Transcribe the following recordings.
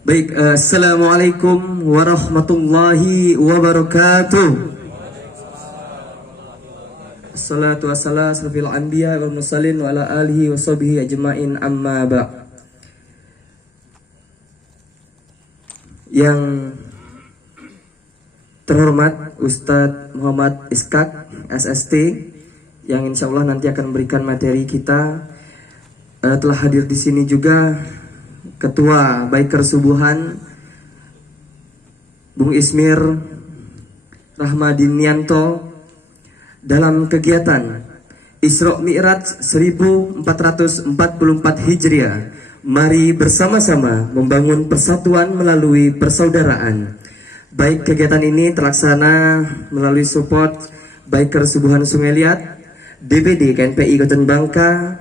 Baik, assalamualaikum warahmatullahi wabarakatuh. Assalatu wassalamu asrafil anbiya wal mursalin wa ala alihi wa sahbihi ajmain, amma ba'. Yang terhormat Ustadz Muhammad Iskak SST, yang insya Allah nanti akan memberikan materi kita, telah hadir di sini juga Ketua Biker Subuhan Bung Ismir Rahmadinianto dalam kegiatan Isra Mi'raj 1444 Hijriah. Mari bersama-sama membangun persatuan melalui persaudaraan. Baik, kegiatan ini terlaksana melalui support Biker Subuhan Sungai Liat, DPD KNPI Kabupaten Bangka,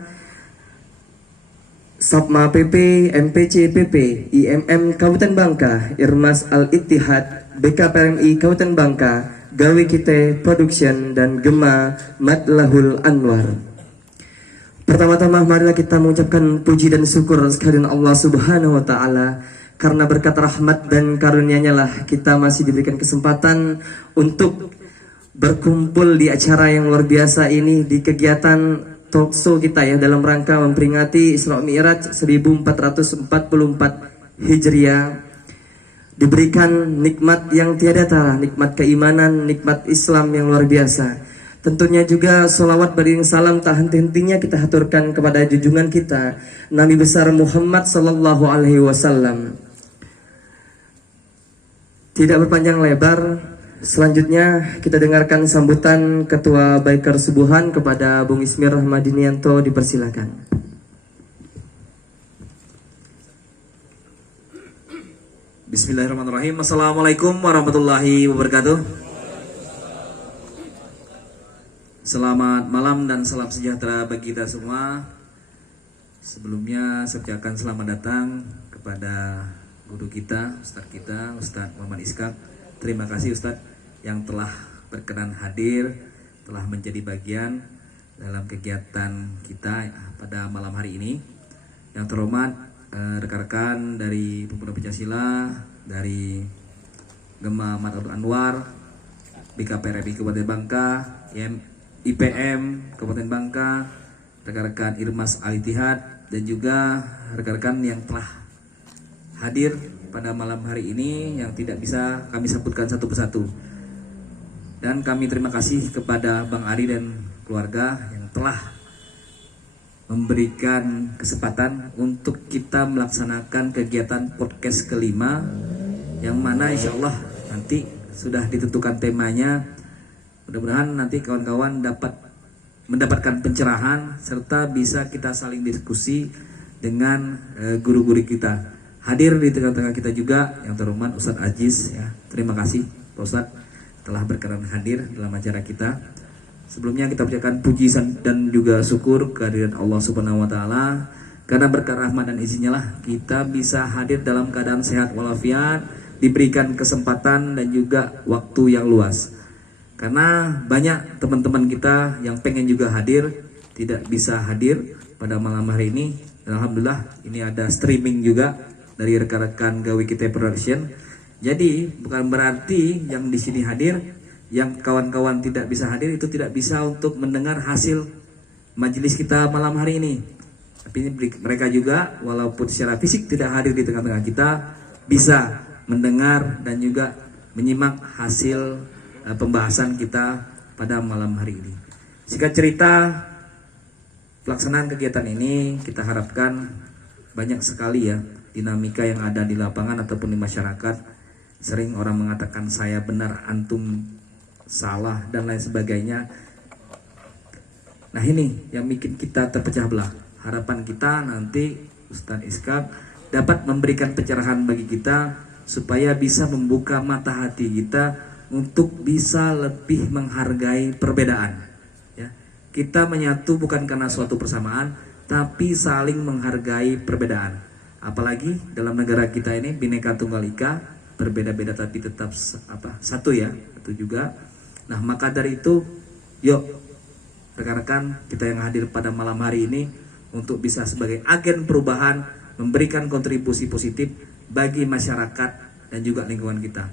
Sapma PP, MPC PP, IMM Kabupaten Bangka, Irmas Al-Ittihad, BKPMI Kabupaten Bangka, Gawe Kite Production, dan Gema Madlahul Anwar. Pertama-tama marilah kita mengucapkan puji dan syukur sekalian Allah Subhanahu wa Ta'ala, karena berkat rahmat dan karunia-Nya lah kita masih diberikan kesempatan untuk berkumpul di acara yang luar biasa ini, di kegiatan talk show kita ya, dalam rangka memperingati Isra Mi'raj 1444 Hijriah. Diberikan nikmat yang tiada tara, nikmat keimanan, nikmat Islam yang luar biasa. Tentunya juga sholawat beriring salam tak henti-hentinya kita haturkan kepada junjungan kita Nabi besar Muhammad sallallahu alaihi wasallam. Tidak berpanjang lebar, selanjutnya kita dengarkan sambutan Ketua Biker Subuhan kepada Bung Ismir Rahmadinianto, dipersilakan. Bismillahirrahmanirrahim. Assalamualaikum warahmatullahi wabarakatuh. Selamat malam dan salam sejahtera bagi kita semua. Sebelumnya saya ucapkan selamat datang kepada guru kita, Ustadz Muhammad Iskak. Terima kasih Ustadz yang telah berkenan hadir, telah menjadi bagian dalam kegiatan kita pada malam hari ini. Yang terhormat rekan-rekan dari Pemuda Pancasila, dari Gema Madlahul Anwar, BKPRI Kabupaten Bangka, IPM Kabupaten Bangka, rekan-rekan Irmas Al-Ittihad, dan juga rekan-rekan yang telah hadir pada malam hari ini yang tidak bisa kami sebutkan satu persatu. Dan kami terima kasih kepada Bang Ari dan keluarga yang telah memberikan kesempatan untuk kita melaksanakan kegiatan podcast kelima, yang mana insya Allah nanti sudah ditentukan temanya. Mudah-mudahan nanti kawan-kawan dapat mendapatkan pencerahan serta bisa kita saling diskusi dengan guru-guru kita. Hadir di tengah-tengah kita juga yang terhormat Ustadz Aziz ya. Terima kasih Pak Ustadz telah berkenan hadir dalam acara kita. Sebelumnya kita ucapkan puji dan juga syukur kehadiran Allah Subhanahu wa Ta'ala, karena berkat rahmat dan izinnya lah kita bisa hadir dalam keadaan sehat walafiat, diberikan kesempatan dan juga waktu yang luas. Karena banyak teman-teman kita yang pengen juga hadir, tidak bisa hadir pada malam hari ini. Dan alhamdulillah ini ada streaming juga dari rekan-rekan Gawe Kite Production. Jadi bukan berarti yang di sini hadir, yang kawan-kawan tidak bisa hadir itu tidak bisa untuk mendengar hasil majelis kita malam hari ini. Tapi mereka juga walaupun secara fisik tidak hadir di tengah-tengah kita, bisa mendengar dan juga menyimak hasil pembahasan kita pada malam hari ini. Singkat cerita, pelaksanaan kegiatan ini kita harapkan banyak sekali ya dinamika yang ada di lapangan ataupun di masyarakat. Sering orang mengatakan saya benar, antum salah, dan lain sebagainya. Nah ini yang bikin kita terpecah belah. Harapan kita nanti Ustadz Iskak dapat memberikan pencerahan bagi kita, supaya bisa membuka mata hati kita untuk bisa lebih menghargai perbedaan ya. Kita menyatu bukan karena suatu persamaan, tapi saling menghargai perbedaan. Apalagi dalam negara kita ini Bhinneka Tunggal Ika, berbeda-beda tapi tetap satu ya, itu juga. Nah maka dari itu, yuk rekan-rekan kita yang hadir pada malam hari ini untuk bisa sebagai agen perubahan, memberikan kontribusi positif bagi masyarakat dan juga lingkungan kita.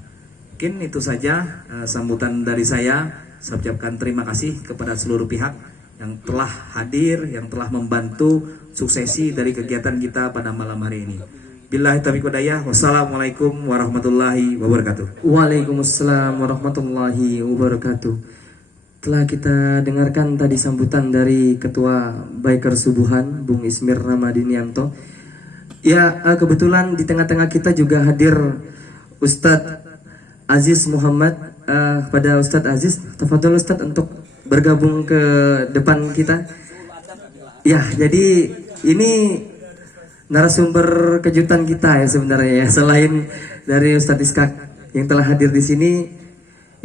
Mungkin itu saja sambutan dari saya. Saya ucapkan terima kasih kepada seluruh pihak yang telah hadir, yang telah membantu suksesi dari kegiatan kita pada malam hari ini. Billahi taufiq wal hidayah. Wassalamualaikum warahmatullahi wabarakatuh. Waalaikumsalam warahmatullahi wabarakatuh. Telah kita dengarkan tadi sambutan dari Ketua Biker Subuhan, Bung Ismir Ramadinianto. Ya, kebetulan di tengah-tengah kita juga hadir Ustadz Aziz Muhammad. Pada Ustadz Aziz, tafadhol Ustadz untuk bergabung ke depan kita. Ya, jadi ini narasumber kejutan kita ya sebenarnya ya, selain dari Ustadz Iskak yang telah hadir di sini.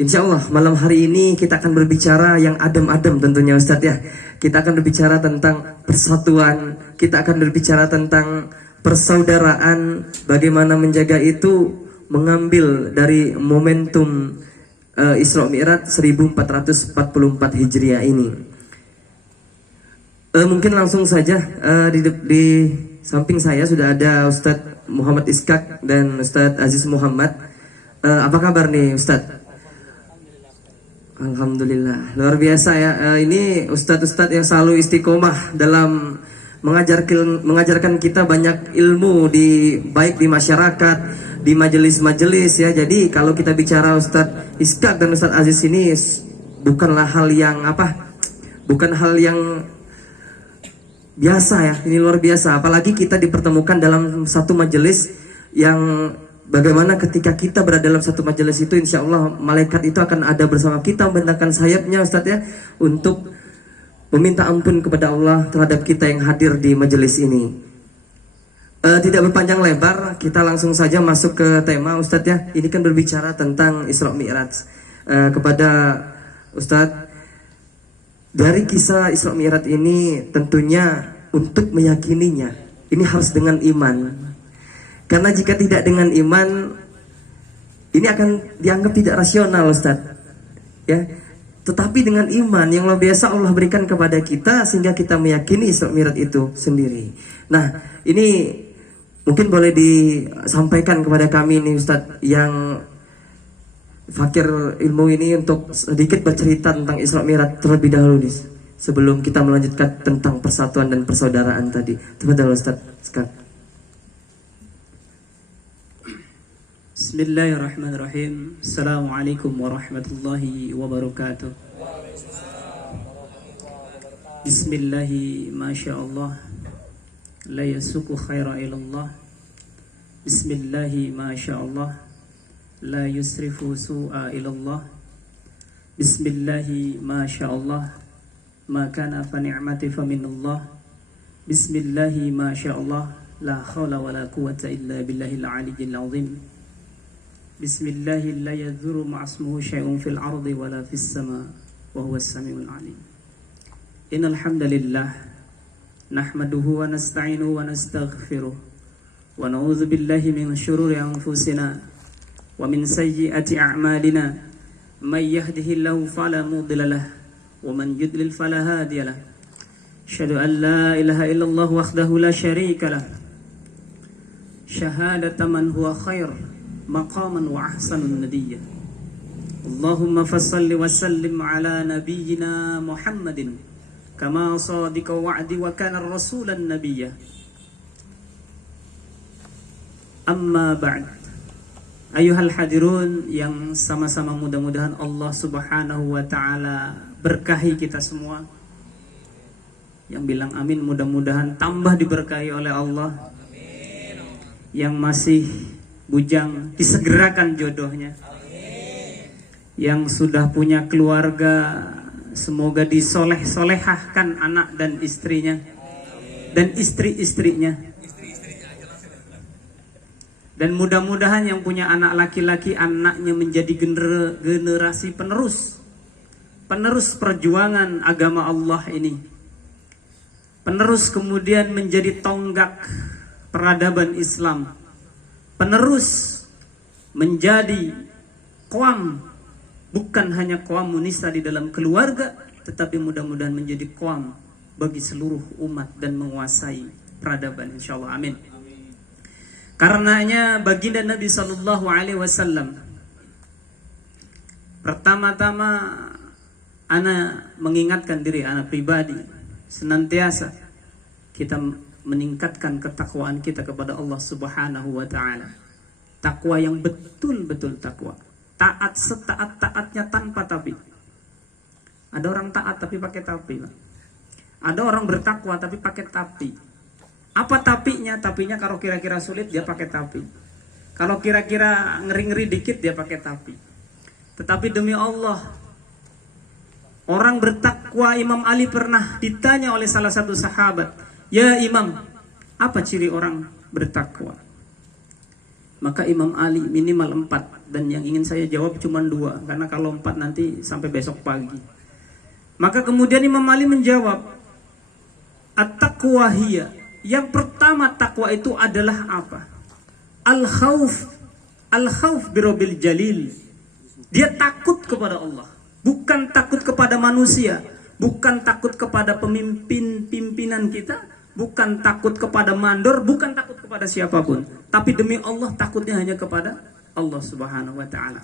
Insya Allah malam hari ini kita akan berbicara yang adem-adem tentunya Ustadz ya. Kita akan berbicara tentang persatuan, kita akan berbicara tentang persaudaraan, bagaimana menjaga itu, mengambil dari momentum Isra Mi'raj 1444 Hijriah ini. Mungkin langsung saja di samping saya sudah ada Ustadz Muhammad Iskak dan Ustadz Aziz Muhammad. Apa kabar nih Ustadz? Alhamdulillah, luar biasa ya. Ini Ustadz-Ustadz yang selalu istiqomah dalam mengajarkan kita banyak ilmu baik di masyarakat, di majelis-majelis ya. Jadi kalau kita bicara Ustadz Iskak dan Ustadz Aziz ini bukanlah hal yang bukan hal yang biasa ya, ini luar biasa. Apalagi kita dipertemukan dalam satu majelis yang bagaimana ketika kita berada dalam satu majelis itu, insya Allah malaikat itu akan ada bersama kita, membentangkan sayapnya Ustadz ya, untuk meminta ampun kepada Allah terhadap kita yang hadir di majelis ini. Tidak berpanjang lebar, kita langsung saja masuk ke tema Ustadz ya. Ini kan berbicara tentang Isra Mi'raj. Kepada Ustadz, dari kisah Isra Mi'raj ini tentunya untuk meyakininya ini harus dengan iman. Karena jika tidak dengan iman, ini akan dianggap tidak rasional Ustadz ya. Tetapi dengan iman yang luar biasa Allah berikan kepada kita sehingga kita meyakini Isra Mi'raj itu sendiri. Nah, ini mungkin boleh disampaikan kepada kami nih Ustadz yang fakir ilmu ini untuk sedikit bercerita tentang Isra Mi'raj terlebih dahulu nih, sebelum kita melanjutkan tentang persatuan dan persaudaraan tadi. Tafadhol Ustadz sekarang. Bismillahirrahmanirrahim. Assalamualaikum warahmatullahi wabarakatuh. Bismillahi masyaallah, la yasuku khaira ilallah. Bismillahi masyaallah, la yusrifu su'a ilallah. Bismillahi masyaallah, ma kana fa ni'mati fa minallah. Bismillahi masyaallah, la khawla wa la quwwata illa billahil aliyyil azim. Bismillahi la yadhurru ma'asmuhu syai'un fil ardi wa la fis sama wa huwas samiul alim. Innal hamdalillah nahmaduhu wa nasta'inuhu wa nastaghfiruh wa na'udzu billahi min syururi anfusina wa min sayyiati a'malina. May yahdihillahu fala mudilla lahu wa man yudlil fala hadiya lahu. Asyhadu an la ilaha illallah wahdahu la syarika lahu. Syahadatan man huwa khair maqaman wa ahsanun nadiyya. Allahumma fassalli wa sallim ala nabiyyina Muhammadin kama sadiqa wa'di wa kana rasulan nabiyya. Amma ba'd. Ayuhal hadirun yang sama-sama mudah-mudahan Allah Subhanahu wa taala berkahi kita semua. Yang bilang amin mudah-mudahan tambah diberkahi oleh Allah. Yang masih bujang disegerakan jodohnya. Yang sudah punya keluarga semoga disoleh-solehahkan anak dan istrinya dan istri-istrinya. Dan mudah-mudahan yang punya anak laki-laki anaknya menjadi generasi penerus perjuangan agama Allah ini. Penerus kemudian menjadi tonggak peradaban Islam. Penerus menjadi qawam, bukan hanya qawam munisa di dalam keluarga, tetapi mudah-mudahan menjadi qawam bagi seluruh umat dan menguasai peradaban, insyaallah. Amin. Karenanya baginda Nabi sallallahu alaihi wasallam, pertama-tama ana mengingatkan diri ana pribadi, senantiasa kita meningkatkan ketakwaan kita kepada Allah Subhanahu wa taala. Takwa yang betul-betul takwa. Taat setaat-taatnya tanpa tapi. Ada orang taat tapi pakai tapi, Pak. Ada orang bertakwa tapi pakai tapi. Apa tapinya? Tapinya kalau kira-kira sulit dia pakai tapi. Kalau kira-kira ngeri-ngeri dikit dia pakai tapi. Tetapi demi Allah, orang bertakwa, Imam Ali pernah ditanya oleh salah satu sahabat, "Ya Imam, apa ciri orang bertakwa?" Maka Imam Ali minimal 4, dan yang ingin saya jawab cuma 2, karena kalau 4 nanti sampai besok pagi. Maka kemudian Imam Ali menjawab, "At-taqwa hiya." Yang pertama, takwa itu adalah apa? Al-khauf. Al-khauf birabbil jalil. Dia takut kepada Allah, bukan takut kepada manusia, bukan takut kepada pimpinan kita, bukan takut kepada mandor, bukan takut kepada siapapun, tapi demi Allah takutnya hanya kepada Allah Subhanahu wa taala.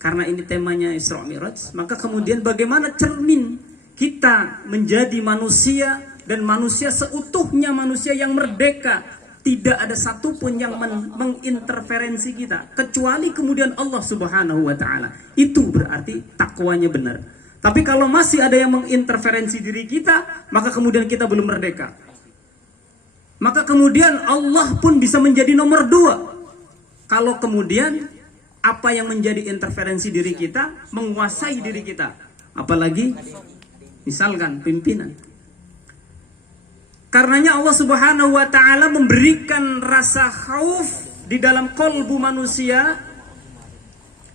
Karena ini temanya Isra Mi'raj, maka kemudian bagaimana cermin kita menjadi manusia, dan manusia seutuhnya, manusia yang merdeka, tidak ada satupun yang menginterferensi kita kecuali kemudian Allah Subhanahu wa taala. Itu berarti takwanya benar. Tapi kalau masih ada yang menginterferensi diri kita, maka kemudian kita belum merdeka. Maka kemudian Allah pun bisa menjadi nomor 2. Kalau kemudian apa yang menjadi interferensi diri kita menguasai diri kita, apalagi misalkan pimpinan. Karenanya Allah Subhanahu wa taala memberikan rasa khauf di dalam kolbu manusia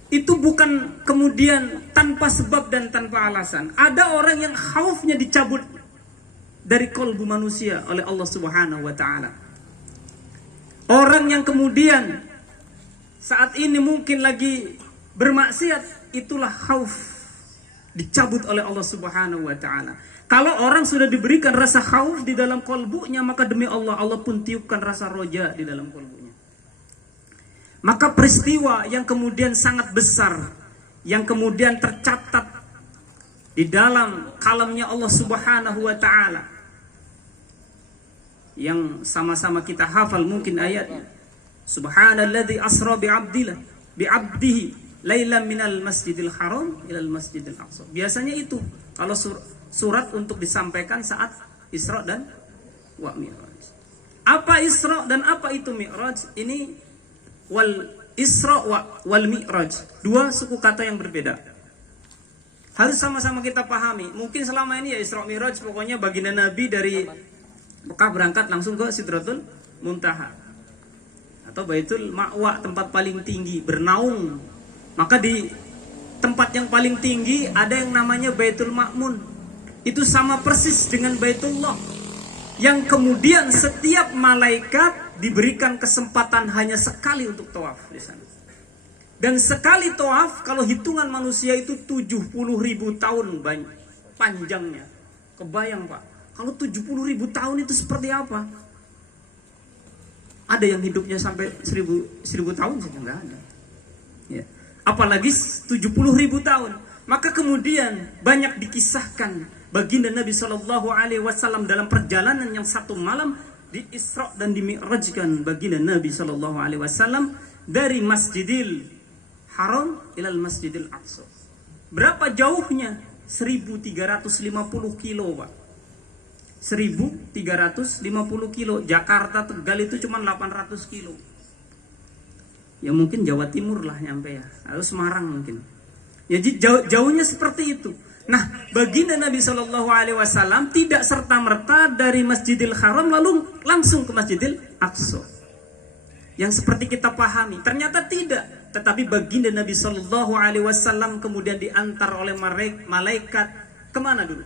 itu bukan kemudian tanpa sebab dan tanpa alasan. Ada orang yang khaufnya dicabut dari kolbu manusia oleh Allah Subhanahu wa taala. Orang yang kemudian saat ini mungkin lagi bermaksiat, itulah khauf dicabut oleh Allah Subhanahu wa taala. Kalau orang sudah diberikan rasa khauf di dalam kolbunya, maka demi Allah, Allah pun tiupkan rasa roja di dalam kolbunya. Maka peristiwa yang kemudian sangat besar, yang kemudian tercatat di dalam kalamnya Allah Subhanahu wa taala, yang sama-sama kita hafal mungkin ayatnya. Subhanalladzi asra bi'abdihi lailan minal masjidil haram ilal masjidil aqsa. Biasanya itu kalau surat untuk disampaikan saat Isra dan Mi'raj. Apa Isra dan apa itu Mi'raj? Ini wal Isra wal Mi'raj, 2 suku kata yang berbeda. Harus sama-sama kita pahami. Mungkin selama ini ya Isra Mi'raj pokoknya baginda Nabi dari Mekah berangkat langsung ke Sidratul Muntaha atau Baitul Ma'wa, tempat paling tinggi, bernaung. Maka di tempat yang paling tinggi ada yang namanya Baitul Ma'mun. Itu sama persis dengan Baitullah, yang kemudian setiap malaikat diberikan kesempatan hanya sekali untuk tawaf di sana. Dan sekali tawaf, kalau hitungan manusia itu 70.000 tahun panjangnya. Kebayang Pak, kalau 70.000 tahun itu seperti apa? Ada yang hidupnya sampai 1000 tahun saja nggak ada. Ya. Apalagi 70.000 tahun. Maka kemudian banyak dikisahkan baginda Nabi Shallallahu Alaihi Wasallam dalam perjalanan yang 1 malam di Isra dan di Mi'rajkan baginda Nabi Shallallahu Alaihi Wasallam dari Masjidil Haram ilal Masjidil Aqsa. Berapa jauhnya? 1350 kilo, Pak. 1350 kilo. Jakarta Tegal itu cuma 800 kilo. Ya mungkin Jawa Timur lah nyampe ya, atau Semarang mungkin. Ya jauhnya seperti itu. Nah, baginda Nabi Shallallahu Alaihi Wasallam tidak serta merta dari Masjidil Haram lalu langsung ke Masjidil Aqsa, yang seperti kita pahami. Ternyata tidak. Tetapi baginda Nabi Shallallahu Alaihi Wasallam kemudian diantar oleh malaikat kemana dulu?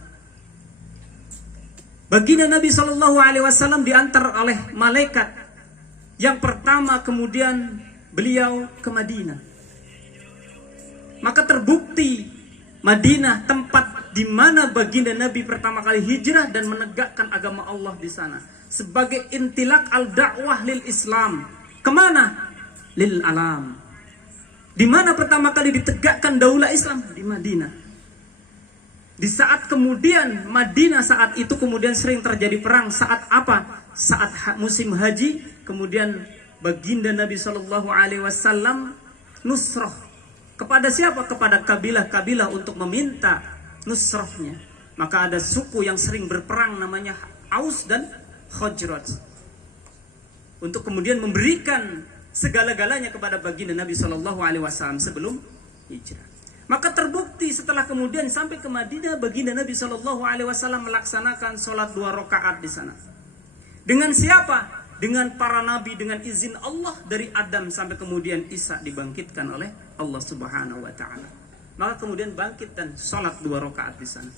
Baginda Nabi Shallallahu Alaihi Wasallam diantar oleh malaikat. Yang pertama kemudian beliau ke Madinah. Maka terbukti Madinah tempat di mana baginda Nabi pertama kali hijrah dan menegakkan agama Allah di sana. Sebagai intilak al-da'wah lil Islam. Kemana? Lil alam. Di mana pertama kali ditegakkan daulah Islam? Di Madinah. Di saat kemudian Madinah saat itu kemudian sering terjadi perang. Saat apa? Saat musim haji. Kemudian baginda Nabi SAW nusroh. Kepada siapa? Kepada kabilah-kabilah untuk meminta nusrohnya. Maka ada suku yang sering berperang namanya Aus dan Khazraj. Untuk kemudian memberikan segala-galanya kepada baginda Nabi SAW sebelum hijrah. Maka terbukti setelah kemudian sampai ke Madinah, baginda Nabi SAW melaksanakan sholat 2 rakaat di sana. Dengan siapa? Dengan para nabi, dengan izin Allah dari Adam sampai kemudian Isa dibangkitkan oleh Allah Subhanahu wa taala. Maka kemudian bangkit dan sholat 2 rakaat di sana.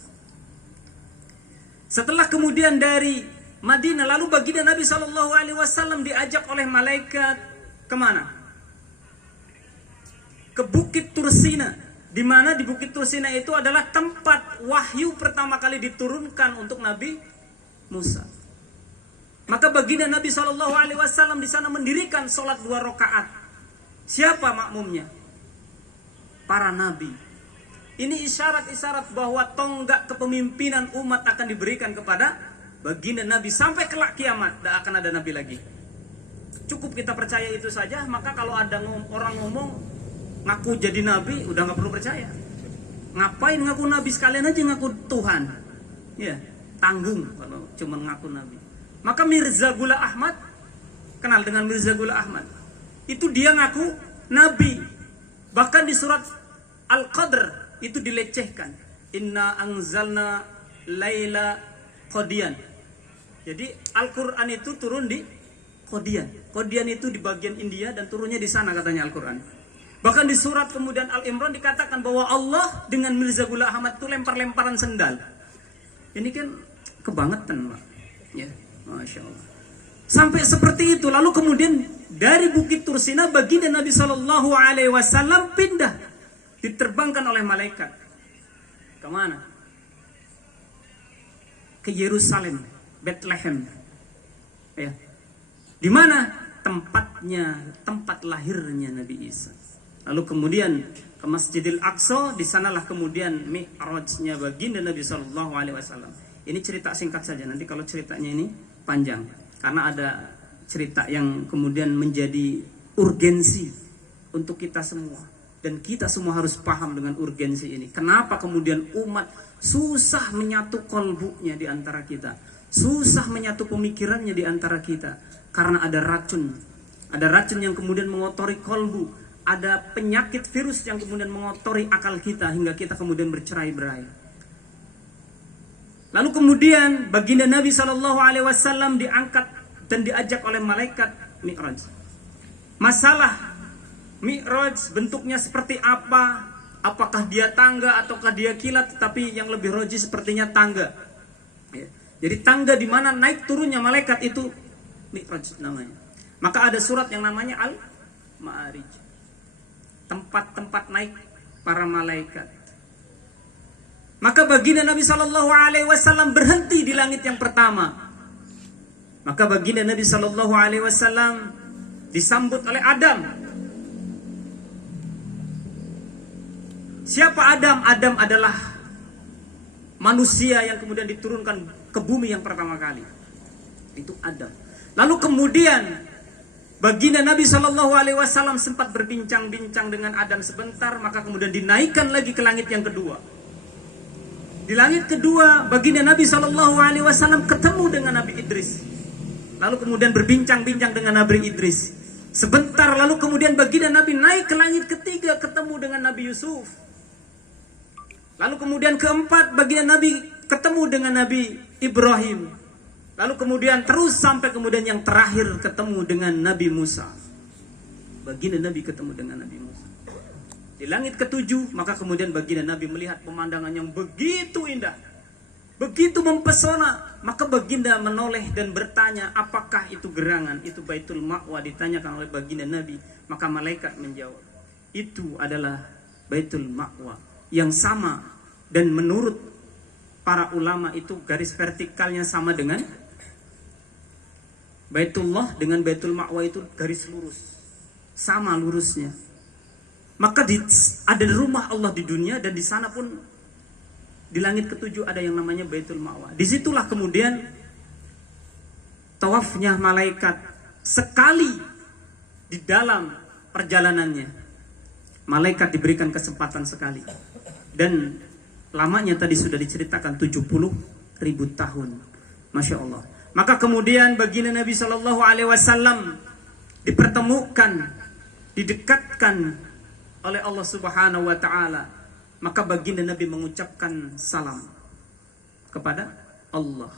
Setelah kemudian dari Madinah, lalu baginda Nabi SAW diajak oleh malaikat kemana? Ke Bukit Tursina. Di mana di Bukit Tursina itu adalah tempat wahyu pertama kali diturunkan untuk Nabi Musa. Maka baginda Nabi SAW di sana mendirikan sholat 2 rakaat. Siapa makmumnya? Para nabi. Ini isyarat-isyarat bahwa tonggak kepemimpinan umat akan diberikan kepada baginda Nabi sampai kelak kiamat. Tidak akan ada nabi lagi. Cukup kita percaya itu saja. Maka kalau ada orang ngomong ngaku jadi nabi, udah nggak perlu percaya. Ngapain ngaku nabi, sekalian aja ngaku Tuhan. Ya, tanggung kalau cuma ngaku nabi. Maka Mirza Ghulam Ahmad, kenal dengan Mirza Ghulam Ahmad? Itu dia ngaku nabi. Bahkan di surat Al-Qadr itu dilecehkan. Inna anzalna laila qadian. Jadi Al-Quran itu turun di Qadian. Qadian itu di bagian India dan turunnya di sana katanya Al-Quran. Bahkan di surat kemudian Al-Imran dikatakan bahwa Allah dengan Mirza Ghulam Ahmad itu lempar-lemparan sendal. Ini kan kebangetan, Pak. Ya. Masya Allah. Sampai seperti itu. Lalu kemudian dari Bukit Tursina baginda Nabi SAW pindah, diterbangkan oleh malaikat. Kemana? Ke Yerusalem, Bethlehem. Ya. Di mana tempatnya, tempat lahirnya Nabi Isa. Lalu kemudian ke Masjidil Aqsa. Di sanalah kemudian mi'rajnya baginda Nabi SAW. Ini cerita singkat saja. Nanti kalau ceritanya ini panjang, karena ada cerita yang kemudian menjadi urgensi untuk kita semua, dan kita semua harus paham dengan urgensi ini. Kenapa kemudian umat susah menyatu kolbunya di antara kita, susah menyatu pemikirannya di antara kita? Karena ada racun yang kemudian mengotori kolbu, ada penyakit virus yang kemudian mengotori akal kita hingga kita kemudian bercerai-berai. Lalu kemudian baginda Nabi SAW diangkat dan diajak oleh malaikat Mi'raj. Masalah Mi'raj bentuknya seperti apa? Apakah dia tangga ataukah dia kilat? Tetapi yang lebih roji sepertinya tangga. Ya. Jadi tangga di mana naik turunnya malaikat itu Mi'raj namanya. Maka ada surat yang namanya Al-Ma'arij. Tempat-tempat naik para malaikat. Maka baginda Nabi SAW berhenti di langit yang pertama. Maka baginda Nabi SAW disambut oleh Adam. Siapa Adam? Adam adalah manusia yang kemudian diturunkan ke bumi yang pertama kali. Itu Adam. Lalu kemudian baginda Nabi SAW sempat berbincang-bincang dengan Adam sebentar. Maka kemudian dinaikkan lagi ke langit yang kedua. Di langit kedua, baginda Nabi SAW ketemu dengan Nabi Idris. Lalu kemudian berbincang-bincang dengan Nabi Idris. Sebentar, lalu kemudian baginda Nabi naik ke langit ketiga, ketemu dengan Nabi Yusuf. Lalu kemudian keempat, baginda Nabi ketemu dengan Nabi Ibrahim. Lalu kemudian terus sampai kemudian yang terakhir ketemu dengan Nabi Musa. Baginda Nabi ketemu dengan Nabi Musa. Di langit ketujuh, maka kemudian baginda Nabi melihat pemandangan yang begitu indah, begitu mempesona. Maka baginda menoleh dan bertanya, apakah itu gerangan? Itu Baitul Ma'wa, ditanyakan oleh baginda Nabi. Maka malaikat menjawab, itu adalah Baitul Ma'wa, yang sama Dan menurut para ulama itu garis vertikalnya sama dengan Baitullah dengan Baitul Ma'wa itu garis lurus. Sama lurusnya. Maka ada rumah Allah di dunia dan di sana pun di langit ketujuh ada yang namanya Baitul Ma'wa. Disitulah kemudian tawafnya malaikat sekali di dalam perjalanannya. Malaikat diberikan kesempatan sekali. Dan lamanya tadi sudah diceritakan 70.000 tahun. Masya Allah. Maka kemudian baginda Nabi Shallallahu Alaihi Wasallam dipertemukan, didekatkan oleh Allah Subhanahu Wa Taala. Maka baginda Nabi mengucapkan salam kepada Allah.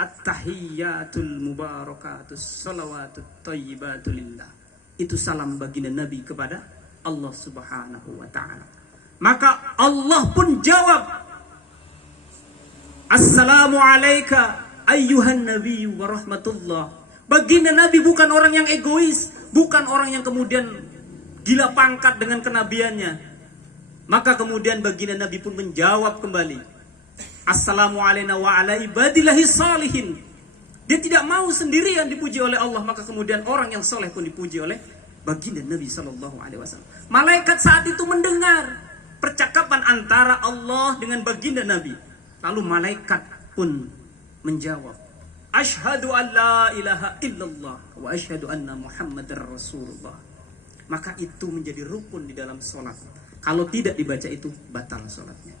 At-tahiyyatul mubarakatus salawatut thayyibatulillah. Itu salam baginda Nabi kepada Allah Subhanahu Wa Taala. Maka Allah pun jawab, Assalamu alayka ayyuhan nabi wa rahmatullah. Baginda Nabi bukan orang yang egois, bukan orang yang kemudian gila pangkat dengan kenabiannya. Maka kemudian baginda Nabi pun menjawab kembali, Assalamu alayna wa ala ibadillahi salihin. Dia tidak mau sendirian dipuji oleh Allah, maka kemudian orang yang soleh pun dipuji oleh baginda Nabi Sallallahu Alaihi Wasallam. Malaikat saat itu mendengar percakapan antara Allah dengan baginda Nabi. Lalu malaikat pun menjawab, Ashhadu an la ilaha illallah wa ashhadu anna Muhammadar Rasulullah. Maka itu menjadi rukun di dalam sholat. Kalau tidak dibaca itu batal sholatnya.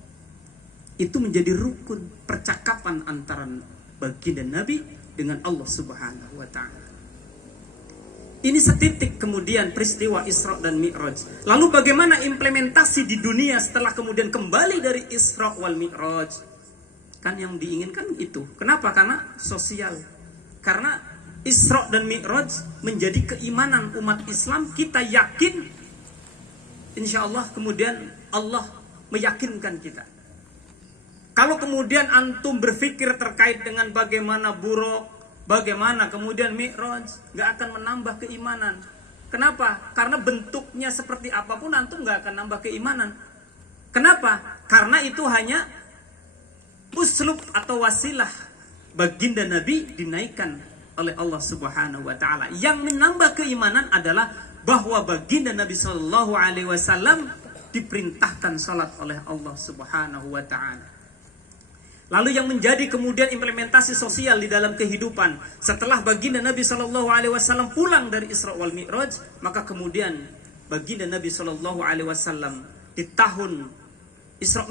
Itu menjadi rukun percakapan antara baginda Nabi dengan Allah Subhanahu Wa Ta'ala. Ini setitik kemudian peristiwa Isra dan Mi'raj. Lalu bagaimana implementasi di dunia setelah kemudian kembali dari Isra wal Mi'raj? Kan yang diinginkan itu. Kenapa? Karena sosial. Karena Isra dan Mi'raj menjadi keimanan umat Islam. Kita yakin, insya Allah kemudian Allah meyakinkan kita. Kalau kemudian antum berpikir terkait dengan bagaimana buruk, bagaimana kemudian Mi'raj, gak akan menambah keimanan. Kenapa? Karena bentuknya seperti apapun antum gak akan nambah keimanan. Kenapa? Karena itu hanya uslub atau wasilah baginda Nabi dinaikkan oleh Allah Subhanahu Wa Ta'ala. Yang menambah keimanan adalah bahwa baginda Nabi Sallallahu Alaihi Wasallam diperintahkan salat oleh Allah Subhanahu Wa Ta'ala. Lalu yang menjadi kemudian implementasi sosial di dalam kehidupan setelah baginda Nabi Shallallahu Alaihi Wasallam pulang dari Isra wal Mi'raj, maka kemudian baginda Nabi Shallallahu Alaihi Wasallam di tahun Isra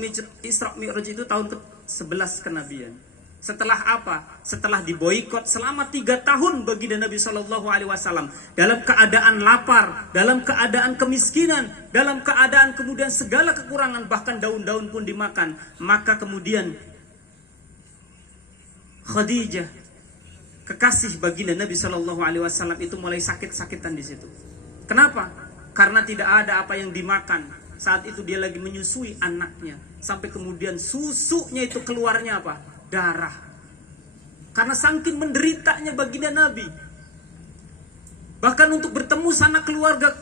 Mi'raj itu tahun ke-11 kenabian. Setelah apa? Setelah diboikot selama 3 tahun baginda Nabi Shallallahu Alaihi Wasallam dalam keadaan lapar, dalam keadaan kemiskinan, dalam keadaan kemudian segala kekurangan, bahkan daun-daun pun dimakan. Maka kemudian Khadijah, kekasih baginda Nabi Shallallahu Alaihi Wasallam itu mulai sakit-sakitan di situ. Kenapa? Karena tidak ada apa yang dimakan. Saat itu dia lagi menyusui anaknya, sampai kemudian susunya itu keluarnya apa? Darah. Karena saking menderitanya baginda Nabi. Bahkan untuk bertemu sanak keluarga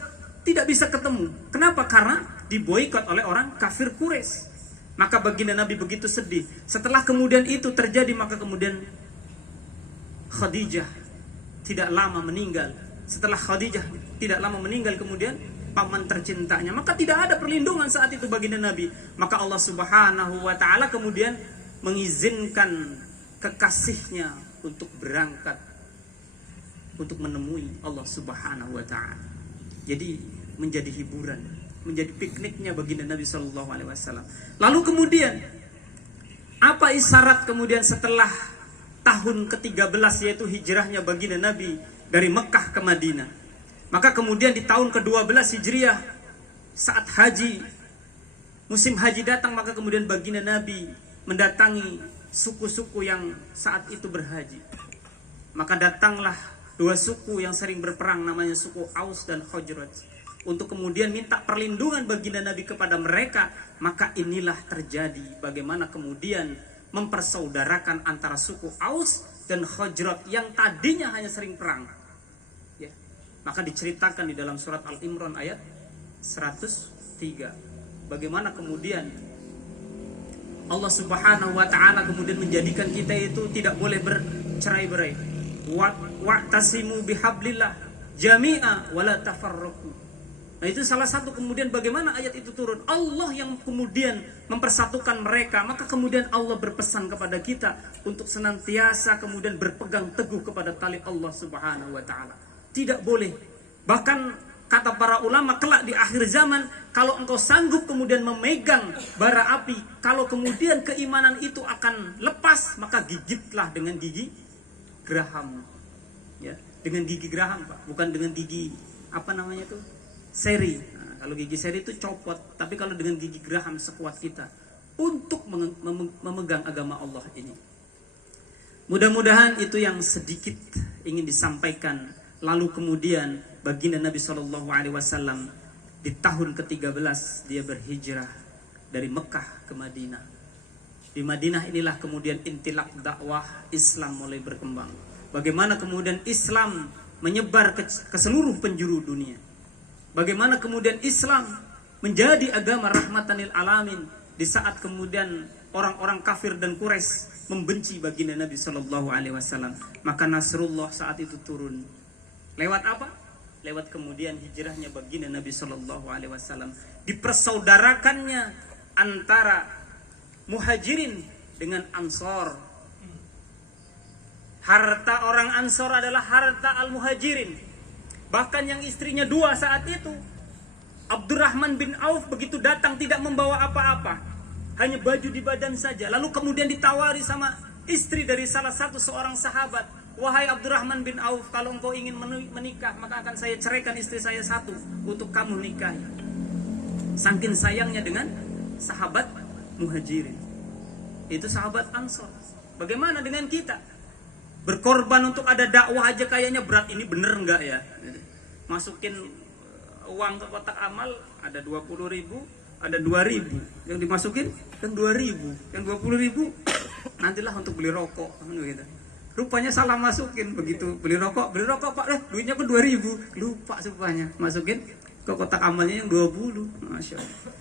tidak bisa ketemu. Kenapa? Karena diboikot oleh orang kafir Quraisy. Maka baginda Nabi begitu sedih. Setelah kemudian itu terjadi, maka kemudian Khadijah tidak lama meninggal. Setelah Khadijah tidak lama meninggal, kemudian paman tercintanya, maka tidak ada perlindungan saat itu baginda Nabi. Maka Allah Subhanahu Wa Ta'ala kemudian mengizinkan kekasihnya untuk berangkat untuk menemui Allah Subhanahu Wa Ta'ala. Jadi menjadi hiburan, menjadi pikniknya baginda Nabi Shallallahu Alaihi Wasallam. Lalu kemudian apa isyarat kemudian setelah tahun ke-13, yaitu hijrahnya baginda Nabi dari Mekah ke Madinah? Maka kemudian di tahun ke-12 Hijriah, saat haji, musim haji datang, maka kemudian baginda Nabi mendatangi suku-suku yang saat itu berhaji. Maka datanglah 2 suku yang sering berperang, namanya suku Aus dan Khazraj, untuk kemudian minta perlindungan baginda Nabi kepada mereka. Maka inilah terjadi bagaimana kemudian mempersaudarakan antara suku Aus dan Khazraj yang tadinya hanya sering perang. Ya. Maka diceritakan di dalam surat Al-Imran ayat 103 bagaimana kemudian Allah Subhanahu wa taala kemudian menjadikan kita itu tidak boleh bercerai-berai. Wa'tasimu bihablillah jami'a wala tafarraqu. Nah, itu salah satu kemudian bagaimana ayat itu turun. Allah yang kemudian mempersatukan mereka, maka kemudian Allah berpesan kepada kita untuk senantiasa kemudian berpegang teguh kepada tali Allah Subhanahu wa taala. Tidak boleh. Bahkan kata para ulama kelak di akhir zaman, kalau engkau sanggup kemudian memegang bara api, kalau kemudian keimanan itu akan lepas, maka gigitlah dengan gigi geraham. Ya, dengan gigi geraham, Pak, bukan dengan gigi apa namanya itu? Seri. Nah, kalau gigi seri itu copot, tapi kalau dengan gigi geraham sekuat kita untuk memegang agama Allah ini. Mudah-mudahan itu yang sedikit ingin disampaikan. Lalu kemudian baginda Nabi SAW di tahun ke-13 dia berhijrah dari Mekah ke Madinah. Di Madinah inilah kemudian intilak dakwah Islam mulai berkembang. Bagaimana kemudian Islam menyebar ke seluruh penjuru dunia. Bagaimana kemudian Islam menjadi agama rahmatan lil alamin di saat kemudian orang-orang kafir dan Quraisy membenci baginda Nabi SAW. Maka Nasrullah saat itu turun. Lewat apa? Lewat kemudian hijrahnya baginda Nabi SAW. Dipersaudarakannya antara Muhajirin dengan Ansor. Harta orang Ansor adalah harta al-Muhajirin. Bahkan yang istrinya 2 saat itu, Abdurrahman bin Auf begitu datang tidak membawa apa-apa, hanya baju di badan saja. Lalu kemudian ditawari sama istri dari salah satu seorang sahabat, wahai Abdurrahman bin Auf, kalau engkau ingin menikah, maka akan saya ceraikan istri saya satu untuk kamu nikahi. Saking sayangnya dengan sahabat Muhajirin. Itu sahabat Ansor. Bagaimana dengan kita? Berkorban untuk ada dakwah aja kayaknya berat. Ini bener enggak ya? Masukin uang ke kotak amal, ada 20.000, ada 2.000. Yang dimasukin yang 2.000, yang 20.000 nantilah untuk beli rokok, gitu. Rupanya salah masukin. Begitu beli rokok Pak, duitnya ke 2.000, lupa rupanya masukin ke kotak amalnya yang 20. Masya Allah.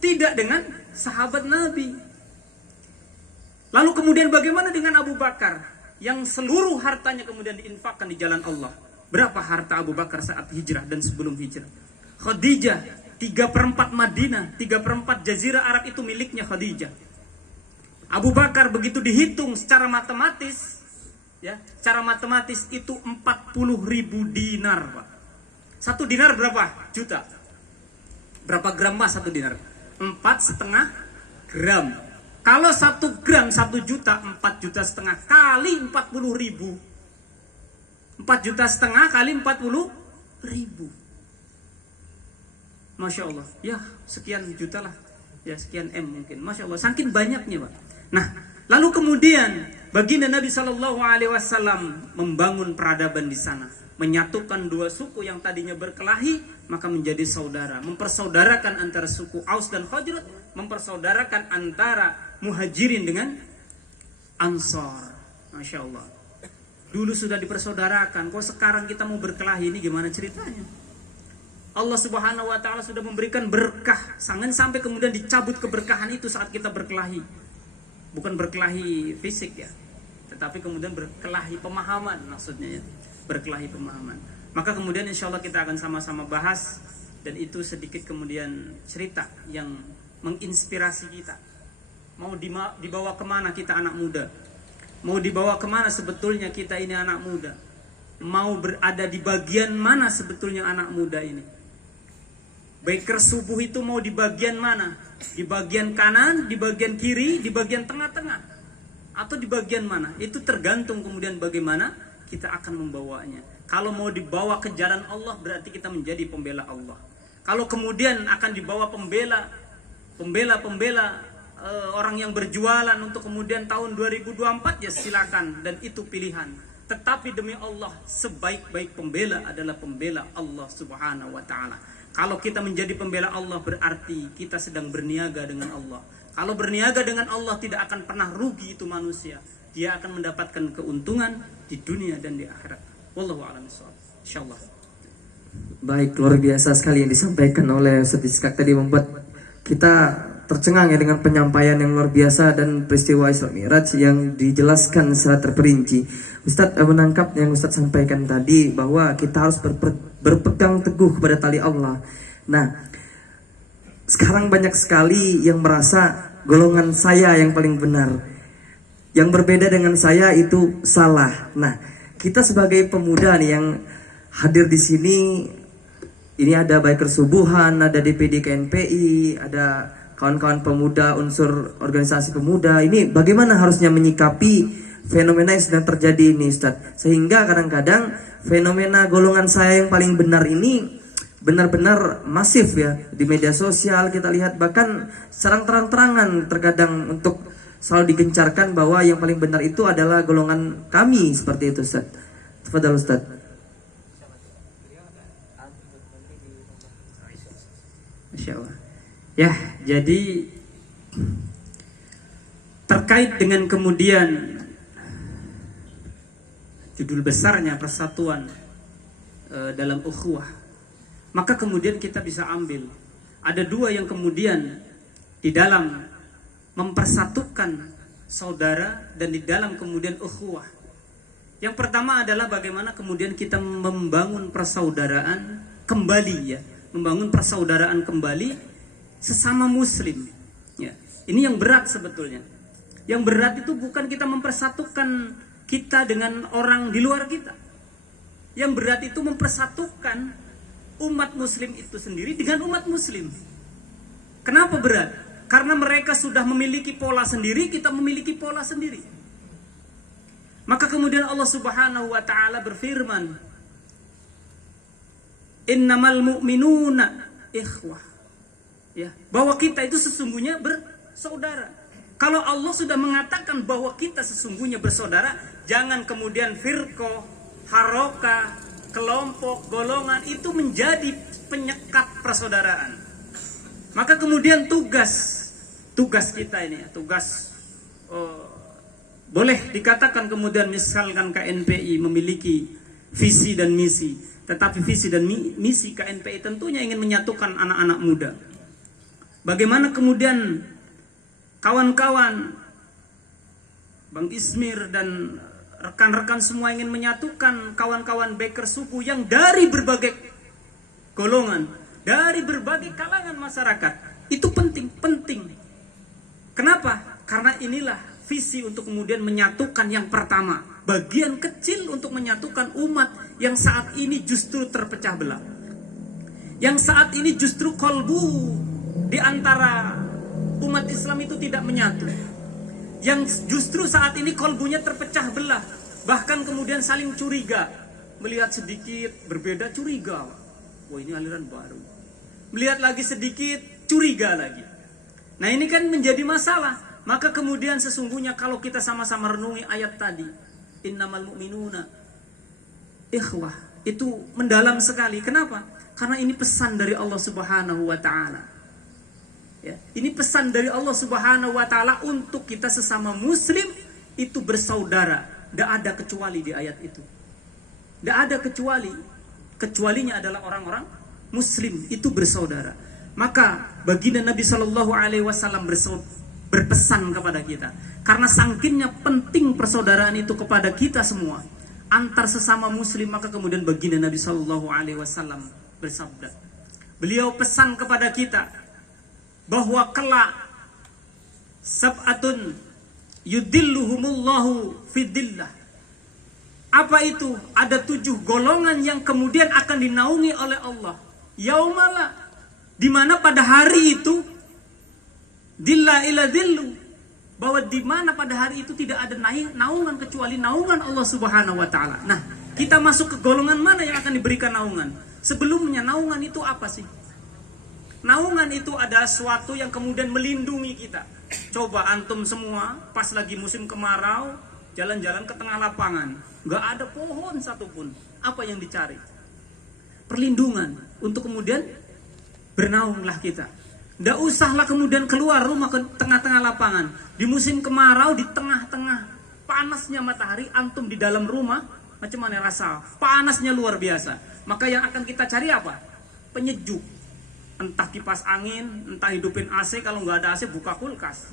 Tidak dengan sahabat Nabi. Lalu kemudian bagaimana dengan Abu Bakar yang seluruh hartanya kemudian diinfakkan di jalan Allah? Berapa harta Abu Bakar saat hijrah dan sebelum hijrah? Khadijah 3/4 Madinah, 3/4 Jazirah Arab itu miliknya Khadijah. Abu Bakar begitu dihitung secara matematis, ya, secara matematis itu 40.000 dinar, Pak. 1 dinar berapa? Juta. Berapa gram emas 1 dinar? 4,5 gram. Kalau 1 gram 1 juta, 4,5 juta kali 40.000. 4,5 juta kali 40.000. Masya Allah. Ya sekian juta lah. Ya sekian M mungkin. Masya Allah. Saking banyaknya, Pak. Nah, lalu kemudian baginda Nabi SAW membangun peradaban di sana. Menyatukan 2 suku yang tadinya berkelahi, maka menjadi saudara. Mempersaudarakan antara suku Aus dan Khazraj. Mempersaudarakan antara Muhajirin dengan Ansor. Masya Allah. Dulu sudah dipersaudarakan, kok sekarang kita mau berkelahi, ini gimana ceritanya? Allah Subhanahu wa taala sudah memberikan berkah, jangan sampai kemudian dicabut keberkahan itu saat kita berkelahi. Bukan berkelahi fisik ya, tetapi kemudian berkelahi pemahaman, maksudnya ya. Berkelahi pemahaman. Maka kemudian insya Allah kita akan sama-sama bahas, dan itu sedikit kemudian cerita yang menginspirasi kita. Mau dibawa kemana kita anak muda? Mau dibawa kemana sebetulnya kita ini anak muda? Mau berada di bagian mana sebetulnya anak muda ini? Baker subuh itu mau di bagian mana? Di bagian kanan, di bagian kiri, di bagian tengah-tengah, atau di bagian mana? Itu tergantung kemudian bagaimana kita akan membawanya. Kalau mau dibawa ke jalan Allah, berarti kita menjadi pembela Allah. Kalau kemudian akan dibawa pembela orang yang berjualan untuk kemudian tahun 2024, ya silakan, dan itu pilihan. Tetapi demi Allah, sebaik-baik pembela adalah pembela Allah Subhanahu wa taala. Kalau kita menjadi pembela Allah, berarti kita sedang berniaga dengan Allah. Kalau berniaga dengan Allah, tidak akan pernah rugi itu manusia. Dia akan mendapatkan keuntungan di dunia dan di akhirat. Wallahu a'lam bishawab. Insyaallah. Baik, luar biasa sekali yang disampaikan oleh Ustaz Iskak tadi, membuat kita tercengang ya dengan penyampaian yang luar biasa dan peristiwa Isra Mi'raj yang dijelaskan secara terperinci. Ustadz menangkap yang Ustadz sampaikan tadi bahwa kita harus berpegang teguh kepada tali Allah. Nah, sekarang banyak sekali yang merasa golongan saya yang paling benar, yang berbeda dengan saya itu salah. Nah, kita sebagai pemuda nih yang hadir di sini, ini ada Bikers Subuhan, ada DPD KNPI, ada kawan-kawan pemuda unsur organisasi pemuda. Ini bagaimana harusnya menyikapi fenomena yang sedang terjadi ini, Ustadz? Sehingga kadang-kadang fenomena golongan saya yang paling benar ini benar-benar masif ya di media sosial. Kita lihat bahkan secara terang-terangan terkadang untuk selalu digencarkan bahwa yang paling benar itu adalah golongan kami, seperti itu, Ustadz. Tafadhal, Ustadz. Masya Allah. Ya, jadi terkait dengan kemudian judul besarnya persatuan dalam ukhuwah, maka kemudian kita bisa ambil ada dua yang kemudian di dalam mempersatukan saudara dan di dalam kemudian ukhuwah. Yang pertama adalah bagaimana kemudian kita membangun persaudaraan kembali, ya, membangun persaudaraan kembali sesama muslim, ya. Ini yang berat sebetulnya. Yang berat itu bukan kita mempersatukan kita dengan orang di luar kita. Yang berat itu mempersatukan umat muslim itu sendiri dengan umat muslim. Kenapa berat? Karena mereka sudah memiliki pola sendiri, kita memiliki pola sendiri. Maka kemudian Allah Subhanahu wa taala berfirman, "Innamal mu'minuna ikhwah." Ya, bahwa kita itu sesungguhnya bersaudara. Kalau Allah sudah mengatakan bahwa kita sesungguhnya bersaudara, jangan kemudian firqah, harokah, kelompok, golongan itu menjadi penyekat persaudaraan. Maka kemudian tugas kita ini, boleh dikatakan kemudian misalkan KNPI memiliki visi dan misi, tetapi visi dan misi KNPI tentunya ingin menyatukan anak-anak muda. Bagaimana kemudian kawan-kawan Bang Ismir dan rekan-rekan semua ingin menyatukan kawan-kawan Bikers Subuh yang dari berbagai golongan, dari berbagai kalangan masyarakat. Itu penting. Kenapa? Karena inilah visi untuk kemudian menyatukan yang pertama, bagian kecil untuk menyatukan umat yang saat ini justru terpecah belah. Yang saat ini justru kolbu di antara umat Islam itu tidak menyatu. Yang justru saat ini kolbunya terpecah belah, bahkan kemudian saling curiga. Melihat sedikit berbeda curiga, wah ini aliran baru. Melihat lagi sedikit curiga lagi. Nah ini kan menjadi masalah. Maka kemudian sesungguhnya kalau kita sama-sama renungi ayat tadi, innamal mu'minuna ikhwah, itu mendalam sekali. Kenapa? Karena ini pesan dari Allah Subhanahu wa taala. Ya, ini pesan dari Allah Subhanahu wa taala untuk kita sesama muslim itu bersaudara. Tidak ada kecuali di ayat itu. Tidak ada kecuali. Kecualinya adalah orang-orang muslim itu bersaudara. Maka baginda Nabi Shallallahu alaihi wasallam berpesan kepada kita. Karena sangkinnya penting persaudaraan itu kepada kita semua antar sesama muslim, maka kemudian baginda Nabi Shallallahu alaihi wasallam bersabda. Beliau pesan kepada kita bahwa kelak sab'atun yudilluhumullahu fidillah. Apa itu? Ada 7 golongan yang kemudian akan dinaungi oleh Allah. Yaumala, di mana pada hari itu dilla ila dillu, bahwa di mana pada hari itu tidak ada naungan kecuali naungan Allah Subhanahu wa taala. Nah, kita masuk ke golongan mana yang akan diberikan naungan? Sebelumnya naungan itu apa sih? Naungan itu adalah sesuatu yang kemudian melindungi kita. Coba antum semua pas lagi musim kemarau jalan-jalan ke tengah lapangan, nggak ada pohon satupun. Apa yang dicari? Perlindungan. Untuk kemudian bernaunglah kita. Nggak usahlah kemudian keluar rumah ke tengah-tengah lapangan. Di musim kemarau, di tengah-tengah panasnya matahari, antum di dalam rumah, macam mana rasa? Panasnya luar biasa. Maka yang akan kita cari apa? Penyejuk. entah kipas angin, entah hidupin AC, kalau nggak ada AC buka kulkas.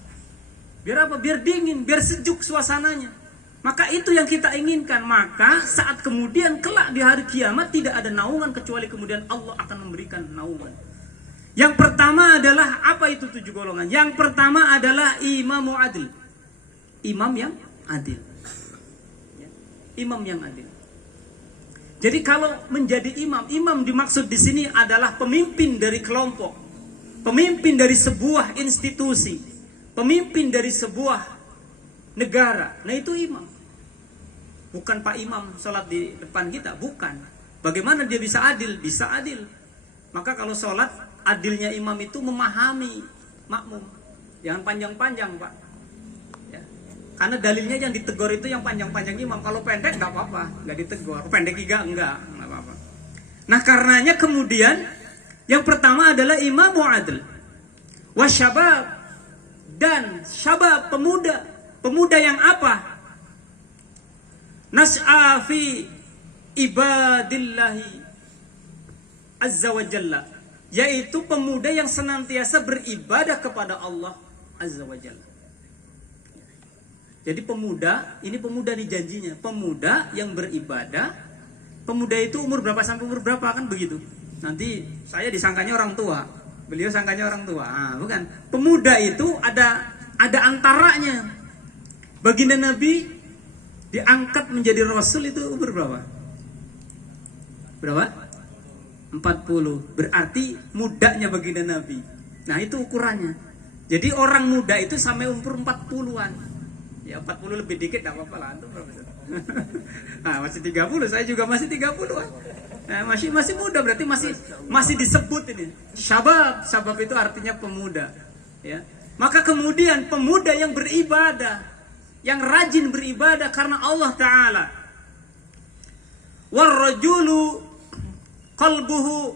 Biar apa? Biar dingin, biar sejuk suasananya. Maka itu yang kita inginkan. Maka saat kemudian kelak di hari kiamat tidak ada naungan kecuali kemudian Allah akan memberikan naungan. Yang pertama adalah apa itu 7 golongan? Yang pertama adalah imamu adil. Imam yang adil. Imam yang adil. Jadi kalau menjadi imam, imam dimaksud di sini adalah pemimpin dari kelompok, pemimpin dari sebuah institusi, pemimpin dari sebuah negara. Nah itu imam. Bukan Pak Imam sholat di depan kita, bukan. Bagaimana dia bisa adil? Bisa adil. Maka kalau sholat, adilnya imam itu memahami makmum. Jangan panjang-panjang, Pak. Ya. Karena dalilnya yang ditegur itu yang panjang-panjang imam. Kalau pendek nggak apa-apa, nggak ditegur. Pendek juga nggak apa-apa. Nah karenanya kemudian yang pertama adalah imamu adil. Wasyabab, dan syabab, pemuda. Pemuda yang apa? Nas'a fi ibadillahi azza wa jalla, yaitu pemuda yang senantiasa beribadah kepada Allah azza wa jalla. Jadi pemuda, ini pemuda nih janjinya, pemuda yang beribadah. Pemuda itu umur berapa sampai umur berapa, kan begitu. Nanti saya disangkanya orang tua, beliau sangkanya orang tua. Bukan. Pemuda itu ada antaranya. Baginda Nabi diangkat menjadi Rasul itu umur berapa? Berapa? 40. Berarti mudanya baginda Nabi. Nah itu ukurannya. Jadi orang muda itu sampai umur 40-an. Ya 40 lebih dikit gak apa-apa lah. Antum berapa? Nah, masih 30, saya juga masih 30-an. Nah, masih muda, berarti masih disebut ini. Syabab itu artinya pemuda. Ya. Maka kemudian pemuda yang beribadah, yang rajin beribadah karena Allah Ta'ala. Warrajulu qalbuhu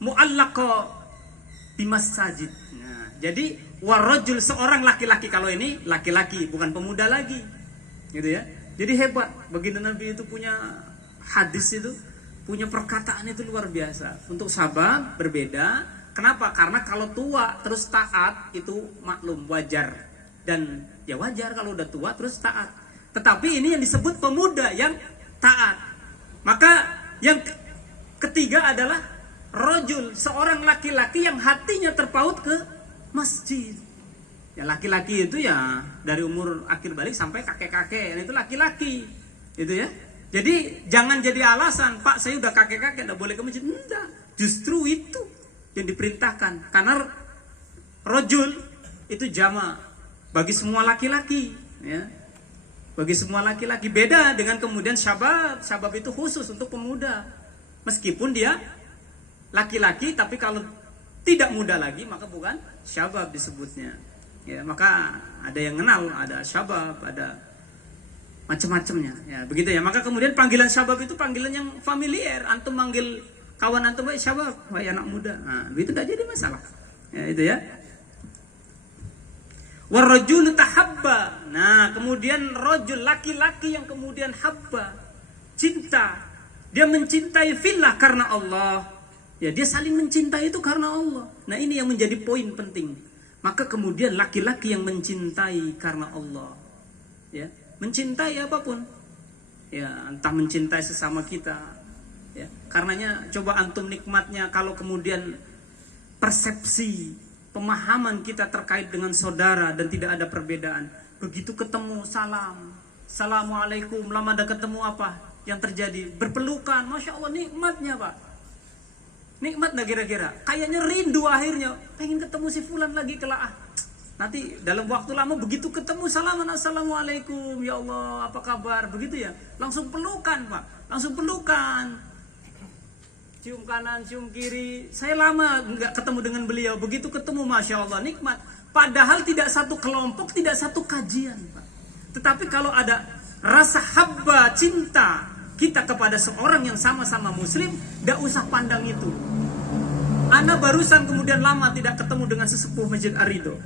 mu'allaqa bimasajid. Nah, jadi warrajul, seorang laki-laki. Kalau ini laki-laki, bukan pemuda lagi. Gitu ya. Jadi hebat. Baginda Nabi itu punya hadis itu, punya perkataan itu luar biasa. Untuk sahabat berbeda. Kenapa? Karena kalau tua terus taat itu maklum, wajar. Dan ya wajar kalau udah tua terus taat. Tetapi ini yang disebut pemuda yang taat. Maka yang ketiga adalah rajul, seorang laki-laki yang hatinya terpaut ke masjid. Ya laki-laki itu ya dari umur akhir balik sampai kakek-kakek, itu laki-laki. Itu ya. Jadi jangan jadi alasan, Pak saya udah kakek-kakek enggak boleh ke masjid. Enggak, justru itu yang diperintahkan. Karena rajul itu jama' bagi semua laki-laki, ya. Bagi semua laki-laki. Beda dengan kemudian syabab. Syabab itu khusus untuk pemuda. Meskipun dia laki-laki, tapi kalau tidak muda lagi maka bukan syabab disebutnya. Ya, maka ada yang kenal, ada syabab, ada macam-macamnya. Ya, begitu ya. Maka kemudian panggilan syabab itu panggilan yang familiar. Antum manggil kawan antum, syabab, wahai anak muda. Nah, itu tidak jadi masalah. Ya, itu ya. Warrajul tahabba. Nah, kemudian rajul, laki-laki yang kemudian habba, cinta. Dia mencintai fillah karena Allah. Ya, dia saling mencintai itu karena Allah. Nah, ini yang menjadi poin penting. Maka kemudian laki-laki yang mencintai karena Allah. Ya, mencintai apapun. Ya, entah mencintai sesama kita. Ya, karenanya coba antum nikmatnya kalau kemudian persepsi, pemahaman kita terkait dengan saudara dan tidak ada perbedaan. Begitu ketemu salam, assalamualaikum, lama ada ketemu apa yang terjadi? Berpelukan, masya Allah, nikmatnya Pak. Nikmat gak kira-kira? Kayaknya rindu akhirnya, pengen ketemu si fulan lagi kelak. Nanti dalam waktu lama begitu ketemu salaman, assalamualaikum, ya Allah apa kabar, begitu ya. Langsung pelukan Pak, langsung pelukan. Cium kanan, cium kiri. Saya lama nggak ketemu dengan beliau. Begitu ketemu, masya Allah, nikmat. Padahal tidak satu kelompok, tidak satu kajian, Pak. Tetapi kalau ada rasa habba, cinta kita kepada seorang yang sama-sama muslim, nggak usah pandang itu. Ana barusan kemudian lama tidak ketemu dengan sesepuh Masjid Arido.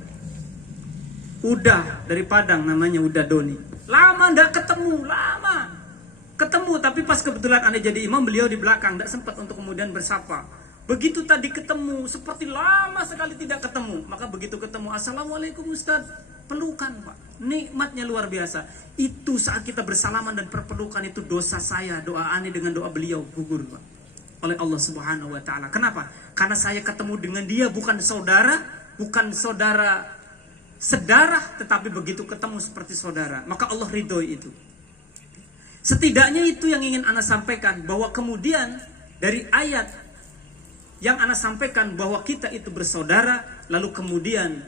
Udah dari Padang, namanya Udah Doni. Lama nggak ketemu, lama. Ketemu, tapi pas kebetulan Anda jadi imam, beliau di belakang, tidak sempat untuk kemudian bersapa. Begitu tadi ketemu, seperti lama sekali tidak ketemu. Maka begitu ketemu, assalamualaikum Ustaz, pelukan Pak. Nikmatnya luar biasa. Itu saat kita bersalaman dan perpelukan itu dosa saya, doa Ani dengan doa beliau gugur Pak, oleh Allah Subhanahu wa taala. Kenapa? Karena saya ketemu dengan dia bukan saudara sedarah, tetapi begitu ketemu seperti saudara, maka Allah ridhoi itu. Setidaknya itu yang ingin Ana sampaikan, bahwa kemudian dari ayat yang Ana sampaikan bahwa kita itu bersaudara, lalu kemudian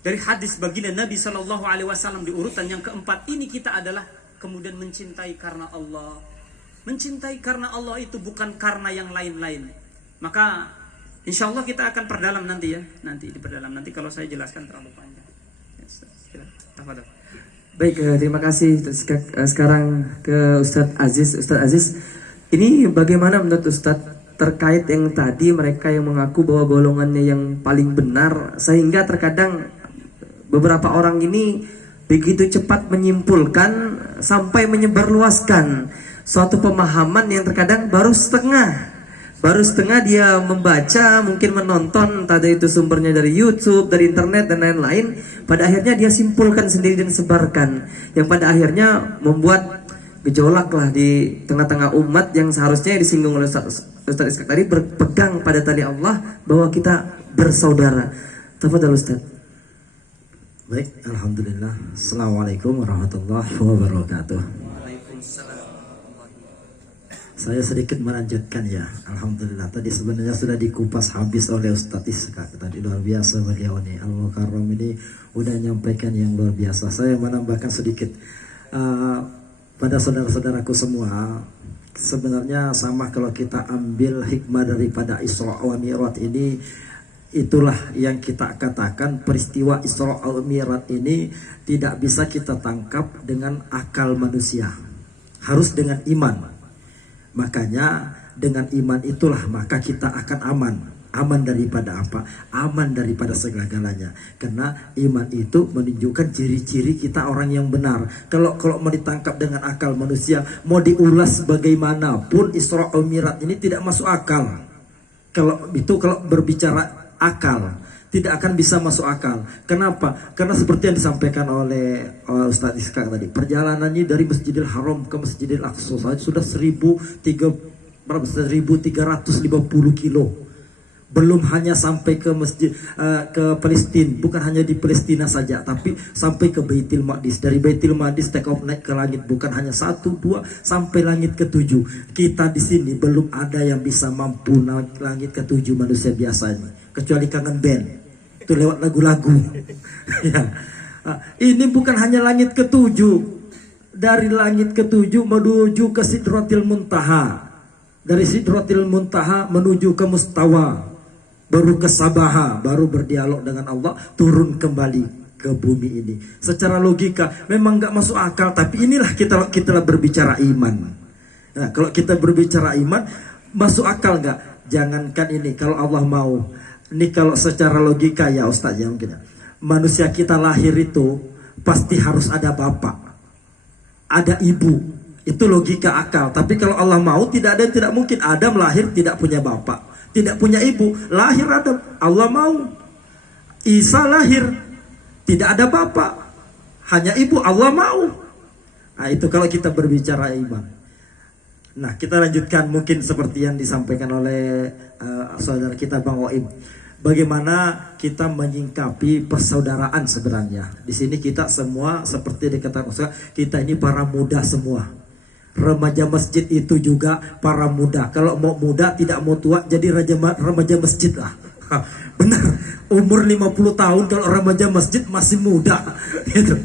dari hadis baginda Nabi Shallallahu Alaihi Wasallam di urutan yang keempat ini, kita adalah kemudian mencintai karena Allah. Mencintai karena Allah itu bukan karena yang lain-lain. Maka insya Allah kita akan perdalam nanti ya, nanti diperdalam. Nanti kalau saya jelaskan terlalu panjang. Tafadhol. Baik, terima kasih. Sekarang ke Ustadz Aziz. Ustadz Aziz, ini bagaimana menurut Ustadz terkait yang tadi mereka yang mengaku bahwa golongannya yang paling benar, sehingga terkadang beberapa orang ini begitu cepat menyimpulkan sampai menyebarluaskan suatu pemahaman yang terkadang baru setengah dia membaca, mungkin menonton, entah itu sumbernya dari YouTube, dari internet dan lain-lain. Pada akhirnya dia simpulkan sendiri dan sebarkan, yang pada akhirnya membuat gejolak lah di tengah-tengah umat yang seharusnya disinggung oleh Ustaz Iskak tadi, berpegang pada tali Allah bahwa kita bersaudara. Tafadhal Ustaz. Baik, alhamdulillah. Assalamualaikum warahmatullahi wabarakatuh. Saya sedikit melanjutkan ya. Alhamdulillah, tadi sebenarnya sudah dikupas habis oleh Ustadz Iskak. Tadi luar biasa beliau nih, Al-Mukarram ini udah nyampaikan yang luar biasa. Saya menambahkan sedikit pada saudara-saudaraku semua. Sebenarnya sama kalau kita ambil hikmah daripada Isra wa Mi'raj ini, itulah yang kita katakan peristiwa Isra wa Mi'raj ini tidak bisa kita tangkap dengan akal manusia, harus dengan iman. Makanya dengan iman itulah maka kita akan aman. Aman daripada apa? Aman daripada segala-galanya. Karena iman itu menunjukkan ciri-ciri kita orang yang benar. Kalau mau ditangkap dengan akal manusia, mau diulas bagaimanapun Isra wal Mi'raj ini tidak masuk akal. Kalau berbicara akal, tidak akan bisa masuk akal. Kenapa? Karena seperti yang disampaikan oleh Ustadz Iskak tadi, perjalanannya dari Masjidil Haram ke Masjidil Aqsa sudah 1350 kilo. Belum hanya sampai ke ke Palestina, bukan hanya di Palestina saja, tapi sampai ke Baitul Maqdis. Dari Baitul Maqdis take off naik ke langit, bukan hanya 1, 2 sampai langit ke-7. Kita di sini belum ada yang bisa mampu naik langit ke-7 manusia biasanya, kecuali kangen band. Itu lewat lagu-lagu. Ya. Ini bukan hanya langit ke-7. Dari langit ke-7 menuju ke Sidratil Muntaha. Dari Sidratil Muntaha menuju ke Mustawa. Baru ke Sabaha, baru berdialog dengan Allah, turun kembali ke bumi ini. Secara logika memang gak masuk akal, tapi inilah kita berbicara iman. Nah, kalau kita berbicara iman, masuk akal gak? Jangankan ini, kalau Allah mau. Ini kalau secara logika ya Ustaz ya mungkin. Manusia kita lahir itu pasti harus ada bapak, ada ibu. Itu logika akal. Tapi kalau Allah mau, tidak ada yang tidak mungkin. Adam lahir tidak punya bapak, tidak punya ibu. Lahir Adam, Allah mau. Isa lahir tidak ada bapak, hanya ibu, Allah mau. Nah itu kalau kita berbicara iman. Nah kita lanjutkan mungkin seperti yang disampaikan oleh saudara kita Bang Waib. Bagaimana kita menyingkapi persaudaraan sebenarnya. Di sini kita semua seperti dikatakan kita ini para muda semua. Remaja masjid itu juga para muda. Kalau mau muda tidak mau tua, jadi remaja masjid lah. Benar, umur 50 tahun kalau remaja masjid masih muda gitu.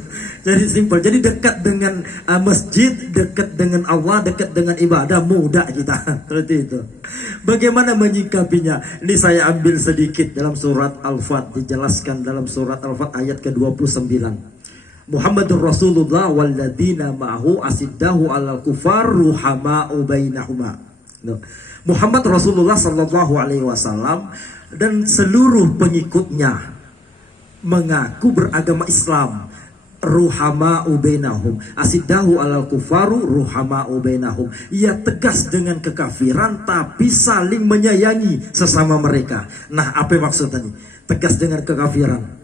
Jadi simpel. Jadi dekat dengan masjid, dekat dengan Allah, dekat dengan ibadah, muda kita. Seperti itu. Bagaimana menyikapinya? Ini saya ambil sedikit dalam surat Al-Fat, dijelaskan dalam surat Al-Fat ayat ke-29. Muhammadur Rasulullah walladzina ma'ahu asiddahu 'alal kufar ruhama'u bainahuma. Muhammad Rasulullah sallallahu alaihi wasallam dan seluruh pengikutnya mengaku beragama Islam. ruhama'u bainahum, asiddahu alal kufaru ruhama'u bainahum. Ia tegas dengan kekafiran tapi saling menyayangi sesama mereka. Nah, apa maksud tadi? Tegas dengan kekafiran.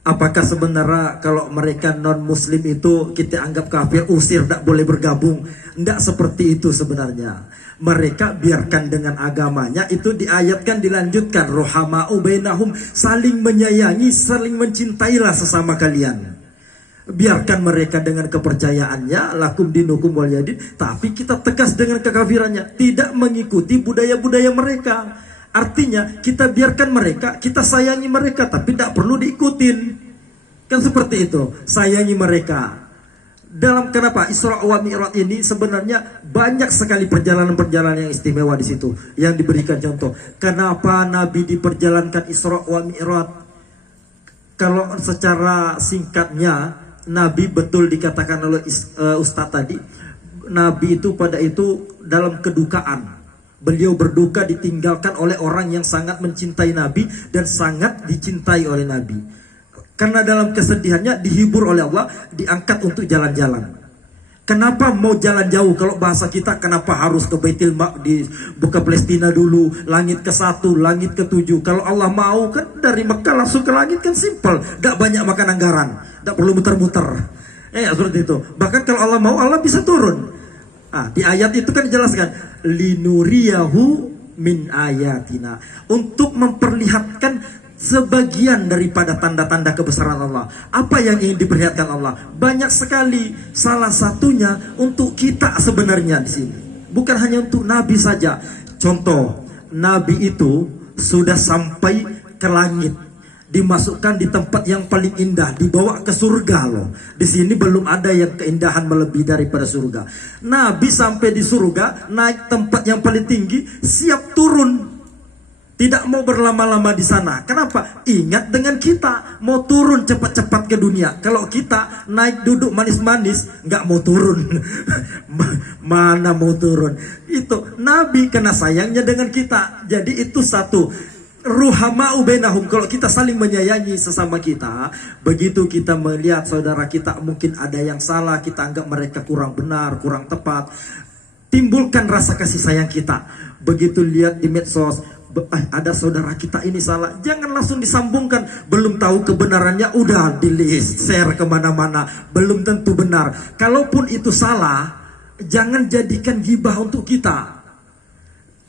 Apakah sebenarnya kalau mereka non muslim itu kita anggap kafir, usir, tidak boleh bergabung? Tidak seperti itu sebenarnya. Mereka biarkan dengan agamanya, itu diayatkan, dilanjutkan, ruhama'u bainahum, saling menyayangi, saling mencintailah sesama kalian. Biarkan mereka dengan kepercayaannya, lakum dinukum waliyadin, tapi kita tegas dengan kekafirannya, tidak mengikuti budaya-budaya mereka. Artinya kita biarkan mereka, kita sayangi mereka, tapi tidak perlu diikutin. Kan seperti itu, sayangi mereka. Dalam kenapa Isra wa Mi'raj ini sebenarnya banyak sekali perjalanan-perjalanan yang istimewa di situ yang diberikan contoh. Kenapa Nabi diperjalankan Isra wa Mi'raj? Kalau secara singkatnya, Nabi betul dikatakan oleh Ustadz tadi, Nabi itu pada itu dalam kedukaan. Beliau berduka ditinggalkan oleh orang yang sangat mencintai Nabi dan sangat dicintai oleh Nabi. Karena dalam kesedihannya dihibur oleh Allah, diangkat untuk jalan-jalan. Kenapa mau jalan jauh? Kalau bahasa kita, kenapa harus ke Baitul Maqdis, buka Palestina dulu, langit ke-1, langit ke-7. Kalau Allah mau kan dari Mekah langsung ke langit, kan simple, tidak banyak makan anggaran, tidak perlu muter-muter. Seperti itu. Bahkan kalau Allah mau, Allah bisa turun. Di ayat itu kan dijelaskan, linuriyahu min ayatina, untuk memperlihatkan sebagian daripada tanda-tanda kebesaran Allah. Apa yang ingin diperlihatkan Allah? Banyak sekali. Salah satunya untuk kita sebenarnya di sini. Bukan hanya untuk Nabi saja. Contoh, Nabi itu sudah sampai ke langit, dimasukkan di tempat yang paling indah, dibawa ke surga loh. Di sini belum ada yang keindahan melebihi daripada surga. Nabi sampai di surga, naik tempat yang paling tinggi, siap turun. Tidak mau berlama-lama di sana. Kenapa? Ingat dengan kita mau turun cepat-cepat ke dunia. Kalau kita naik duduk manis-manis, nggak mau turun. Mana mau turun? Itu Nabi kena sayangnya dengan kita. Jadi itu satu. Ruhama'u bainahum, kalau kita saling menyayangi sesama kita, begitu kita melihat saudara kita mungkin ada yang salah, kita anggap mereka kurang benar, kurang tepat, timbulkan rasa kasih sayang kita. Begitu lihat di medsos, ada saudara kita ini salah, jangan langsung disambungkan. Belum tahu kebenarannya udah di list, share kemana-mana, belum tentu benar. Kalaupun itu salah, jangan jadikan gibah untuk kita.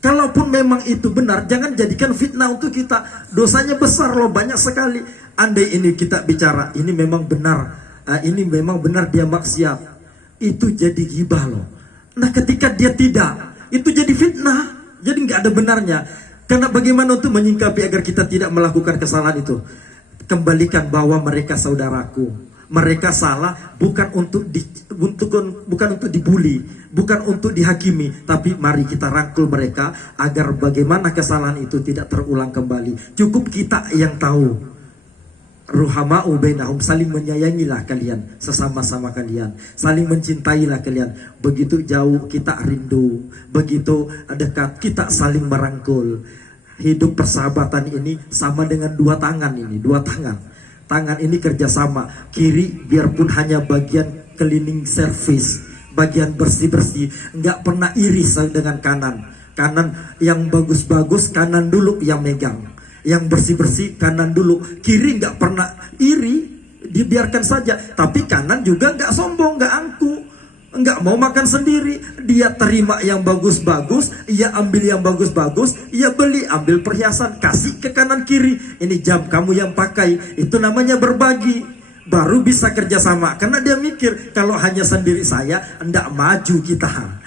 Kalaupun memang itu benar, jangan jadikan fitnah untuk kita. Dosanya besar loh, banyak sekali. Andai ini kita bicara, ini memang benar, ini memang benar dia maksiat, itu jadi gibah loh. Nah ketika dia tidak, itu jadi fitnah, jadi nggak ada benarnya. Karena bagaimana untuk menyingkapi agar kita tidak melakukan kesalahan itu? Kembalikan bahwa mereka saudaraku. Mereka salah bukan untuk dibully, bukan untuk dihakimi, tapi mari kita rangkul mereka agar bagaimana kesalahan itu tidak terulang kembali. Cukup kita yang tahu. Ruhama'u bainahum, saling menyayangilah kalian sesama-sama kalian, saling mencintailah kalian. Begitu jauh kita rindu, begitu dekat kita saling merangkul. Hidup persahabatan ini sama dengan dua tangan ini, dua tangan. Tangan ini kerjasama, kiri biarpun hanya bagian cleaning service, bagian bersih-bersih, nggak pernah iri dengan kanan. Kanan yang bagus-bagus, kanan dulu yang megang. Yang bersih-bersih kanan dulu, kiri nggak pernah iri, dibiarkan saja. Tapi kanan juga nggak sombong, nggak angku, nggak mau makan sendiri. Dia terima yang bagus-bagus, ia ambil yang bagus-bagus, ia beli, ambil perhiasan, kasih ke kanan kiri. Ini jam kamu yang pakai, itu namanya berbagi. Baru bisa kerjasama, karena dia mikir kalau hanya sendiri saya, nggak maju kita.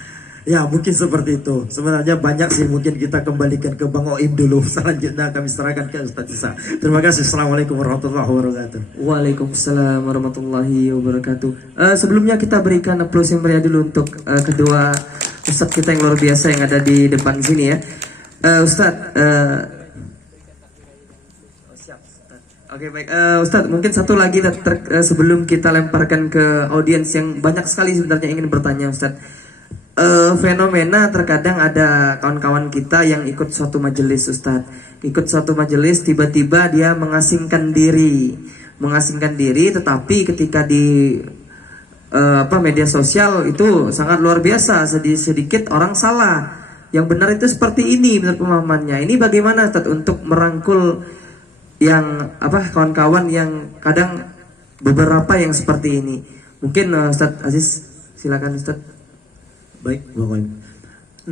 Ya mungkin seperti itu. Sebenarnya banyak sih, mungkin kita kembalikan ke Bang Oim dulu. Selanjutnya kami serahkan ke Ustaz Isa. Terima kasih. Assalamualaikum warahmatullahi wabarakatuh. Waalaikumsalam warahmatullahi wabarakatuh. Sebelumnya kita berikan aplaus yang meriah dulu untuk kedua Ustaz kita yang luar biasa yang ada di depan sini ya. Ustaz, oke baik, Ustaz mungkin satu lagi sebelum kita lemparkan ke audiens yang banyak sekali sebenarnya ingin bertanya Ustaz. Fenomena terkadang ada kawan-kawan kita yang ikut suatu majelis Ustadz, ikut suatu majelis tiba-tiba dia mengasingkan diri, mengasingkan diri, tetapi ketika di media sosial itu sangat luar biasa, sedikit orang salah. Yang benar itu seperti ini menurut pemahamannya. Ini bagaimana Ustaz untuk merangkul yang kawan-kawan yang kadang beberapa yang seperti ini. Mungkin Ustaz Aziz, silakan Ustaz. Baik, Bang Oim.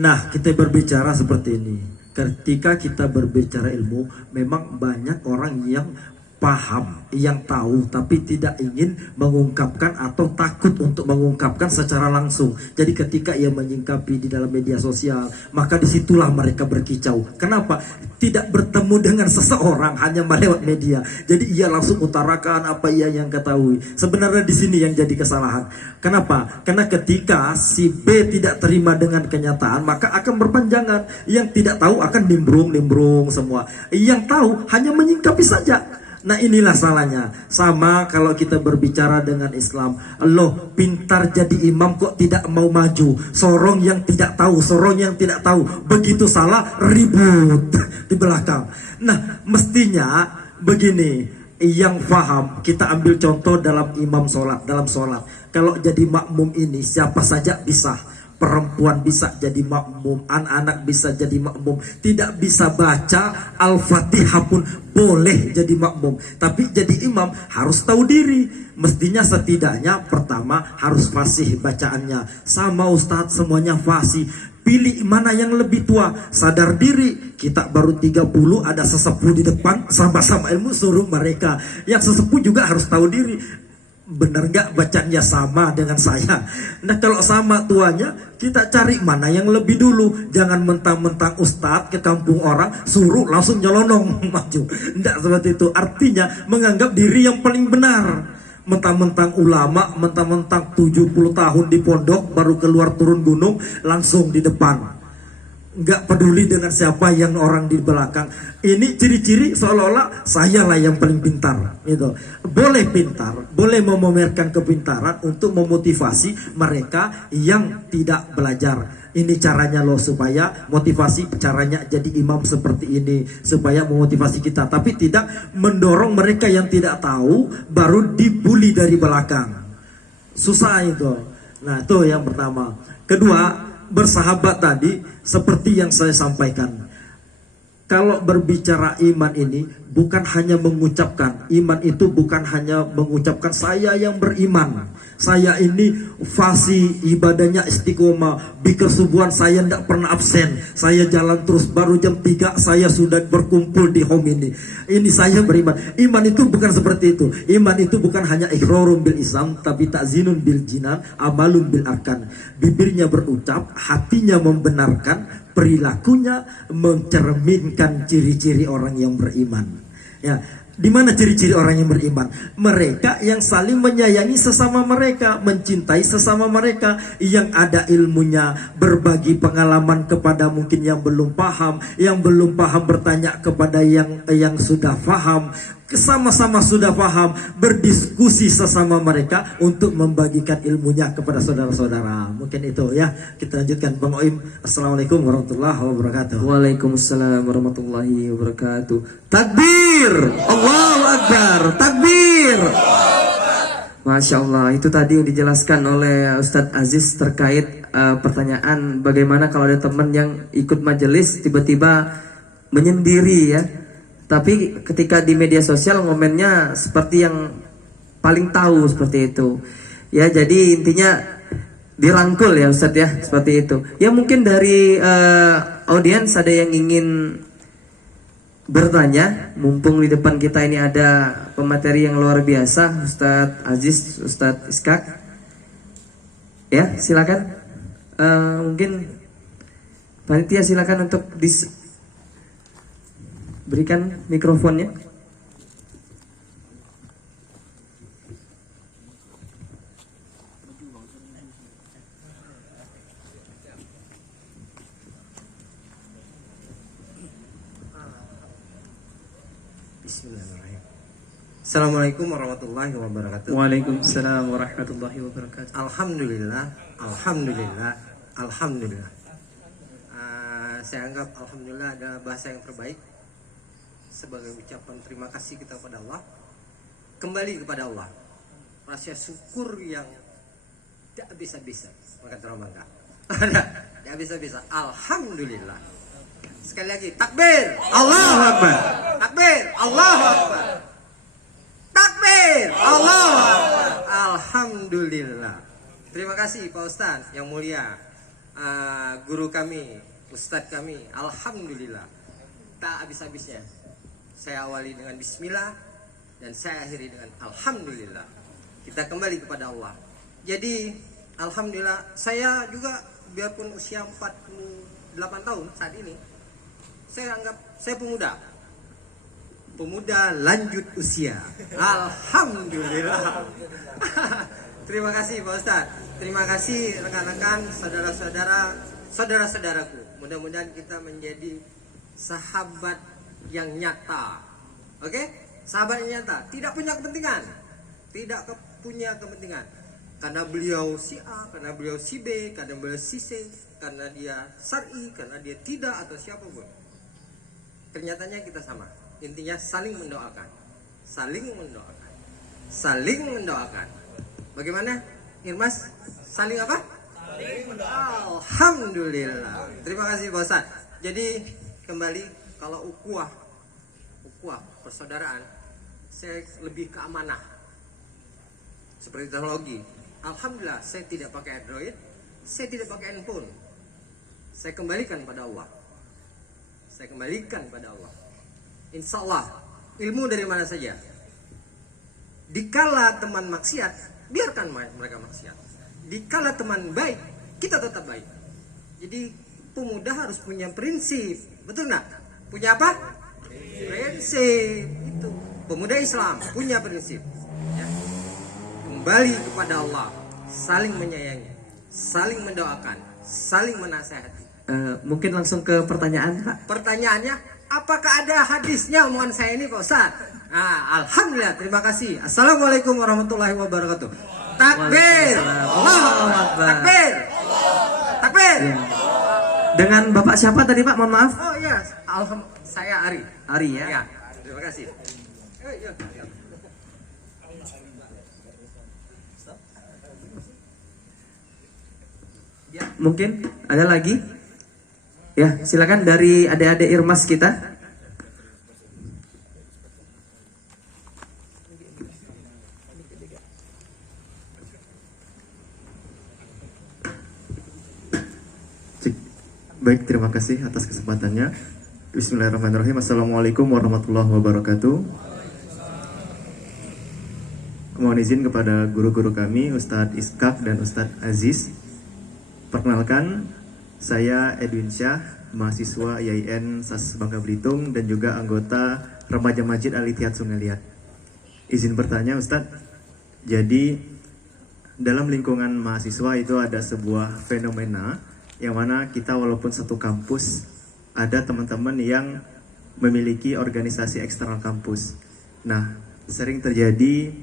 Nah, kita berbicara seperti ini. Ketika kita berbicara ilmu, memang banyak orang yang paham, yang tahu, tapi tidak ingin mengungkapkan atau takut untuk mengungkapkan secara langsung. Jadi ketika ia menyingkapi di dalam media sosial, maka disitulah mereka berkicau. Kenapa? Tidak bertemu dengan seseorang, hanya melewat media. Jadi ia langsung utarakan apa ia yang ketahui. Sebenarnya di sini yang jadi kesalahan. Kenapa? Karena ketika si B tidak terima dengan kenyataan, maka akan berpanjangan. Yang tidak tahu akan nimbrung semua. Yang tahu hanya menyingkapi saja. Nah, inilah salahnya. Sama kalau kita berbicara dengan Islam. Loh, pintar jadi imam kok tidak mau maju. Sorong yang tidak tahu, begitu salah ribut di belakang. Nah, mestinya begini, yang paham, kita ambil contoh dalam imam sholat, dalam sholat. Kalau jadi makmum ini siapa saja bisa. Perempuan bisa jadi makmum, anak-anak bisa jadi makmum, tidak bisa baca Al-Fatihah pun boleh jadi makmum. Tapi jadi imam harus tahu diri. Mestinya setidaknya pertama harus fasih bacaannya. Sama Ustadz semuanya fasih. Pilih mana yang lebih tua, sadar diri. Kita baru 30, ada sesepuh di depan, sama-sama ilmu, suruh mereka. Yang sesepuh juga harus tahu diri. Benar nggak bacanya sama dengan saya? Nah, kalau sama tuanya, kita cari mana yang lebih dulu. Jangan mentang-mentang ustadz ke kampung orang suruh langsung nyelonong maju. Nggak seperti itu. Artinya menganggap diri yang paling benar. Mentang-mentang ulama, mentang-mentang 70 tahun di pondok, baru keluar turun gunung langsung di depan. Nggak peduli dengan siapa yang orang di belakang. Ini ciri-ciri seolah-olah saya lah yang paling pintar gitu. Boleh pintar, boleh memamerkan kepintaran untuk memotivasi mereka yang tidak belajar. Ini caranya loh, supaya motivasi, caranya jadi imam seperti ini, supaya memotivasi kita. Tapi tidak mendorong mereka yang tidak tahu baru dibully dari belakang. Susah itu. Nah, itu yang pertama. Kedua, bersahabat tadi seperti yang saya sampaikan. Kalau berbicara iman ini bukan hanya mengucapkan. Iman itu bukan hanya mengucapkan saya yang beriman, saya ini fasih, ibadahnya istiqomah, bikir subuhan saya tidak pernah absen, saya jalan terus, baru jam 3 saya sudah berkumpul di home ini saya beriman. Iman itu bukan seperti itu. Iman itu bukan hanya iqrarun bil Islam, tapi takzinun bil jinan, amalun bil arkan. Bibirnya berucap, hatinya membenarkan, perilakunya mencerminkan ciri-ciri orang yang beriman. Ya, di mana ciri-ciri orang yang beriman? Mereka yang saling menyayangi sesama mereka, mencintai sesama mereka, yang ada ilmunya, berbagi pengalaman kepada mungkin yang belum paham, bertanya kepada yang sudah paham, sama-sama sudah paham, berdiskusi sesama mereka untuk membagikan ilmunya kepada saudara-saudara. Mungkin itu ya. Kita lanjutkan, Bang Oim. Assalamualaikum warahmatullahi wabarakatuh. Waalaikumsalam warahmatullahi wabarakatuh. Takbir, Allahu Akbar, takbir. Masya Allah, itu tadi yang dijelaskan oleh Ustadz Aziz terkait pertanyaan bagaimana kalau ada teman yang ikut majelis tiba-tiba menyendiri ya. Tapi ketika di media sosial ngomennya seperti yang paling tahu seperti itu. Ya, jadi intinya dirangkul ya Ustadz ya, seperti itu. Ya, mungkin dari audiens ada yang ingin bertanya, mumpung di depan kita ini ada pemateri yang luar biasa, Ustadz Aziz, Ustadz Iskak. Ya, silakan. Mungkin panitia silakan untuk berikan mikrofonnya. Bismillahirrahmanirrahim. Assalamualaikum warahmatullahi wabarakatuh. Waalaikumsalam warahmatullahi wabarakatuh. Alhamdulillah. Saya anggap alhamdulillah adalah bahasa yang terbaik sebagai ucapan terima kasih kita kepada Allah kembali kepada Allah. Rasa syukur yang tidak bisa-bisa. Maka orang bangga. Tidak bisa-bisa. Alhamdulillah. Sekali lagi, takbir. Allahu Akbar. Takbir. Allahu Akbar. Takbir. Allahu Akbar. Alhamdulillah. Terima kasih Pak Ustadz yang mulia. Guru kami, Ustadz kami. Alhamdulillah. Tak habis-habisnya. Saya awali dengan bismillah dan saya akhiri dengan alhamdulillah. Kita kembali kepada Allah. Jadi alhamdulillah saya juga biarpun usia 48 tahun saat ini, saya anggap saya pemuda. Pemuda lanjut usia. Alhamdulillah. Terima kasih Pak Ustadz. Terima kasih rekan-rekan, saudara-saudaraku. Mudah-mudahan kita menjadi sahabat yang nyata. Oke? Sahabat yang nyata, tidak punya kepentingan. Punya kepentingan. Karena beliau si A, karena beliau si B, karena beliau si C, karena dia syar'i, karena dia tidak atau siapapun. Kenyataannya kita sama. Intinya saling mendoakan. Saling mendoakan. Saling mendoakan. Bagaimana? Irmas, saling apa? Saling mendoakan. Alhamdulillah. Terima kasih Pak Ustadz. Jadi kembali kalau ukhuwah persaudaraan, saya lebih ke amanah. Seperti teknologi. Alhamdulillah, saya tidak pakai Android, saya tidak pakai handphone. Saya kembalikan pada Allah. Saya kembalikan pada Allah. Insya Allah, ilmu dari mana saja. Dikala teman maksiat, biarkan mereka maksiat. Dikala teman baik, kita tetap baik. Jadi pemuda harus punya prinsip, betul nggak? Punya apa? Prinsip itu. Pemuda Islam punya prinsip. Ya. Kembali kepada Allah, saling menyayangi, saling mendoakan, saling menasehati. Mungkin langsung ke pertanyaan, Pak. Pertanyaannya, apakah ada hadisnya omongan saya ini Pak Ustaz? Alhamdulillah, terima kasih. Assalamualaikum warahmatullahi wabarakatuh. Takbir. Allahu Akbar. Takbir. Takbir. Ya. Dengan Bapak siapa tadi Pak? Mohon maaf. Oh iya, saya Ari. Ari ya. Ya, terima kasih. Mungkin ada lagi? Ya, silakan dari adik-adik Irmas kita. Baik, terima kasih atas kesempatannya. Bismillahirrahmanirrahim. Assalamualaikum warahmatullahi wabarakatuh. Mohon izin kepada guru-guru kami, Ustadz Iskak dan Ustadz Aziz. Perkenalkan, saya Edwin Syah, mahasiswa IAIN SAS Bangka Belitung dan juga anggota Remaja Masjid Al-Ittihad Sungai Liat. Izin bertanya Ustadz, jadi dalam lingkungan mahasiswa itu ada sebuah fenomena yang mana kita walaupun satu kampus, ada teman-teman yang memiliki organisasi eksternal kampus. Nah, sering terjadi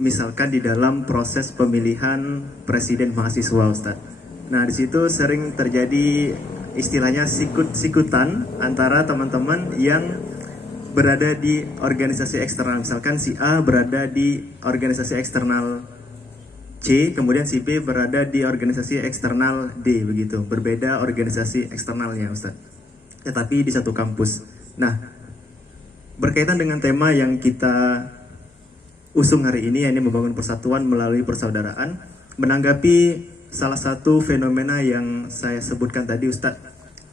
misalkan di dalam proses pemilihan presiden mahasiswa Ustadz. Nah, di situ sering terjadi istilahnya sikut-sikutan antara teman-teman yang berada di organisasi eksternal. Misalkan si A berada di organisasi eksternal C, kemudian si B berada di organisasi eksternal D, begitu. Berbeda organisasi eksternalnya, Ustaz. Tetapi di satu kampus. Nah, berkaitan dengan tema yang kita usung hari ini, yakni membangun persatuan melalui persaudaraan, menanggapi salah satu fenomena yang saya sebutkan tadi, Ustaz.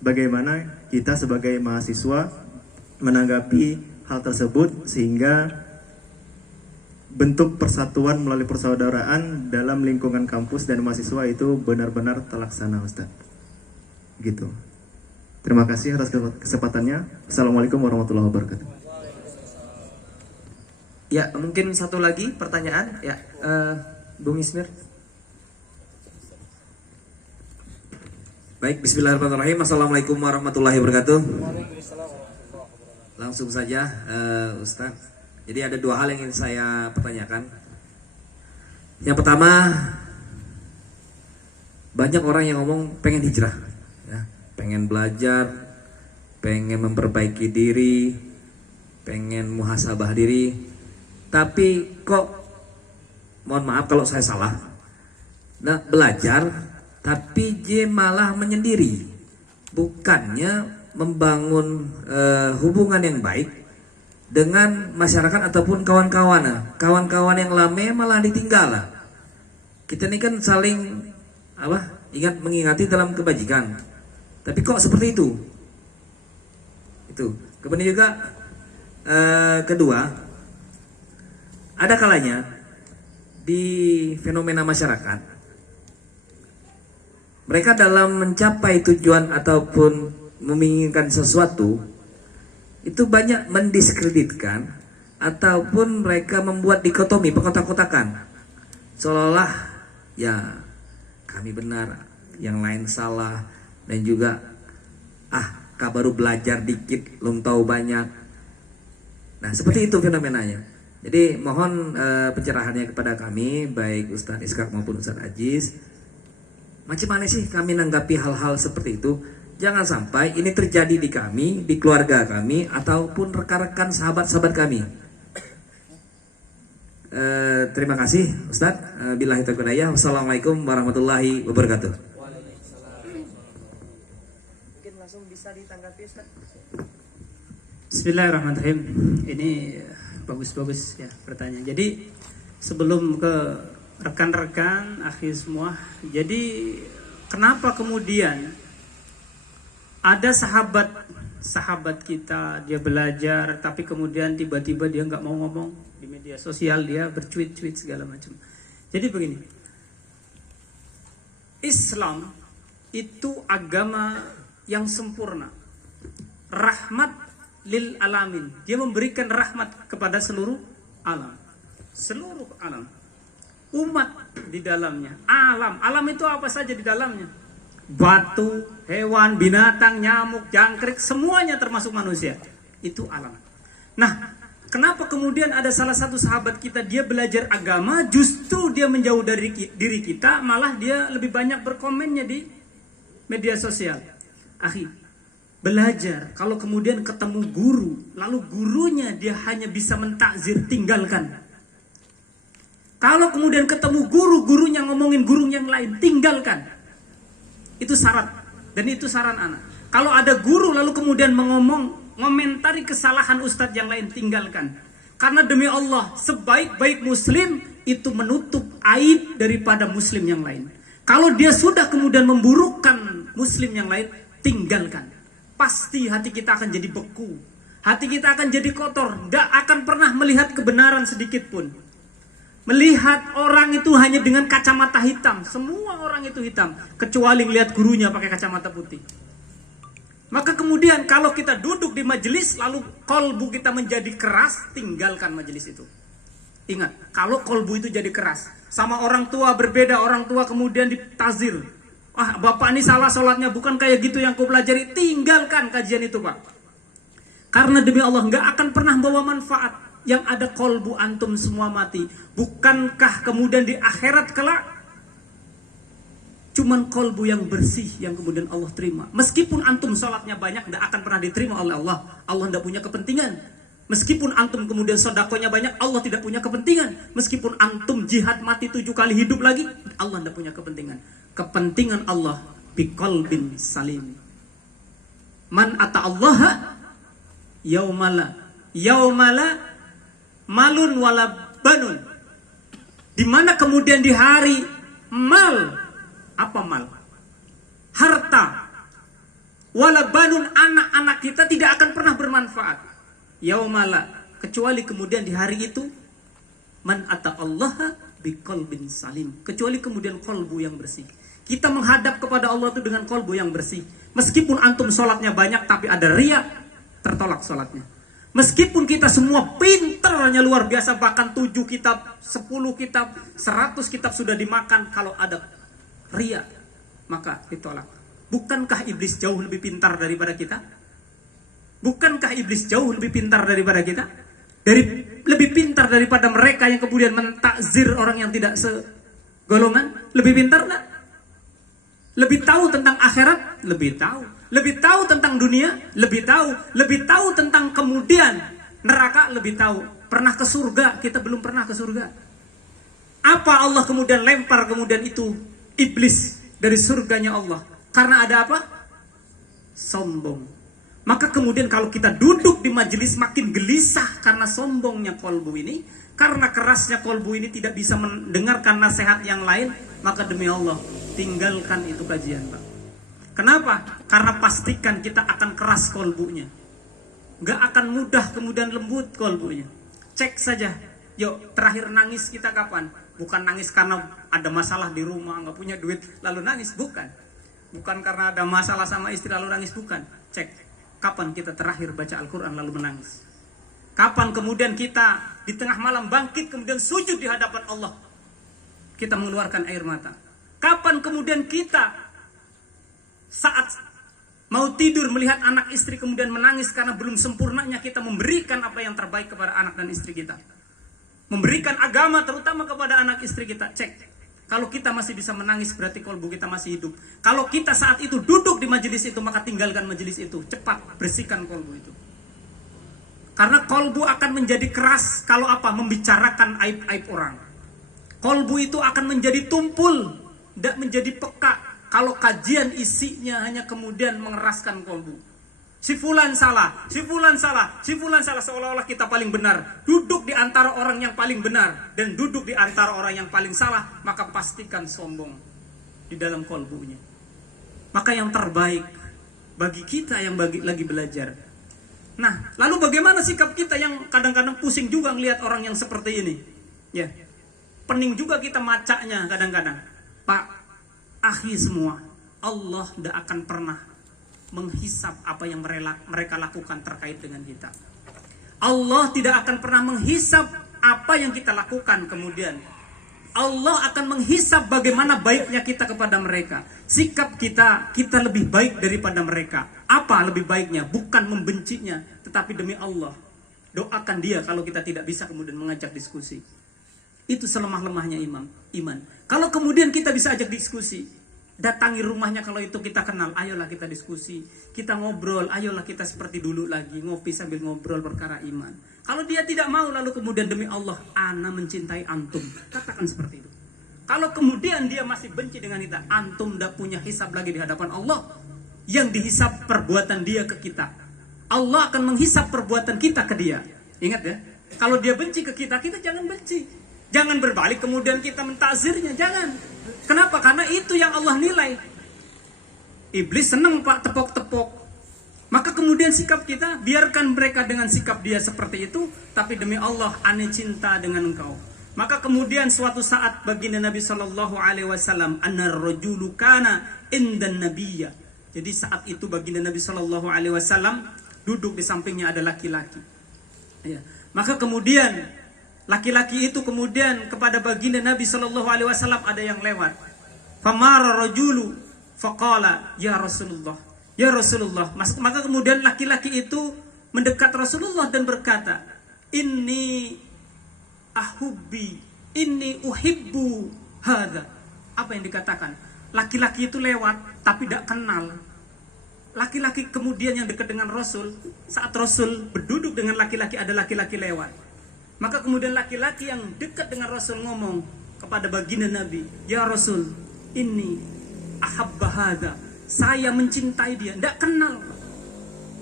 Bagaimana kita sebagai mahasiswa menanggapi hal tersebut sehingga bentuk persatuan melalui persaudaraan dalam lingkungan kampus dan mahasiswa itu benar-benar terlaksana, Ustaz. Gitu. Terima kasih atas kesempatannya. Assalamualaikum warahmatullahi wabarakatuh. Ya, mungkin satu lagi pertanyaan. Ya, Bung Ismir. Baik, bismillahirrahmanirrahim. Assalamualaikum warahmatullahi wabarakatuh. Langsung saja, Ustaz. Jadi ada dua hal yang ingin saya pertanyakan. Yang pertama, banyak orang yang ngomong pengen hijrah, ya, pengen belajar, pengen memperbaiki diri, pengen muhasabah diri. tapi kok, mohon maaf kalau saya salah, nah, belajar tapi dia malah menyendiri, bukannya membangun hubungan yang baik dengan masyarakat ataupun kawan-kawan yang lama malah ditinggal. Kita ini kan saling mengingati dalam kebajikan, tapi kok seperti itu. Kemudian juga kedua, ada kalanya di fenomena masyarakat, mereka dalam mencapai tujuan ataupun menginginkan sesuatu itu banyak mendiskreditkan ataupun mereka membuat dikotomi, pekotak-kotakan, seolah-olah ya kami benar, yang lain salah, dan juga kau baru belajar dikit, belum tahu banyak. Nah, seperti itu fenomenanya. Jadi mohon pencerahannya kepada kami, baik Ustadz Iskak maupun Ustadz Aziz. Macam mana sih kami nanggapi hal-hal seperti itu? Jangan sampai ini terjadi di kami, di keluarga kami, ataupun rekan-rekan sahabat-sahabat kami. Terima kasih Ustadz. Billahi taufiq wal hidayah. Wassalamualaikum warahmatullahi wabarakatuh. Mungkin langsung bisa ditanggapi Ustaz. Bismillahirrahmanirrahim. Ini bagus-bagus ya pertanyaan. Jadi sebelum ke rekan-rekan, akhi semua, jadi kenapa kemudian ada sahabat kita, dia belajar tapi kemudian tiba-tiba dia nggak mau ngomong di media sosial, dia bercuit-cuit segala macam. Jadi begini, Islam itu agama yang sempurna, rahmat lil alamin. Dia memberikan rahmat kepada seluruh alam, umat di dalamnya. Alam itu apa saja di dalamnya? Batu, hewan, binatang, nyamuk, jangkrik, semuanya termasuk manusia. Itu alam. Nah, kenapa kemudian ada salah satu sahabat kita, dia belajar agama, justru dia menjauh dari diri kita, malah dia lebih banyak berkomennya di media sosial. Akhi, belajar, kalau kemudian ketemu guru, lalu gurunya dia hanya bisa mentakzir, tinggalkan. Kalau kemudian ketemu gurunya ngomongin guru yang lain, tinggalkan. Itu syarat, dan itu saran anak. Kalau ada guru lalu kemudian mengomentari kesalahan ustadz yang lain, tinggalkan. Karena demi Allah, sebaik-baik muslim itu menutup aib daripada muslim yang lain. Kalau dia sudah kemudian memburukkan muslim yang lain, tinggalkan. Pasti hati kita akan jadi beku, hati kita akan jadi kotor, tidak akan pernah melihat kebenaran sedikit pun. Melihat orang itu hanya dengan kacamata hitam. Semua orang itu hitam, kecuali melihat gurunya pakai kacamata putih. Maka kemudian kalau kita duduk di majelis, lalu kolbu kita menjadi keras, tinggalkan majelis itu. Ingat, kalau kolbu itu jadi keras, sama orang tua berbeda, orang tua kemudian ditazir. Bapak ini salah sholatnya, bukan kayak gitu yang kau pelajari. Tinggalkan kajian itu, Pak. Karena demi Allah nggak akan pernah bawa manfaat. Yang ada kolbu antum semua mati. Bukankah kemudian di akhirat kelak cuman kolbu yang bersih yang kemudian Allah terima? Meskipun antum sholatnya banyak, tidak akan pernah diterima oleh Allah. Allah tidak punya kepentingan. Meskipun antum kemudian sodakonya banyak, Allah tidak punya kepentingan. Meskipun antum jihad mati 7 kali hidup lagi, Allah tidak punya kepentingan. Kepentingan Allah biqalbin salim. Man ata Allah yaumala malun wala banun. Dimana kemudian di hari mal, apa mal? Harta wala banun, anak-anak kita tidak akan pernah bermanfaat. Yaumala, kecuali kemudian di hari itu man ata Allah biqalbin salim, kecuali kemudian kolbu yang bersih. Kita menghadap kepada Allah itu dengan kolbu yang bersih. Meskipun antum sholatnya banyak tapi ada riya, tertolak sholatnya. Meskipun kita semua pinternya luar biasa, bahkan 7 kitab, 10 kitab, 100 kitab sudah dimakan, kalau ada riya, maka ditolak. Bukankah iblis jauh lebih pintar daripada kita? Bukankah iblis jauh lebih pintar daripada kita? Lebih pintar daripada mereka yang kemudian mentakzir orang yang tidak segolongan? Lebih pintar enggak? Lebih tahu tentang akhirat? Lebih tahu. Lebih tahu tentang dunia? Lebih tahu. Lebih tahu tentang kemudian neraka? Lebih tahu. Pernah ke surga, kita belum pernah ke surga. Apa Allah kemudian lempar kemudian itu iblis dari surganya Allah? Karena ada apa? Sombong. Maka kemudian kalau kita duduk di majelis makin gelisah karena sombongnya kolbu ini, karena kerasnya kolbu ini tidak bisa mendengarkan nasihat yang lain, maka demi Allah tinggalkan itu kajian, Pak. Kenapa? Karena pastikan kita akan keras kolbunya, gak akan mudah kemudian lembut kolbunya. Cek saja, yuk terakhir nangis kita kapan? Bukan nangis karena ada masalah di rumah, nggak punya duit lalu nangis, bukan. Bukan karena ada masalah sama istri lalu nangis, bukan. Cek, kapan kita terakhir baca Al-Quran lalu menangis? Kapan kemudian kita di tengah malam bangkit kemudian sujud di hadapan Allah, kita mengeluarkan air mata? Kapan kemudian kita saat mau tidur melihat anak istri kemudian menangis karena belum sempurnanya kita memberikan apa yang terbaik kepada anak dan istri kita? Memberikan agama terutama kepada anak istri kita. Cek, kalau kita masih bisa menangis berarti kolbu kita masih hidup. Kalau kita saat itu duduk di majelis itu, maka tinggalkan majelis itu. Cepat bersihkan kolbu itu. Karena kolbu akan menjadi keras kalau apa? Membicarakan aib-aib orang. Kolbu itu akan menjadi tumpul, tidak menjadi peka kalau kajian isinya hanya kemudian mengeraskan kolbu. Si fulan salah, si fulan salah, si fulan salah, seolah-olah kita paling benar. Duduk di antara orang yang paling benar dan duduk di antara orang yang paling salah, maka pastikan sombong di dalam kolbunya. Maka yang terbaik bagi kita yang lagi belajar. Nah, lalu bagaimana sikap kita yang kadang-kadang pusing juga ngelihat orang yang seperti ini? Ya, pening juga kita macanya kadang-kadang. Pak, akhi semua, Allah tidak akan pernah menghisap apa yang mereka lakukan terkait dengan kita. Allah tidak akan pernah menghisap apa yang kita lakukan kemudian. Allah akan menghisap bagaimana baiknya kita kepada mereka. Sikap kita lebih baik daripada mereka. Apa lebih baiknya? Bukan membencinya, tetapi demi Allah doakan dia kalau kita tidak bisa kemudian mengajak diskusi. Itu selemah-lemahnya iman. Kalau kemudian kita bisa ajak diskusi, datangi rumahnya kalau itu kita kenal, ayolah kita diskusi, kita ngobrol, ayolah kita seperti dulu lagi, ngopi sambil ngobrol perkara iman. Kalau dia tidak mau, lalu kemudian demi Allah, ana mencintai antum, katakan seperti itu. Kalau kemudian dia masih benci dengan kita, antum tidak punya hisab lagi di hadapan Allah, yang dihisab perbuatan dia ke kita. Allah akan menghisab perbuatan kita ke dia. Ingat ya, kalau dia benci ke kita, kita jangan benci. Jangan berbalik kemudian kita mentakzirnya, jangan. Kenapa? Karena itu yang Allah nilai. Iblis senang Pak tepok-tepok. Maka kemudian sikap kita, biarkan mereka dengan sikap dia seperti itu, tapi demi Allah, ane cinta dengan engkau. Maka kemudian suatu saat baginda Nabi Shallallahu Alaihi Wasallam, anar rojulu kana indan nabiyya. Jadi saat itu baginda Nabi Shallallahu Alaihi Wasallam duduk di sampingnya ada laki-laki. Ya. Maka kemudian laki-laki itu kemudian kepada baginda Nabi Shallallahu Alaihi Wasallam ada yang lewat. Famara rojulu faqala ya Rasulullah, ya Rasulullah. Maka kemudian laki-laki itu mendekat Rasulullah dan berkata, Inni ahubbi, inni uhibbu hadza. Apa yang dikatakan? Laki-laki itu lewat tapi tidak kenal. Laki-laki kemudian yang dekat dengan Rasul, saat Rasul berduduk dengan laki-laki, ada laki-laki lewat. Maka kemudian laki-laki yang dekat dengan Rasul ngomong kepada baginda Nabi, ya Rasul, inni ahabba hadza. Saya mencintai dia, tidak kenal.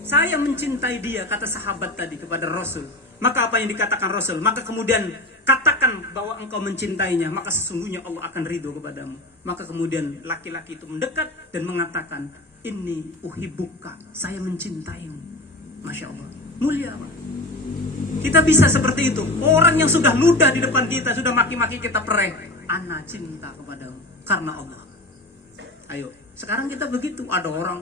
Saya mencintai dia, kata sahabat tadi kepada Rasul. Maka apa yang dikatakan Rasul? Maka kemudian katakan bahwa engkau mencintainya, maka sesungguhnya Allah akan ridho kepadamu. Maka kemudian laki-laki itu mendekat dan mengatakan, Inni uhibbuka, saya mencintaimu. Masya Allah, mulia Pak. Kita bisa seperti itu. Orang yang sudah ludah di depan kita, sudah maki-maki kita pereh, ana cinta kepadamu karena Allah. Ayo, sekarang kita begitu. Ada orang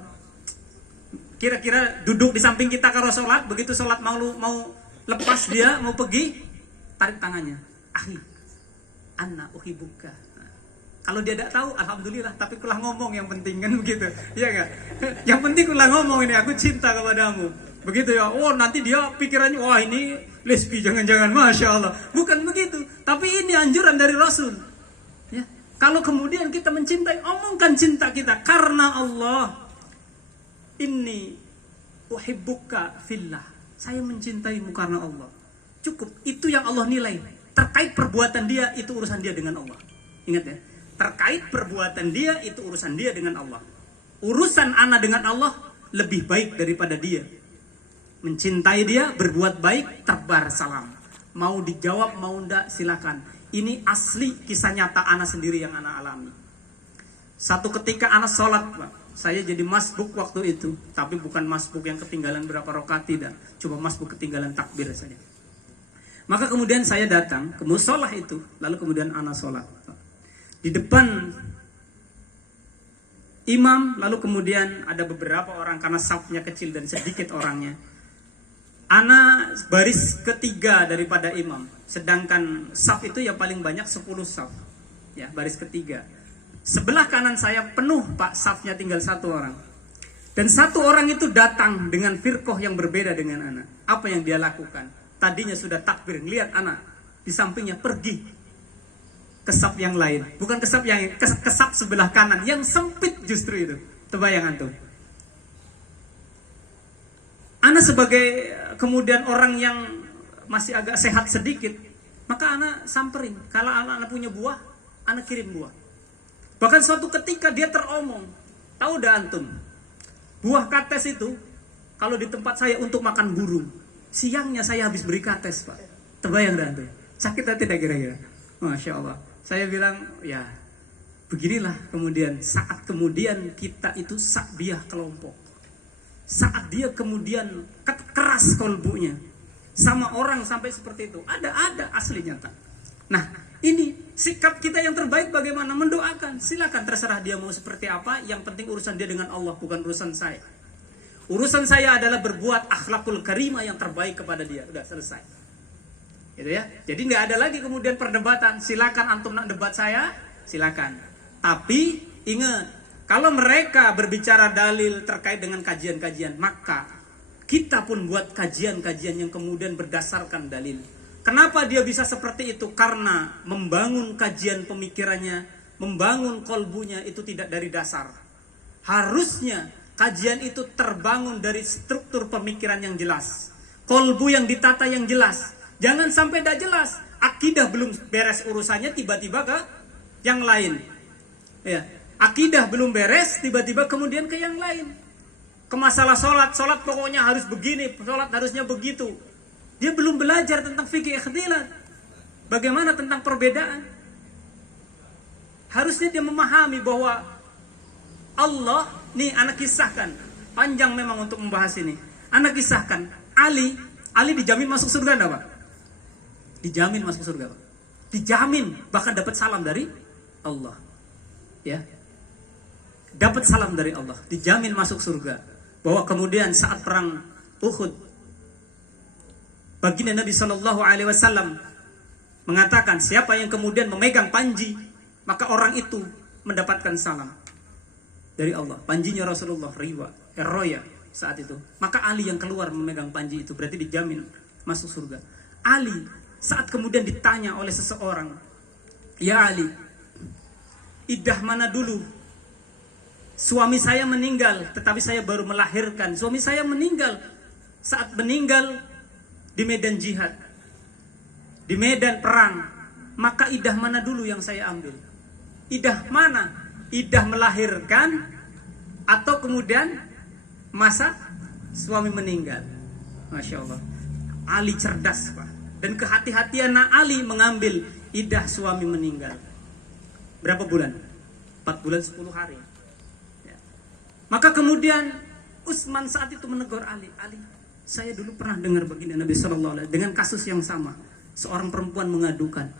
kira-kira duduk di samping kita kalau sholat, begitu sholat mau lepas dia mau pergi, tarik tangannya, ahi, ana uhibbuka. Kalau dia tidak tahu, alhamdulillah. Tapi kulah ngomong yang penting kan begitu, iya nggak? Yang penting kulah ngomong ini, aku cinta kepadamu. Begitu ya. Oh nanti dia pikirannya, wah ini lesbi jangan-jangan, masya Allah. Bukan begitu. Tapi ini anjuran dari Rasul. Ya. Kalau kemudian kita mencintai, omongkan cinta kita karena Allah. Inni uhibbuka fillah. Saya mencintaimu karena Allah. Cukup. Itu yang Allah nilai. Terkait perbuatan dia, itu urusan dia dengan Allah. Ingat ya. Terkait perbuatan dia, itu urusan dia dengan Allah. Urusan ana dengan Allah lebih baik daripada dia. Mencintai dia, berbuat baik, tebar salam. Mau dijawab, mau enggak, silakan. Ini asli kisah nyata ana sendiri yang ana alami. Satu ketika ana sholat, Pak. Saya jadi masbuk waktu itu. Tapi bukan masbuk yang ketinggalan berapa rakaat, tidak. Cuma masbuk ketinggalan takbir saja. Maka kemudian saya datang ke musolah itu. Lalu kemudian ana sholat. Di depan imam, lalu kemudian ada beberapa orang karena safnya kecil dan sedikit orangnya. Ana baris ketiga daripada imam. Sedangkan saf itu ya paling banyak 10 saf. Ya, baris ketiga. Sebelah kanan saya penuh, Pak, safnya tinggal 1 orang. Dan 1 orang itu datang dengan firqah yang berbeda dengan ana. Apa yang dia lakukan? Tadinya sudah takbir, lihat ana di sampingnya pergi ke saf yang lain. Bukan ke saf yang ke saf sebelah kanan yang sempit justru itu. Terbayang antum. Ana sebagai kemudian orang yang masih agak sehat sedikit, maka ana samperin. Kalau ana punya buah, ana kirim buah. Bahkan suatu ketika dia teromong, tahu dah antum, buah kates itu kalau di tempat saya untuk makan burung, siangnya saya habis beri kates, Pak. Terbayang dah antum? Sakit atau tidak kira-kira? Masya Allah. Saya bilang, ya beginilah kemudian, saat kemudian kita itu sakbiah kelompok. Saat dia kemudian keras kolbunya sama orang sampai seperti itu, ada asli nyata. Nah, ini sikap kita yang terbaik bagaimana? Mendoakan. Silakan, terserah dia mau seperti apa. Yang penting urusan dia dengan Allah, bukan urusan saya. Urusan saya adalah berbuat akhlakul karimah yang terbaik kepada dia. Udah selesai. Gitu ya. Jadi nggak ada lagi kemudian perdebatan. Silakan antum nak debat saya, silakan. Tapi ingat, kalau mereka berbicara dalil terkait dengan kajian-kajian, maka kita pun buat kajian-kajian yang kemudian berdasarkan dalil. Kenapa dia bisa seperti itu? Karena membangun kajian pemikirannya, membangun kolbunya itu tidak dari dasar. Harusnya kajian itu terbangun dari struktur pemikiran yang jelas. Kolbu yang ditata yang jelas. Jangan sampai tidak jelas. Akidah belum beres urusannya, tiba-tiba ke yang lain. Ya, akidah belum beres, tiba-tiba kemudian ke yang lain. Ke masalah sholat pokoknya harus begini, sholat harusnya begitu. Dia belum belajar tentang fikih ikhtilat. Bagaimana tentang perbedaan? Harusnya dia memahami bahwa Allah, nih anak kisahkan. Panjang memang untuk membahas ini. Anak kisahkan, Ali dijamin masuk surga enggak, Pak? Dijamin masuk surga, Pak. Dijamin, bahkan dapat salam dari Allah. Ya. Dapat salam dari Allah, dijamin masuk surga. Bahwa kemudian saat perang Uhud, baginda Nabi Shallallahu Alaihi Wasallam mengatakan, siapa yang kemudian memegang panji, maka orang itu mendapatkan salam dari Allah. Panjinya Rasulullah, Roya saat itu. Maka Ali yang keluar memegang panji itu, berarti dijamin masuk surga. Ali saat kemudian ditanya oleh seseorang, ya Ali, iddah mana dulu? Suami saya meninggal, tetapi saya baru melahirkan. Suami saya meninggal, saat meninggal di medan jihad, di medan perang. Maka idah mana dulu yang saya ambil? Idah mana? Idah melahirkan atau kemudian masa suami meninggal? Masya Allah. Ali cerdas, Pak. Dan kehati-hatian Ali mengambil idah suami meninggal. Berapa bulan? 4 bulan 10 hari. Ya. Maka kemudian Utsman saat itu menegur Ali. Ali, saya dulu pernah dengar baginda Nabi Sallallahu Alaihi Wasallam dengan kasus yang sama. Seorang perempuan mengadukan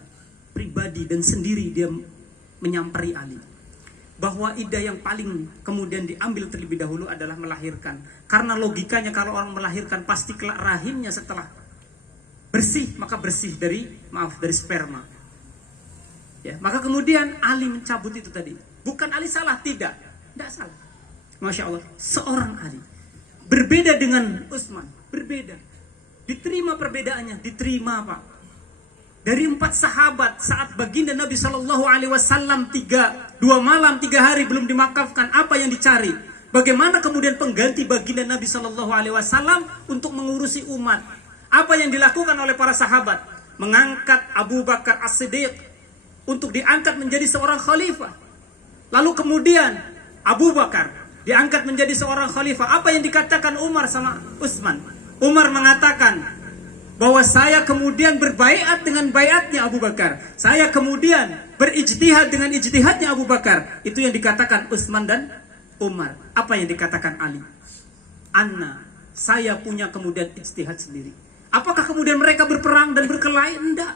pribadi dan sendiri dia menyampari Ali. Bahwa idah yang paling kemudian diambil terlebih dahulu adalah melahirkan. Karena logikanya kalau orang melahirkan pasti kelak rahimnya setelah bersih, maka bersih dari sperma. Ya, maka kemudian Ali mencabut itu tadi. Bukan Ali salah, tidak salah. Masya Allah, seorang Ali berbeda dengan Utsman, berbeda. Diterima perbedaannya, diterima, Pak. Dari 4 sahabat saat baginda Nabi Shallallahu Alaihi Wasallam 2 malam 3 hari belum dimaafkan, apa yang dicari? Bagaimana kemudian pengganti baginda Nabi Shallallahu Alaihi Wasallam untuk mengurusi umat? Apa yang dilakukan oleh para sahabat? Mengangkat Abu Bakar As-Siddiq untuk diangkat menjadi seorang khalifah. Lalu kemudian Abu Bakar diangkat menjadi seorang khalifah. Apa yang dikatakan Umar sama Utsman? Umar mengatakan bahwa saya kemudian berbaiat dengan baiatnya Abu Bakar. Saya kemudian berijtihad dengan ijtihadnya Abu Bakar. Itu yang dikatakan Utsman dan Umar. Apa yang dikatakan Ali? Anna, saya punya kemudian ijtihad sendiri. Apakah kemudian mereka berperang dan berkelahi? Enggak.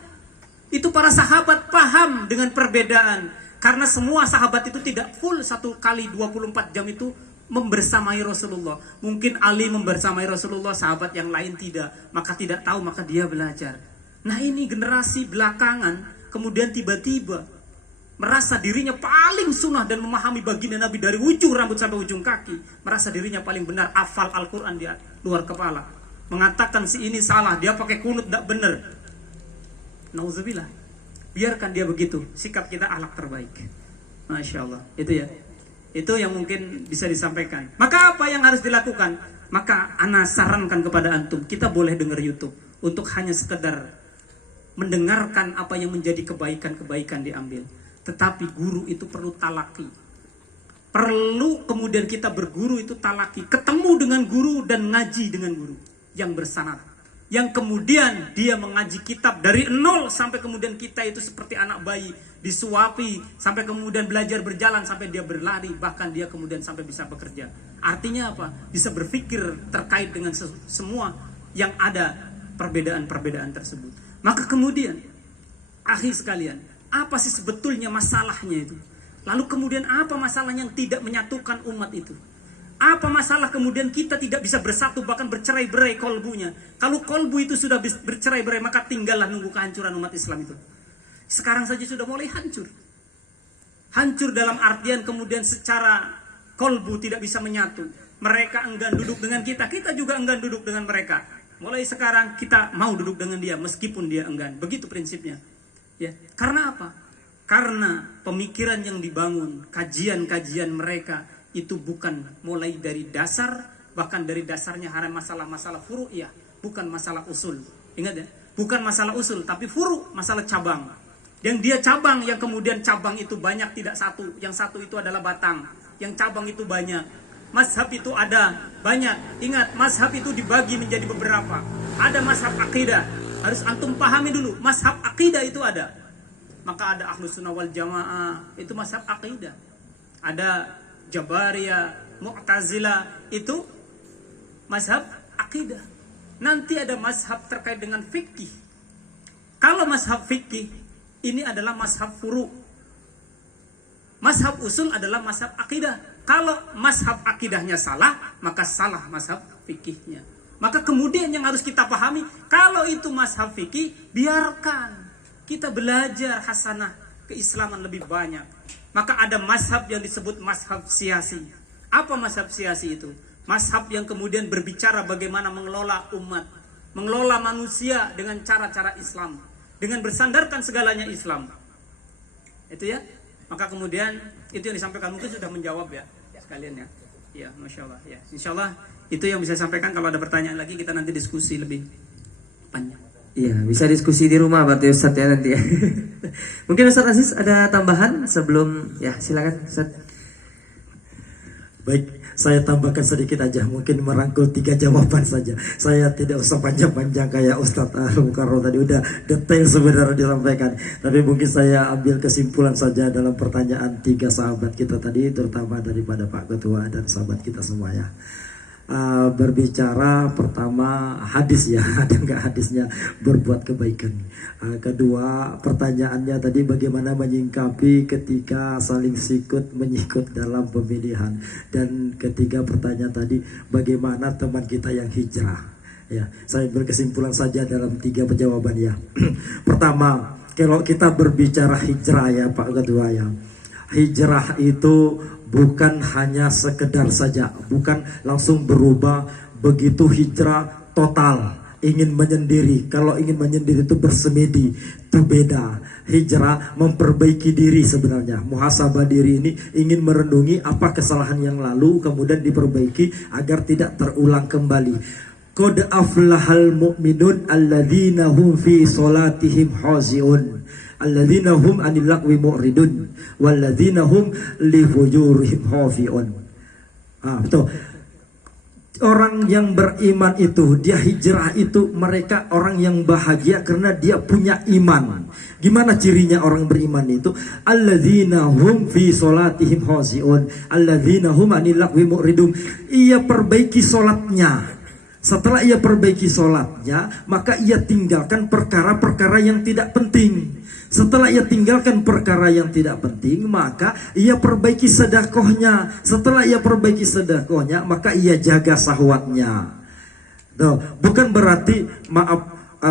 Itu para sahabat paham dengan perbedaan. Karena semua sahabat itu tidak full 1 kali 24 jam itu membersamai Rasulullah. Mungkin Ali membersamai Rasulullah, sahabat yang lain tidak. Maka tidak tahu, maka dia belajar. Nah ini generasi belakangan kemudian tiba-tiba merasa dirinya paling sunnah dan memahami baginda Nabi dari ujung rambut sampai ujung kaki. Merasa dirinya paling benar, hafal Al-Quran di luar kepala. Mengatakan si ini salah, dia pakai kunut tidak benar. Nauzubillah. Biarkan dia begitu. Sikap kita akhlak terbaik. Masya Allah. Itu ya. Itu yang mungkin bisa disampaikan. Maka apa yang harus dilakukan? Maka ana sarankan kepada antum, kita boleh dengar YouTube untuk hanya sekedar mendengarkan apa yang menjadi kebaikan-kebaikan diambil. Tetapi guru itu perlu talaki. Perlu kemudian kita berguru itu talaki. Ketemu dengan guru dan ngaji dengan guru yang bersanad. Yang kemudian dia mengaji kitab dari nol sampai kemudian kita itu seperti anak bayi, disuapi sampai kemudian belajar berjalan sampai dia berlari, bahkan dia kemudian sampai bisa bekerja. Artinya apa? Bisa berpikir terkait dengan semua yang ada perbedaan-perbedaan tersebut. Maka kemudian akhi sekalian, apa sih sebetulnya masalahnya itu? Lalu kemudian apa masalah yang tidak menyatukan umat itu? Apa masalah kemudian kita tidak bisa bersatu, bahkan bercerai-berai kolbunya? Kalau kolbu itu sudah bercerai-berai, maka tinggallah nunggu kehancuran umat Islam itu. Sekarang saja sudah mulai hancur. Hancur dalam artian kemudian secara kolbu tidak bisa menyatu. Mereka enggan duduk dengan kita, kita juga enggan duduk dengan mereka. Mulai sekarang kita mau duduk dengan dia meskipun dia enggan. Begitu prinsipnya. Ya, karena apa? Karena pemikiran yang dibangun, kajian-kajian mereka itu bukan mulai dari dasar, bahkan dari dasarnya hanya masalah-masalah furu'iyah, bukan masalah usul. Ingat ya, bukan masalah usul, tapi furu', masalah cabang. Yang dia cabang, yang kemudian cabang itu banyak, tidak satu. Yang satu itu adalah batang, yang cabang itu banyak. Mazhab itu ada banyak. Ingat, mazhab itu dibagi menjadi beberapa. Ada mazhab akidah, harus antum pahami dulu. Mazhab akidah itu ada. Maka ada Ahlus Sunnah wal Jamaah, itu mazhab akidah. Ada Jabariyah, Mu'tazilah, itu mazhab akidah. Nanti ada mazhab terkait dengan fikih. Kalau mazhab fikih, ini adalah mazhab furu'. Mazhab usul adalah mazhab akidah. Kalau mazhab akidahnya salah, maka salah mazhab fikihnya. Maka kemudian yang harus kita pahami, kalau itu mazhab fikih, biarkan kita belajar hasanah keislaman lebih banyak. Maka ada mazhab yang disebut mazhab siasi. Apa mazhab siasi itu? Mazhab yang kemudian berbicara bagaimana mengelola umat, mengelola manusia dengan cara-cara Islam, dengan bersandarkan segalanya Islam. Itu ya. Maka kemudian itu yang disampaikan, mungkin sudah menjawab ya sekalian ya. Ya, Masya Allah ya. Insya Allah itu yang bisa saya sampaikan. Kalau ada pertanyaan lagi kita nanti diskusi lebih panjang. Iya, bisa diskusi di rumah berarti Ustadz ya nanti ya. Mungkin Ustadz Aziz ada tambahan sebelum, ya silakan Ustadz. Baik, saya tambahkan sedikit aja, mungkin merangkul 3 jawaban saja. Saya tidak usah panjang-panjang kayak Ustadz Al-Mukarro tadi, udah detail sebenarnya disampaikan. Tapi mungkin saya ambil kesimpulan saja dalam pertanyaan 3 sahabat kita tadi, terutama daripada Pak Ketua dan sahabat kita semua ya. Berbicara pertama hadis ya, ada nggak hadisnya berbuat kebaikan. Kedua pertanyaannya tadi bagaimana menyingkapi ketika saling sikut menyikut dalam pemilihan. Dan ketiga pertanyaan tadi bagaimana teman kita yang hijrah. Ya, saya berkesimpulan saja dalam 3 jawaban ya. Pertama, kalau kita berbicara hijrah ya Pak Ketua ya, hijrah itu bukan hanya sekedar saja, bukan langsung berubah begitu hijrah total, ingin menyendiri. Kalau ingin menyendiri itu bersemedi, itu beda. Hijrah memperbaiki diri sebenarnya, muhasabah diri ini ingin merenungi apa kesalahan yang lalu, kemudian diperbaiki agar tidak terulang kembali. Qad aflahal mu'minun alladzina hum fi salatihim khazi'un alladzina hum 'anil lagwi mu'ridun walladzina hum li fujurihim hafi'un. Betul. Orang yang beriman itu, dia hijrah itu, mereka orang yang bahagia karena dia punya iman. Gimana cirinya orang beriman itu? Alladzina hum fi salatihim khazi'un alladzina hum 'anil lagwi mu'ridun. Ia perbaiki salatnya. Setelah ia perbaiki salatnya, maka ia tinggalkan perkara-perkara yang tidak penting. Setelah ia tinggalkan perkara yang tidak penting, maka ia perbaiki sedekahnya. Setelah ia perbaiki sedekahnya, maka ia jaga syahwatnya. Bukan berarti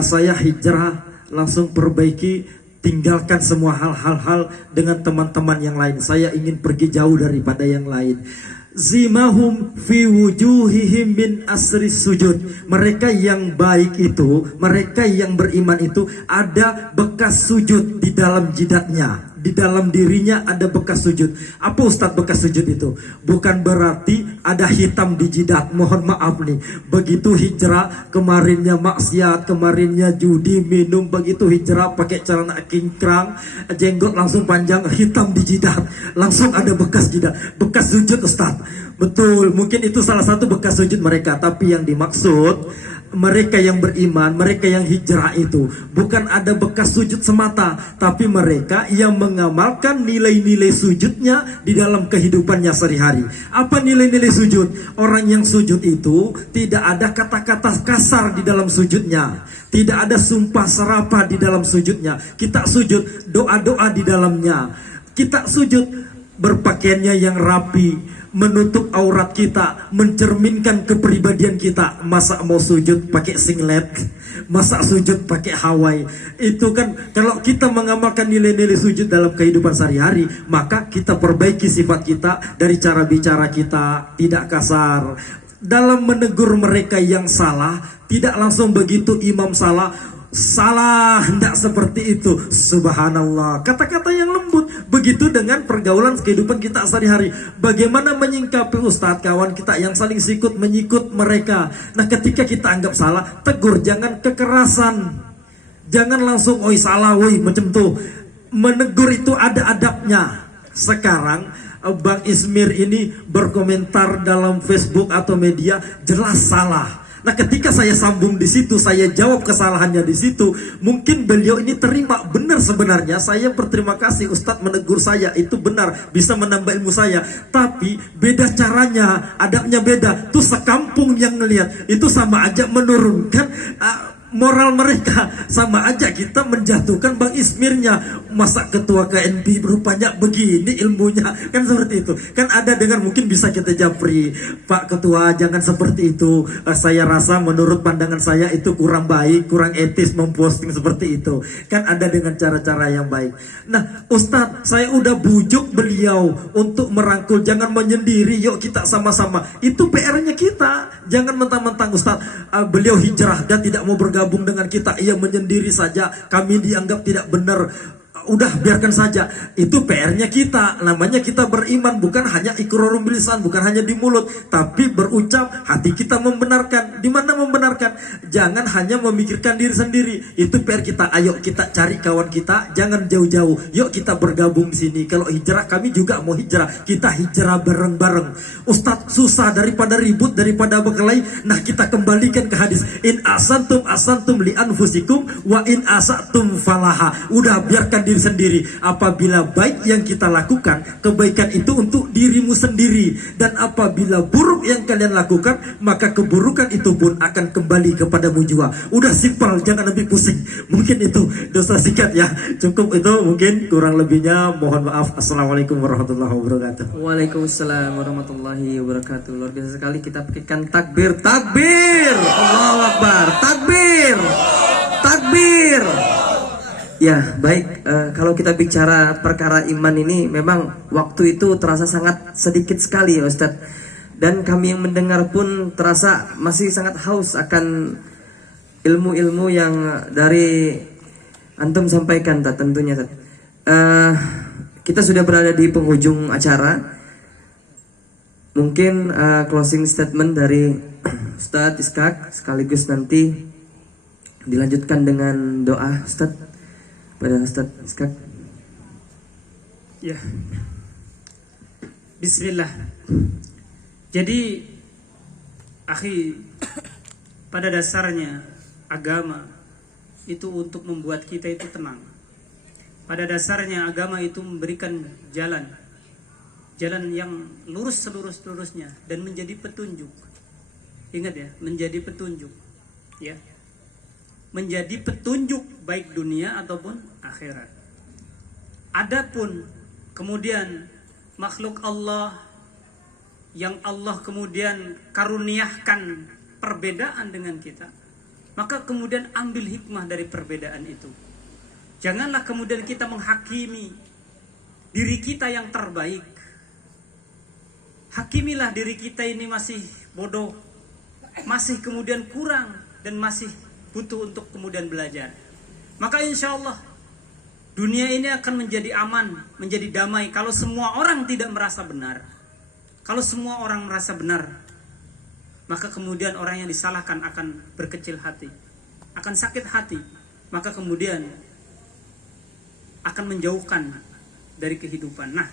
saya hijrah langsung perbaiki, tinggalkan semua hal-hal dengan teman-teman yang lain. Saya ingin pergi jauh daripada yang lain. Zimahum fi wujuhihim min asri sujud. Mereka yang baik itu, mereka yang beriman itu, ada bekas sujud di dalam jidatnya. Di dalam dirinya ada bekas sujud. Apa Ustadz bekas sujud itu? Bukan berarti ada hitam di jidat. Mohon maaf nih. Begitu hijrah, kemarinnya maksiat, kemarinnya judi, minum. Begitu hijrah pakai celana kingkrang, jenggot langsung panjang, hitam di jidat. Langsung ada bekas jidat. Bekas sujud Ustadz. Betul, mungkin itu salah satu bekas sujud mereka. Tapi yang dimaksud mereka yang beriman, mereka yang hijrah itu bukan ada bekas sujud semata, tapi mereka yang mengamalkan nilai-nilai sujudnya di dalam kehidupannya sehari-hari. Apa nilai-nilai sujud? Orang yang sujud itu tidak ada kata-kata kasar di dalam sujudnya, tidak ada sumpah serapah di dalam sujudnya. Kita sujud doa-doa di dalamnya. Kita sujud berpakaiannya yang rapi, menutup aurat kita, mencerminkan kepribadian kita. Masa mau sujud pakai singlet, masa sujud pakai Hawaii? Itu kan kalau kita mengamalkan nilai-nilai sujud dalam kehidupan sehari-hari, maka kita perbaiki sifat kita dari cara bicara kita, tidak kasar. Dalam menegur mereka yang salah, tidak langsung begitu imam salah, tidak seperti itu. Subhanallah, kata-kata yang lembut. Begitu dengan pergaulan kehidupan kita sehari-hari. Bagaimana menyingkapi Ustadz, kawan kita yang saling sikut menyikut mereka. Nah, ketika kita anggap salah, tegur, jangan kekerasan. Jangan langsung oi salah, woi macam tuh. Menegur itu ada adabnya. Sekarang Bang Ismir ini berkomentar dalam Facebook atau media jelas salah. Nah, ketika saya sambung di situ, saya jawab kesalahannya di situ, mungkin beliau ini terima benar. Sebenarnya saya berterima kasih Ustadz menegur saya, itu benar, bisa menambah ilmu saya. Tapi beda caranya, adabnya beda. Tuh sekampung yang ngelihat, itu sama aja menurunkan moral mereka, sama aja kita menjatuhkan Bang Ismirnya. Masa ketua KNP rupanya begini ilmunya, kan seperti itu. Kan ada dengan mungkin bisa kita japri, Pak Ketua jangan seperti itu. Saya rasa menurut pandangan saya itu kurang baik, kurang etis memposting seperti itu. Kan ada dengan cara-cara yang baik. Nah Ustadz, saya udah bujuk beliau untuk merangkul, jangan menyendiri, yuk kita sama-sama. Itu PR-nya kita. Jangan mentang-mentang Ustadz beliau hijrah dan tidak mau bergabung dengan kita, ia menyendiri saja, kami dianggap tidak benar. Udah biarkan saja, itu PR-nya kita. Namanya kita beriman, bukan hanya iqrarul bil lisan, bukan hanya di mulut, tapi berucap, hati kita membenarkan. Di mana membenarkan? Jangan hanya memikirkan diri sendiri. Itu PR kita. Ayo kita cari kawan kita, jangan jauh-jauh. Yuk kita bergabung di sini. Kalau hijrah, kami juga mau hijrah. Kita hijrah bareng-bareng. Ustadz, susah daripada ribut, daripada berkelahi. Nah, kita kembalikan ke hadis. In asantum li anfusikum wa in asatum falaha. Udah, biarkan diri sendiri. Apabila baik yang kita lakukan, kebaikan itu untuk dirimu sendiri. Dan apabila buruk yang kalian lakukan, maka keburukan itu pun akan kembali kepadamu juga. Udah simpel, jangan lebih pusing. Mungkin itu dosa singkat ya. Cukup itu mungkin, kurang lebihnya mohon maaf. Assalamualaikum warahmatullahi wabarakatuh. Waalaikumsalam warahmatullahi wabarakatuh. Luar biasa sekali, kita pakaikan takbir. Takbir, Allahu Akbar. Takbir, takbir. Ya baik, kalau kita bicara perkara iman ini, memang waktu itu terasa sangat sedikit sekali ya Ustadz. Dan kami yang mendengar pun terasa masih sangat haus akan ilmu-ilmu yang dari antum sampaikan tentunya. Kita sudah berada di penghujung acara. Mungkin closing statement dari Ustadz Iskak, sekaligus nanti dilanjutkan dengan doa Ustadz pada Ustadz Iskak. Ya. Bismillah. Jadi akhi, pada dasarnya agama itu untuk membuat kita itu tenang. Pada dasarnya agama itu memberikan jalan yang lurus selurus-lurusnya dan menjadi petunjuk. Ingat ya, menjadi petunjuk. Ya. Menjadi petunjuk baik dunia ataupun akhirat. Adapun kemudian makhluk Allah yang Allah kemudian karuniakan perbedaan dengan kita, maka kemudian ambil hikmah dari perbedaan itu. Janganlah kemudian kita menghakimi diri kita yang terbaik. Hakimilah diri kita ini masih bodoh, masih kemudian kurang, dan masih butuh untuk kemudian belajar. Maka insya Allah dunia ini akan menjadi aman, menjadi damai kalau semua orang tidak merasa benar. Kalau semua orang merasa benar, maka kemudian orang yang disalahkan akan berkecil hati, akan sakit hati, maka kemudian akan menjauhkan dari kehidupan. Nah,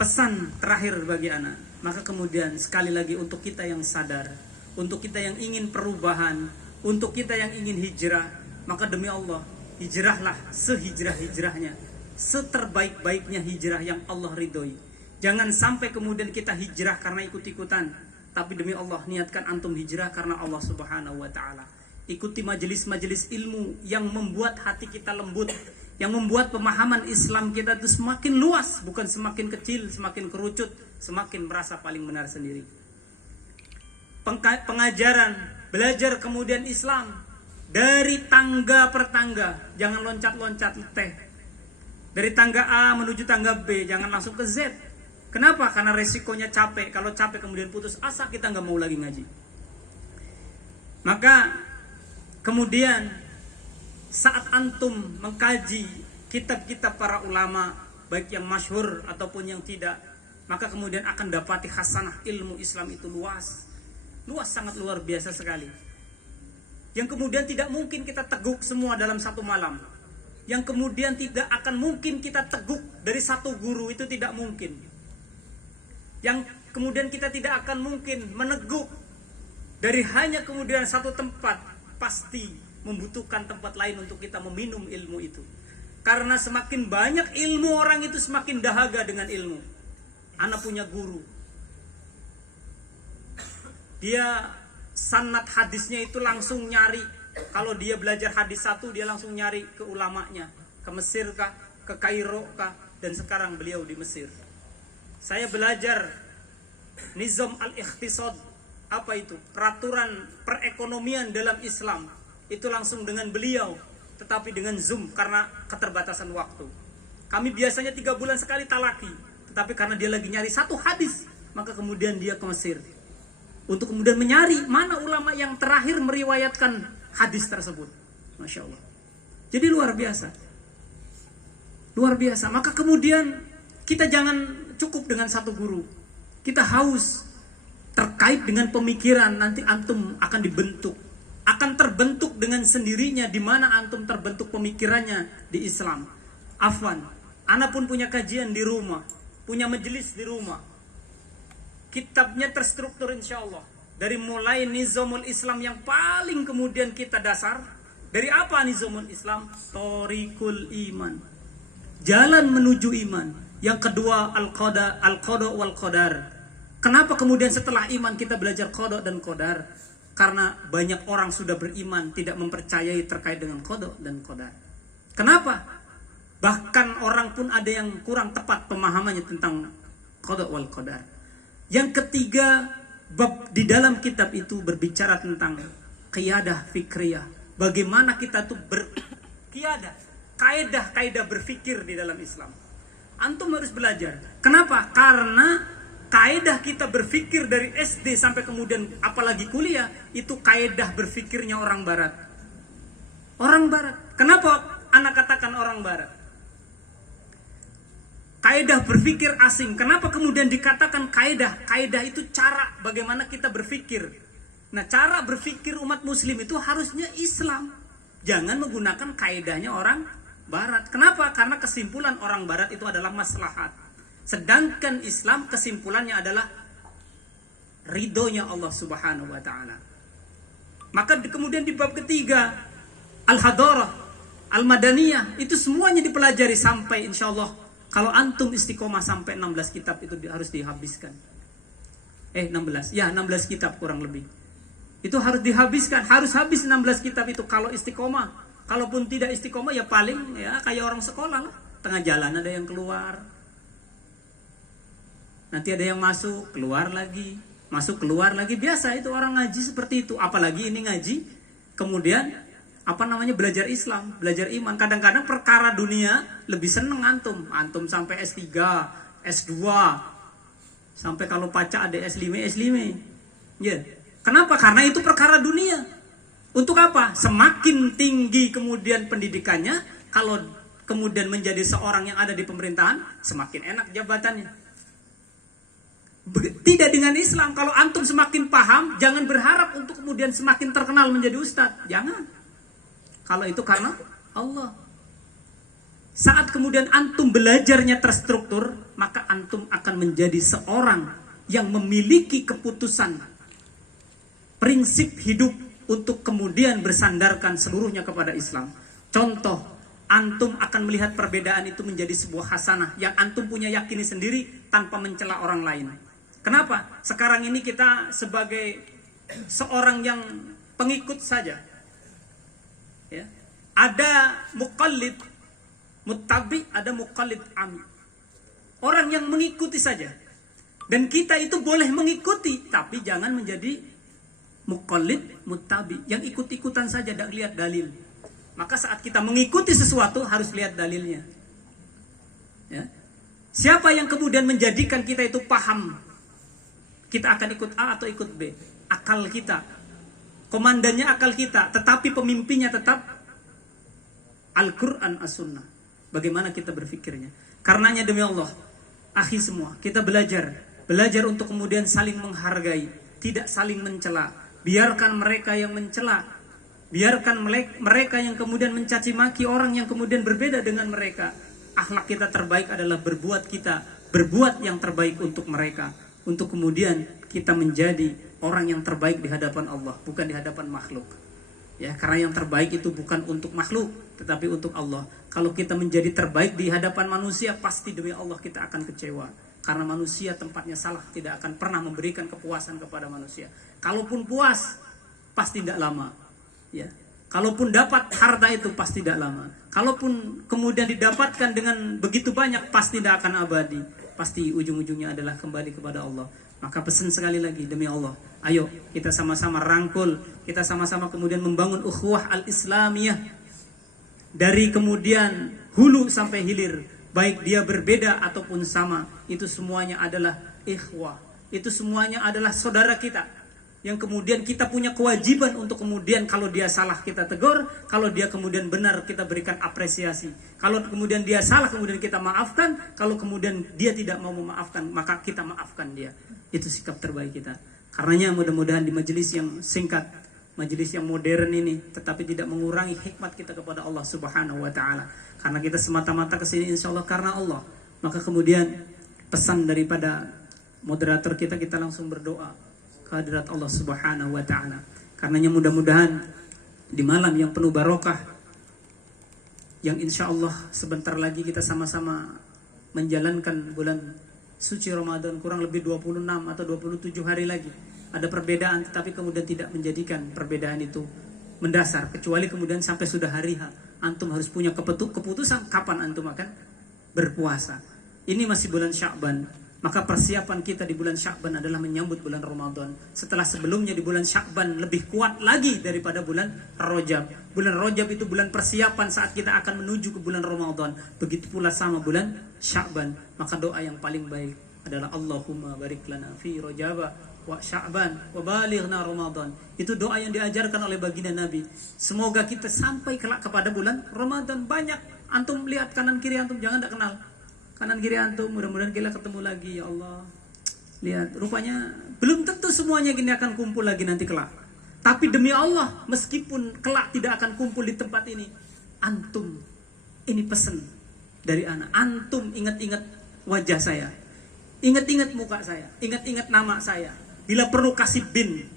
pesan terakhir bagi anak, maka kemudian sekali lagi untuk kita yang sadar, untuk kita yang ingin perubahan, untuk kita yang ingin hijrah, maka demi Allah, hijrahlah sehijrah-hijrahnya, seterbaik-baiknya hijrah yang Allah ridhoi. Jangan sampai kemudian kita hijrah karena ikut-ikutan, tapi demi Allah niatkan antum hijrah karena Allah Subhanahu wa taala. Ikuti majelis-majelis ilmu yang membuat hati kita lembut, yang membuat pemahaman Islam kita itu semakin luas, bukan semakin kecil, semakin kerucut, semakin merasa paling benar sendiri. Pengajaran, belajar kemudian Islam dari tangga per tangga, jangan loncat-loncat teh. Dari tangga A menuju tangga B, jangan langsung ke Z. Kenapa? Karena resikonya capek. Kalau capek kemudian putus asa, kita nggak mau lagi ngaji. Maka kemudian saat antum mengkaji kitab-kitab para ulama, baik yang masyhur ataupun yang tidak, maka kemudian akan dapati khasanah ilmu Islam itu luas, sangat luar biasa sekali. Yang kemudian tidak mungkin kita teguk semua dalam satu malam. Yang kemudian tidak akan mungkin kita teguk dari satu guru, itu tidak mungkin. Yang kemudian kita tidak akan mungkin meneguk dari hanya kemudian satu tempat, pasti membutuhkan tempat lain untuk kita meminum ilmu itu. Karena semakin banyak ilmu orang itu semakin dahaga dengan ilmu. Anak punya guru, dia sanad hadisnya itu langsung nyari. Kalau dia belajar hadis satu, dia langsung nyari ke ulamanya, ke Mesir kah, ke Kairo kah, dan sekarang beliau di Mesir. Saya belajar nizam al-ikhtisad, apa itu? Peraturan perekonomian dalam Islam. Itu langsung dengan beliau, tetapi dengan Zoom karena keterbatasan waktu. Kami biasanya 3 bulan sekali talaki, tetapi karena dia lagi nyari satu hadis, maka kemudian dia ke Mesir untuk kemudian mencari mana ulama yang terakhir meriwayatkan hadis tersebut. Masya Allah. Jadi luar biasa. Luar biasa. Maka kemudian kita jangan cukup dengan satu guru. Kita haus terkait dengan pemikiran, nanti antum akan dibentuk, akan terbentuk dengan sendirinya di mana antum terbentuk pemikirannya di Islam. Afwan, ana pun punya kajian di rumah, punya majelis di rumah. Kitabnya terstruktur insya Allah. Dari mulai Nizamul Islam yang paling kemudian kita dasar. Dari apa Nizamul Islam? Thoriqul Iman, jalan menuju iman. Yang kedua al-qada wal qadar. Kenapa kemudian setelah iman kita belajar qada dan qadar? Karena banyak orang sudah beriman tidak mempercayai terkait dengan qada dan qadar. Kenapa? Bahkan orang pun ada yang kurang tepat pemahamannya tentang qada wal qadar. Yang ketiga, bab di dalam kitab itu berbicara tentang qiyadah fikriyah. Bagaimana kita tuh berqiyadah, kaidah berfikir di dalam Islam. Antum harus belajar. Kenapa? Karena kaidah kita berfikir dari SD sampai kemudian apalagi kuliah, itu kaidah berfikirnya orang barat. Orang barat. Kenapa anak katakan orang barat? Kaidah berfikir asing. Kenapa kemudian dikatakan kaidah? Kaidah itu cara bagaimana kita berfikir. Nah, cara berpikir umat muslim itu harusnya Islam. Jangan menggunakan kaidahnya orang barat. Kenapa? Karena kesimpulan orang barat itu adalah maslahat. Sedangkan Islam kesimpulannya adalah ridhonya Allah Subhanahu wa taala. Maka kemudian di bab ketiga, Al-Hadarah, Al-Madaniyah, itu semuanya dipelajari sampai insyaallah kalau antum istiqomah sampai 16 kitab itu harus dihabiskan. 16 kitab kurang lebih. Itu harus dihabiskan, harus habis 16 kitab itu kalau istiqomah. Kalaupun tidak istiqomah ya paling ya kayak orang sekolah lah. Tengah jalan ada yang keluar. Nanti ada yang masuk, keluar lagi. Masuk keluar lagi, biasa itu orang ngaji seperti itu. Apalagi ini ngaji kemudian belajar Islam, belajar iman. Kadang-kadang perkara dunia lebih seneng antum sampai S3, S2, sampai kalau pacar ada S5. Ya. Kenapa? Karena itu perkara dunia. Untuk apa? Semakin tinggi kemudian pendidikannya, kalau kemudian menjadi seorang yang ada di pemerintahan, semakin enak jabatannya. Tidak dengan Islam. Kalau antum semakin paham, jangan berharap untuk kemudian semakin terkenal menjadi ustadz. Jangan. Kalau itu karena Allah. Saat kemudian antum belajarnya terstruktur, maka antum akan menjadi seorang yang memiliki keputusan, prinsip hidup untuk kemudian bersandarkan seluruhnya kepada Islam. Contoh, antum akan melihat perbedaan itu menjadi sebuah hasanah yang antum punya yakini sendiri tanpa mencela orang lain. Kenapa? Sekarang ini kita sebagai seorang yang pengikut saja. Ya. Ada muqallid muttabi, ada muqallid ami. Orang yang mengikuti saja. Dan kita itu boleh mengikuti, tapi jangan menjadi muqallid muttabi, yang ikut-ikutan saja, tidak lihat dalil. Maka saat kita mengikuti sesuatu harus lihat dalilnya. Ya. Siapa yang kemudian menjadikan kita itu paham kita akan ikut A atau ikut B? Akal kita. Komandannya akal kita, tetapi pemimpinnya tetap Al-Quran As-Sunnah. Bagaimana kita berpikirnya? Karenanya demi Allah, akhi semua, kita belajar untuk kemudian saling menghargai, tidak saling mencela. Biarkan mereka yang mencela, biarkan mereka yang kemudian mencaci maki orang yang kemudian berbeda dengan mereka. Akhlak kita terbaik adalah berbuat yang terbaik untuk mereka, untuk kemudian kita menjadi orang yang terbaik di hadapan Allah, bukan di hadapan makhluk. Ya, karena yang terbaik itu bukan untuk makhluk, tetapi untuk Allah. Kalau kita menjadi terbaik di hadapan manusia, pasti demi Allah kita akan kecewa. Karena manusia tempatnya salah, tidak akan pernah memberikan kepuasan kepada manusia. Kalaupun puas, pasti tidak lama. Ya. Kalaupun dapat harta itu, pasti tidak lama. Kalaupun kemudian didapatkan dengan begitu banyak, pasti tidak akan abadi. Pasti ujung-ujungnya adalah kembali kepada Allah. Maka pesan sekali lagi demi Allah, ayo kita sama-sama rangkul, kita sama-sama kemudian membangun ukhuwah al-islamiyah dari kemudian hulu sampai hilir, baik dia berbeda ataupun sama, itu semuanya adalah ikhwah, itu semuanya adalah saudara kita yang kemudian kita punya kewajiban untuk kemudian kalau dia salah kita tegur, kalau dia kemudian benar kita berikan apresiasi, kalau kemudian dia salah kemudian kita maafkan, kalau kemudian dia tidak mau memaafkan maka kita maafkan dia. Itu sikap terbaik kita. Karenanya mudah-mudahan di majelis yang singkat, majelis yang modern ini, tetapi tidak mengurangi hikmat kita kepada Allah Subhanahu wa taala. Karena kita semata-mata kesini insyaallah karena Allah. Maka kemudian pesan daripada moderator kita langsung berdoa kehadirat Allah Subhanahu wa taala. Karenanya mudah-mudahan di malam yang penuh barokah, yang insyaallah sebentar lagi kita sama-sama menjalankan bulan suci Ramadan, kurang lebih 26 atau 27 hari lagi. Ada perbedaan tetapi kemudian tidak menjadikan perbedaan itu mendasar, kecuali kemudian sampai sudah hari H antum harus punya keputusan kapan antum akan berpuasa. Ini masih bulan Sya'ban, maka persiapan kita di bulan Sya'ban adalah menyambut bulan Ramadan. Setelah sebelumnya di bulan Sya'ban lebih kuat lagi daripada bulan Rajab. Bulan Rajab itu bulan persiapan saat kita akan menuju ke bulan Ramadan. Begitu pula sama bulan Sya'ban. Maka doa yang paling baik adalah Allahumma barik lana fi Rajab wa Sya'ban wa balighna Ramadan. Itu doa yang diajarkan oleh baginda Nabi. Semoga kita sampai kelak kepada bulan Ramadan. Banyak antum lihat kanan kiri antum, jangan tak kenal kanan kiri antum, mudah-mudahan kita ketemu lagi ya Allah. Lihat, rupanya belum tentu semuanya gini akan kumpul lagi nanti kelak. Tapi demi Allah, meskipun kelak tidak akan kumpul di tempat ini, antum, ini pesan dari anak, antum ingat-ingat wajah saya, ingat-ingat muka saya, ingat-ingat nama saya. Bila perlu kasih bin.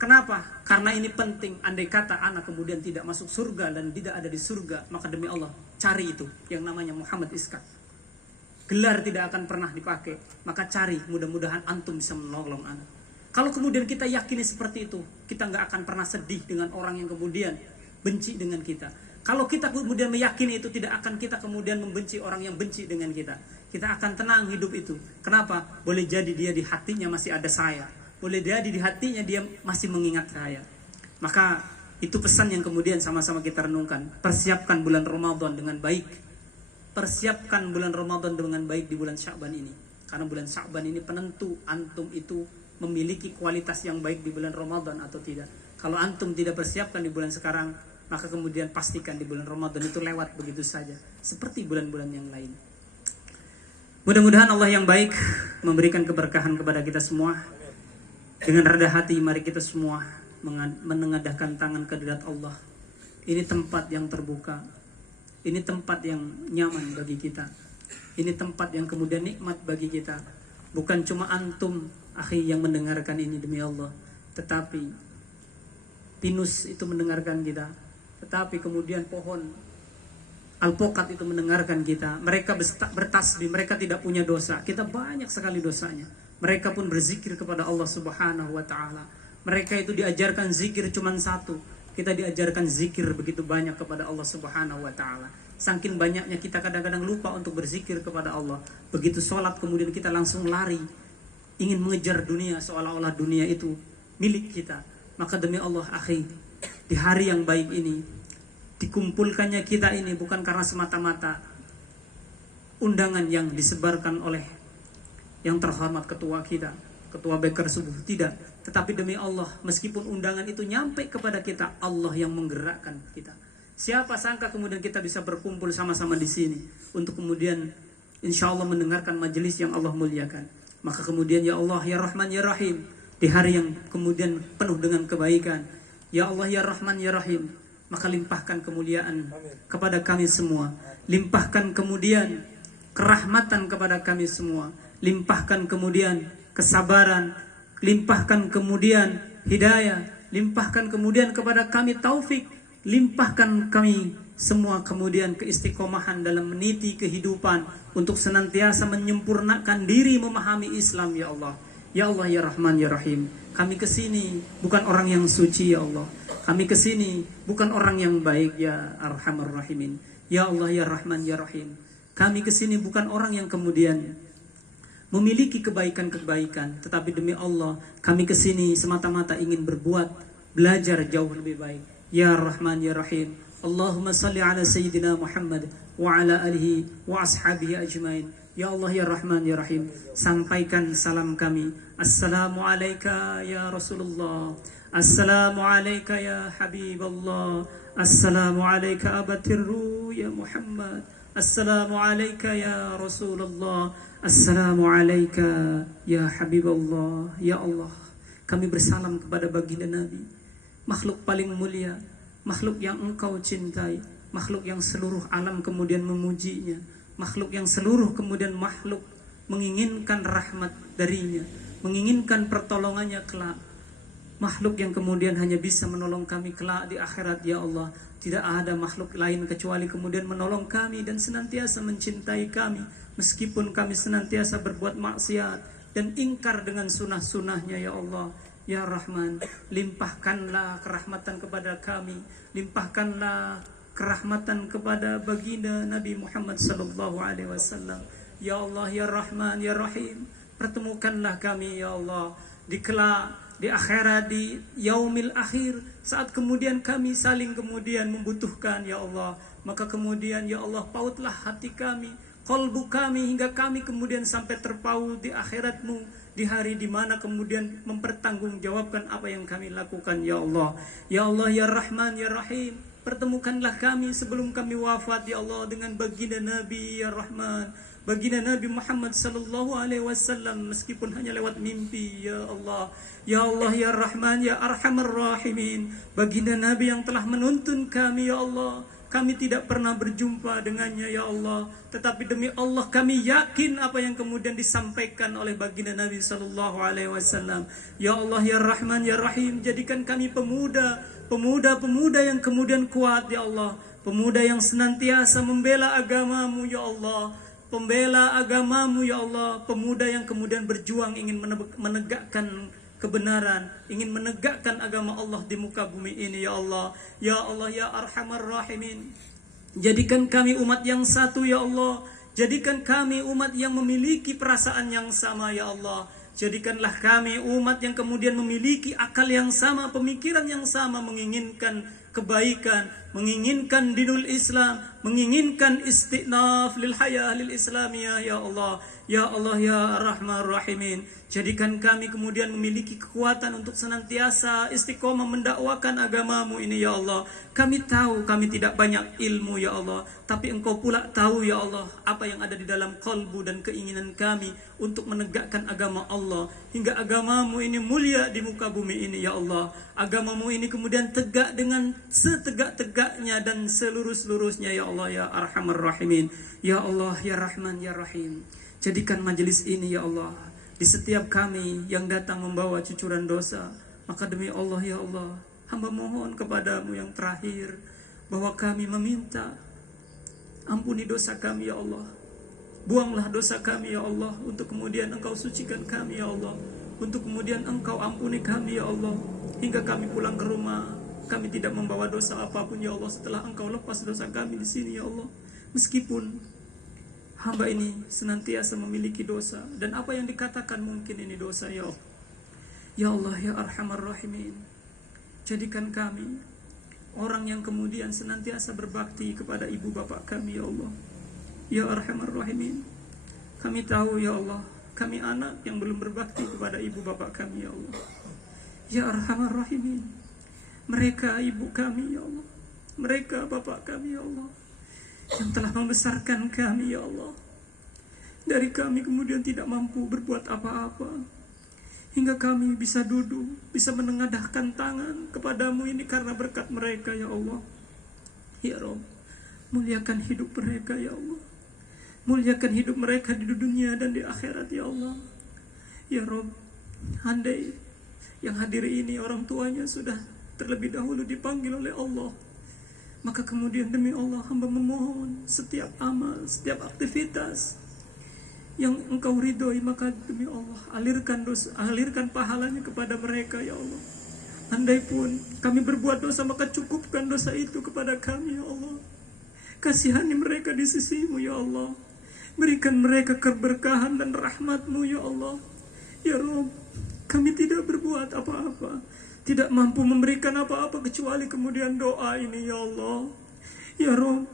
Kenapa? Karena ini penting. Andai kata anak kemudian tidak masuk surga dan tidak ada di surga, maka demi Allah, cari itu yang namanya Muhammad Iskak. Gelar tidak akan pernah dipakai, maka cari, mudah-mudahan antum bisa menolong anak. Kalau kemudian kita yakini seperti itu, kita nggak akan pernah sedih dengan orang yang kemudian benci dengan kita. Kalau kita kemudian meyakini itu, tidak akan kita kemudian membenci orang yang benci dengan kita. Kita akan tenang hidup itu. Kenapa? Boleh jadi dia di hatinya masih ada saya. Boleh jadi di hatinya dia masih mengingat saya. Maka itu pesan yang kemudian sama-sama kita renungkan. Persiapkan bulan Ramadan dengan baik. Persiapkan bulan Ramadan dengan baik di bulan Sya'ban ini. Karena bulan Sya'ban ini penentu antum itu memiliki kualitas yang baik di bulan Ramadan atau tidak. Kalau antum tidak persiapkan di bulan sekarang, maka kemudian pastikan di bulan Ramadan itu lewat begitu saja. Seperti bulan-bulan yang lain. Mudah-mudahan Allah yang baik memberikan keberkahan kepada kita semua. Dengan rendah hati mari kita semua menengadahkan tangan ke hadirat Allah. Ini tempat yang terbuka. Ini tempat yang nyaman bagi kita. Ini tempat yang kemudian nikmat bagi kita. Bukan cuma antum, akhi, yang mendengarkan ini demi Allah. Tetapi pinus itu mendengarkan kita. Tetapi kemudian pohon alpokat itu mendengarkan kita. Mereka bertasbih, mereka tidak punya dosa. Kita banyak sekali dosanya. Mereka pun berzikir kepada Allah Subhanahu wa ta'ala. Mereka itu diajarkan zikir cuma satu. Kita diajarkan zikir begitu banyak kepada Allah Subhanahu wa ta'ala. Saking banyaknya kita kadang-kadang lupa untuk berzikir kepada Allah. Begitu sholat kemudian kita langsung lari, ingin mengejar dunia, seolah-olah dunia itu milik kita. Maka demi Allah, akhi, di hari yang baik ini, dikumpulkannya kita ini bukan karena semata-mata undangan yang disebarkan oleh yang terhormat ketua kita, Ketua Beker Subuh, tidak. Tetapi demi Allah, meskipun undangan itu nyampe kepada kita, Allah yang menggerakkan kita. Siapa sangka kemudian kita bisa berkumpul sama-sama di sini untuk kemudian insya Allah mendengarkan majelis yang Allah muliakan. Maka kemudian ya Allah ya Rahman ya Rahim, di hari yang kemudian penuh dengan kebaikan, ya Allah ya Rahman ya Rahim, maka limpahkan kemuliaan kepada kami semua. Limpahkan kemudian kerahmatan kepada kami semua. Limpahkan kemudian kesabaran, limpahkan kemudian hidayah, limpahkan kemudian kepada kami taufik, limpahkan kami semua kemudian keistiqomahan dalam meniti kehidupan untuk senantiasa menyempurnakan diri memahami Islam ya Allah. Ya Allah ya Rahman ya Rahim, kami kesini bukan orang yang suci ya Allah. Kami kesini bukan orang yang baik ya Arhamar Rahimin. Ya Allah ya Rahman ya Rahim, kami kesini bukan orang yang kemudian memiliki kebaikan-kebaikan, tetapi demi Allah kami kesini semata-mata ingin berbuat, belajar jauh lebih baik. Ya Rahman ya Rahim, Allahumma salli ala Sayyidina Muhammad wa ala alihi wa ashabihi ajmain. Ya Allah ya Rahman ya Rahim, sampaikan salam kami. Assalamu alayka ya Rasulullah, assalamu alayka ya Habiballah, assalamu alayka abatirru ya Muhammad, assalamu alayka ya Rasulullah, assalamu alayka ya Habiballah. Ya Allah, kami bersalam kepada baginda Nabi, makhluk paling mulia, makhluk yang engkau cintai, makhluk yang seluruh alam kemudian memujinya, makhluk yang seluruh kemudian makhluk menginginkan rahmat darinya, menginginkan pertolongannya kelak, makhluk yang kemudian hanya bisa menolong kami kelak di akhirat ya Allah. Tidak ada makhluk lain kecuali kemudian menolong kami dan senantiasa mencintai kami meskipun kami senantiasa berbuat maksiat dan ingkar dengan sunnah-sunnahnya ya Allah. Ya Rahman, limpahkanlah kerahmatan kepada kami, limpahkanlah kerahmatan kepada baginda Nabi Muhammad sallallahu alaihi wasallam. Ya Allah ya Rahman ya Rahim, pertemukanlah kami ya Allah di kelak, di akhirat, di yaumil akhir, saat kemudian kami saling kemudian membutuhkan ya Allah. Maka kemudian ya Allah pautlah hati kami, qalbu kami, hingga kami kemudian sampai terpaut di akhirat-Mu, di hari di mana kemudian mempertanggungjawabkan apa yang kami lakukan ya Allah. Ya Allah ya Rahman ya Rahim, pertemukanlah kami sebelum kami wafat ya Allah dengan baginda Nabi ya Rahman. baginda Nabi Muhammad sallallahu alaihi wasallam meskipun hanya lewat mimpi. Ya Allah, ya Allah, ya Rahman, ya Arhamar Rahimin, baginda Nabi yang telah menuntun kami, ya Allah. Kami tidak pernah berjumpa dengannya, ya Allah. Tetapi demi Allah kami yakin apa yang kemudian disampaikan oleh baginda Nabi sallallahu alaihi wasallam. Ya Allah, ya Rahman, ya Rahim, jadikan kami pemuda yang kemudian kuat, ya Allah. Pemuda yang senantiasa membela agamamu, ya Allah. Pembela agamamu, ya Allah. Pemuda yang kemudian berjuang ingin menegakkan kebenaran, ingin menegakkan agama Allah di muka bumi ini, ya Allah. Ya Allah, ya Arhamar Rahimin, jadikan kami umat yang satu, ya Allah. Jadikan kami umat yang memiliki perasaan yang sama, ya Allah. Jadikanlah kami umat yang kemudian memiliki akal yang sama, pemikiran yang sama, menginginkan kebaikan, menginginkan dinul Islam, menginginkan istinaf lil hayah lil islamiyah, ya Allah. Ya Allah, ya Rahman Rahimin, jadikan kami kemudian memiliki kekuatan untuk senantiasa istiqomah mendakwakan agamamu ini, ya Allah. Kami tahu kami tidak banyak ilmu, ya Allah, tapi Engkau pula tahu, ya Allah, apa yang ada di dalam kalbu dan keinginan kami untuk menegakkan agama Allah hingga agamamu ini mulia di muka bumi ini, ya Allah. Agamamu ini kemudian tegak dengan setegak-tegaknya dan seluruh-seluruhnya, ya Allah, ya Arhamar Rahimin. Ya Allah, ya Rahman, ya Rahim, jadikan majelis ini, ya Allah, di setiap kami yang datang membawa cucuran dosa. Maka demi Allah, ya Allah, hamba mohon kepadamu yang terakhir, bahwa kami meminta ampuni dosa kami, ya Allah. Buanglah dosa kami, ya Allah, untuk kemudian Engkau sucikan kami, ya Allah. Untuk kemudian Engkau ampuni kami, ya Allah, hingga kami pulang ke rumah. Kami tidak membawa dosa apapun, ya Allah, setelah Engkau lepas dosa kami di sini, ya Allah. Meskipun hamba ini senantiasa memiliki dosa, dan apa yang dikatakan mungkin ini dosa, ya Allah. Ya Allah, ya Arhamar Rahimin, jadikan kami orang yang kemudian senantiasa berbakti kepada ibu bapak kami, ya Allah. Ya Arhamar Rahimin, kami tahu, ya Allah, kami anak yang belum berbakti kepada ibu bapak kami, ya Allah. Ya Arhamar Rahimin, mereka ibu kami, ya Allah, mereka bapak kami, ya Allah, yang telah membesarkan kami, ya Allah. Dari kami kemudian tidak mampu berbuat apa-apa, hingga kami bisa duduk, bisa menengadahkan tangan kepadamu ini karena berkat mereka, ya Allah. Ya Rabb, muliakan hidup mereka, ya Allah. Muliakan hidup mereka di dunia dan di akhirat, ya Allah. Ya Rabb, andai yang hadir ini orang tuanya sudah terlebih dahulu dipanggil oleh Allah, maka kemudian demi Allah hamba memohon setiap amal, setiap aktivitas yang Engkau ridhoi, maka demi Allah alirkan pahalanya kepada mereka, ya Allah. Andai pun kami berbuat dosa, maka cukupkan dosa itu kepada kami, ya Allah. Kasihani mereka di sisimu, ya Allah. Berikan mereka keberkahan dan rahmat-Mu, ya Allah. Ya Rabb, kami tidak berbuat apa-apa, tidak mampu memberikan apa-apa kecuali kemudian doa ini, ya Allah. Ya Rabb,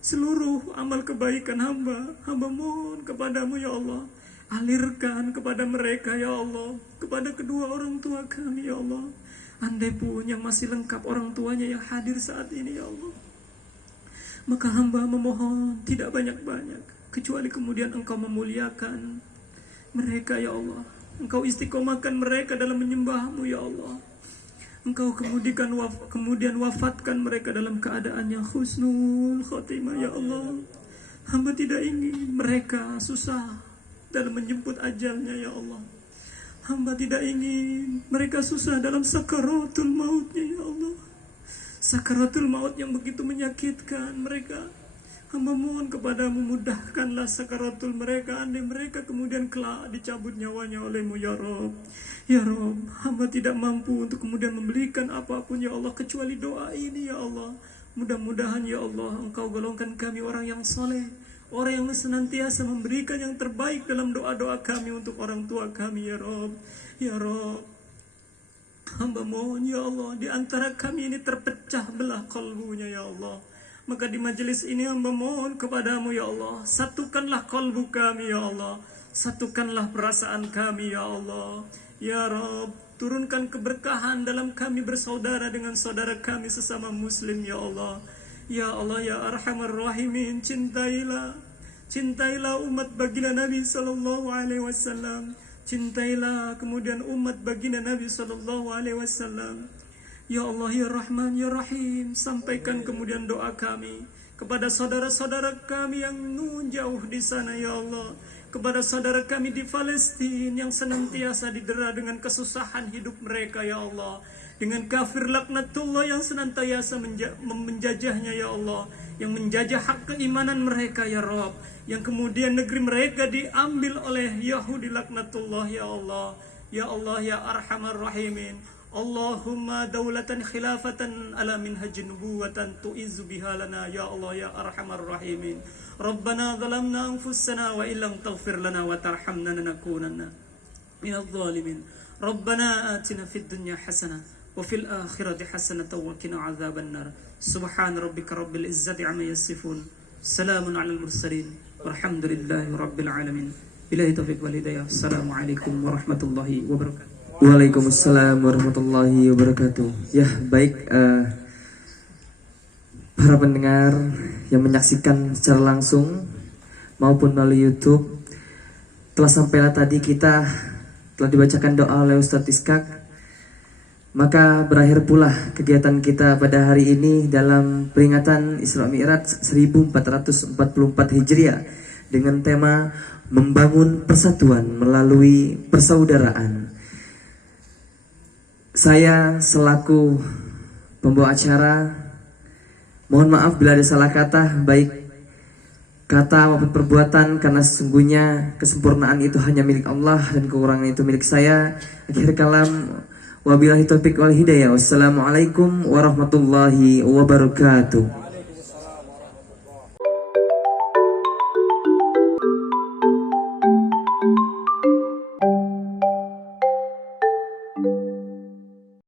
seluruh amal kebaikan hamba mohon kepadamu, ya Allah. Alirkan kepada mereka, ya Allah, kepada kedua orang tua kami, ya Allah. Andai pun yang masih lengkap orang tuanya yang hadir saat ini, ya Allah, maka hamba memohon tidak banyak-banyak, kecuali kemudian Engkau memuliakan mereka, ya Allah. Engkau istiqomahkan mereka dalam menyembah-Mu, ya Allah. Engkau kemudian wafatkan mereka dalam keadaan yang husnul khotimah, ya Allah. Hamba tidak ingin mereka susah dalam menjemput ajalnya, ya Allah. Hamba tidak ingin mereka susah dalam sakaratul mautnya, ya Allah. Sakaratul maut yang begitu menyakitkan mereka. Hamba mohon kepadamu, mudahkanlah sakaratul mereka, andai mereka kemudian kelak dicabut nyawanya oleh-Mu, ya Rabb. Ya Rabb, hamba tidak mampu untuk kemudian memberikan apapun, ya Allah, kecuali doa ini, ya Allah. Mudah-mudahan, ya Allah, Engkau golongkan kami orang yang soleh, orang yang senantiasa memberikan yang terbaik dalam doa-doa kami untuk orang tua kami, ya Rabb. Ya Rabb, hamba mohon, ya Allah, di antara kami ini terpecah belah kalbunya, ya Allah. Maka di majelis ini hamba mohon kepadamu, ya Allah, satukanlah kalbu kami, ya Allah. Satukanlah perasaan kami, ya Allah. Ya Rabb, turunkan keberkahan dalam kami bersaudara dengan saudara kami sesama muslim, ya Allah. Ya Allah, ya Arhamar Rahimin, cintailah Cintailah umat baginda Nabi sallallahu alaihi wasallam. Cintailah kemudian umat baginda Nabi sallallahu alaihi wasallam. Ya Allah ya Rahman ya Rahim, sampaikan kemudian doa kami kepada saudara-saudara kami yang jauh di sana ya Allah, kepada saudara kami di Palestina yang senantiasa didera dengan kesusahan hidup mereka ya Allah, dengan kafir laknatullah yang senantiasa menjajahnya ya Allah, yang menjajah hak keimanan mereka ya Rabb, yang kemudian negeri mereka diambil oleh Yahudi laknatullah ya Allah. Ya Allah ya Arhamar Rahimin, Allahumma daulatan khilafatan ala minhajin nubuwatan tu'izu biha lana ya Allah ya Arhamar Rahimin. Rabbana zalamna anfusana wa illam taghfir lana wa tarhamna lanakunanna minadh dhalimin. Rabbana atina fid dunya hasanah wa fil akhirati hasanatan wa qina adzaban nar. Subhan rabbika rabbil izzati amma yasifun. Salamun alal mursalin. Walhamdulillahi rabbil alamin. Billahi taufiq wal hidayah. Assalamualaikum warahmatullahi wabarakatuh. Waalaikumsalam warahmatullahi wabarakatuh. Ya baik, para pendengar yang menyaksikan secara langsung maupun melalui YouTube, telah sampailah tadi kita telah dibacakan doa oleh Ustadz Iskak. Maka berakhir pula kegiatan kita pada hari ini dalam peringatan Isra Mi'raj 1444 Hijriah dengan tema membangun persatuan melalui persaudaraan. Saya selaku pembawa acara mohon maaf bila ada salah kata, baik kata maupun perbuatan, karena sesungguhnya kesempurnaan itu hanya milik Allah dan kekurangan itu milik saya. Akhir kalam, wabillahi taufiq wal hidayah. Wassalamualaikum warahmatullahi wabarakatuh.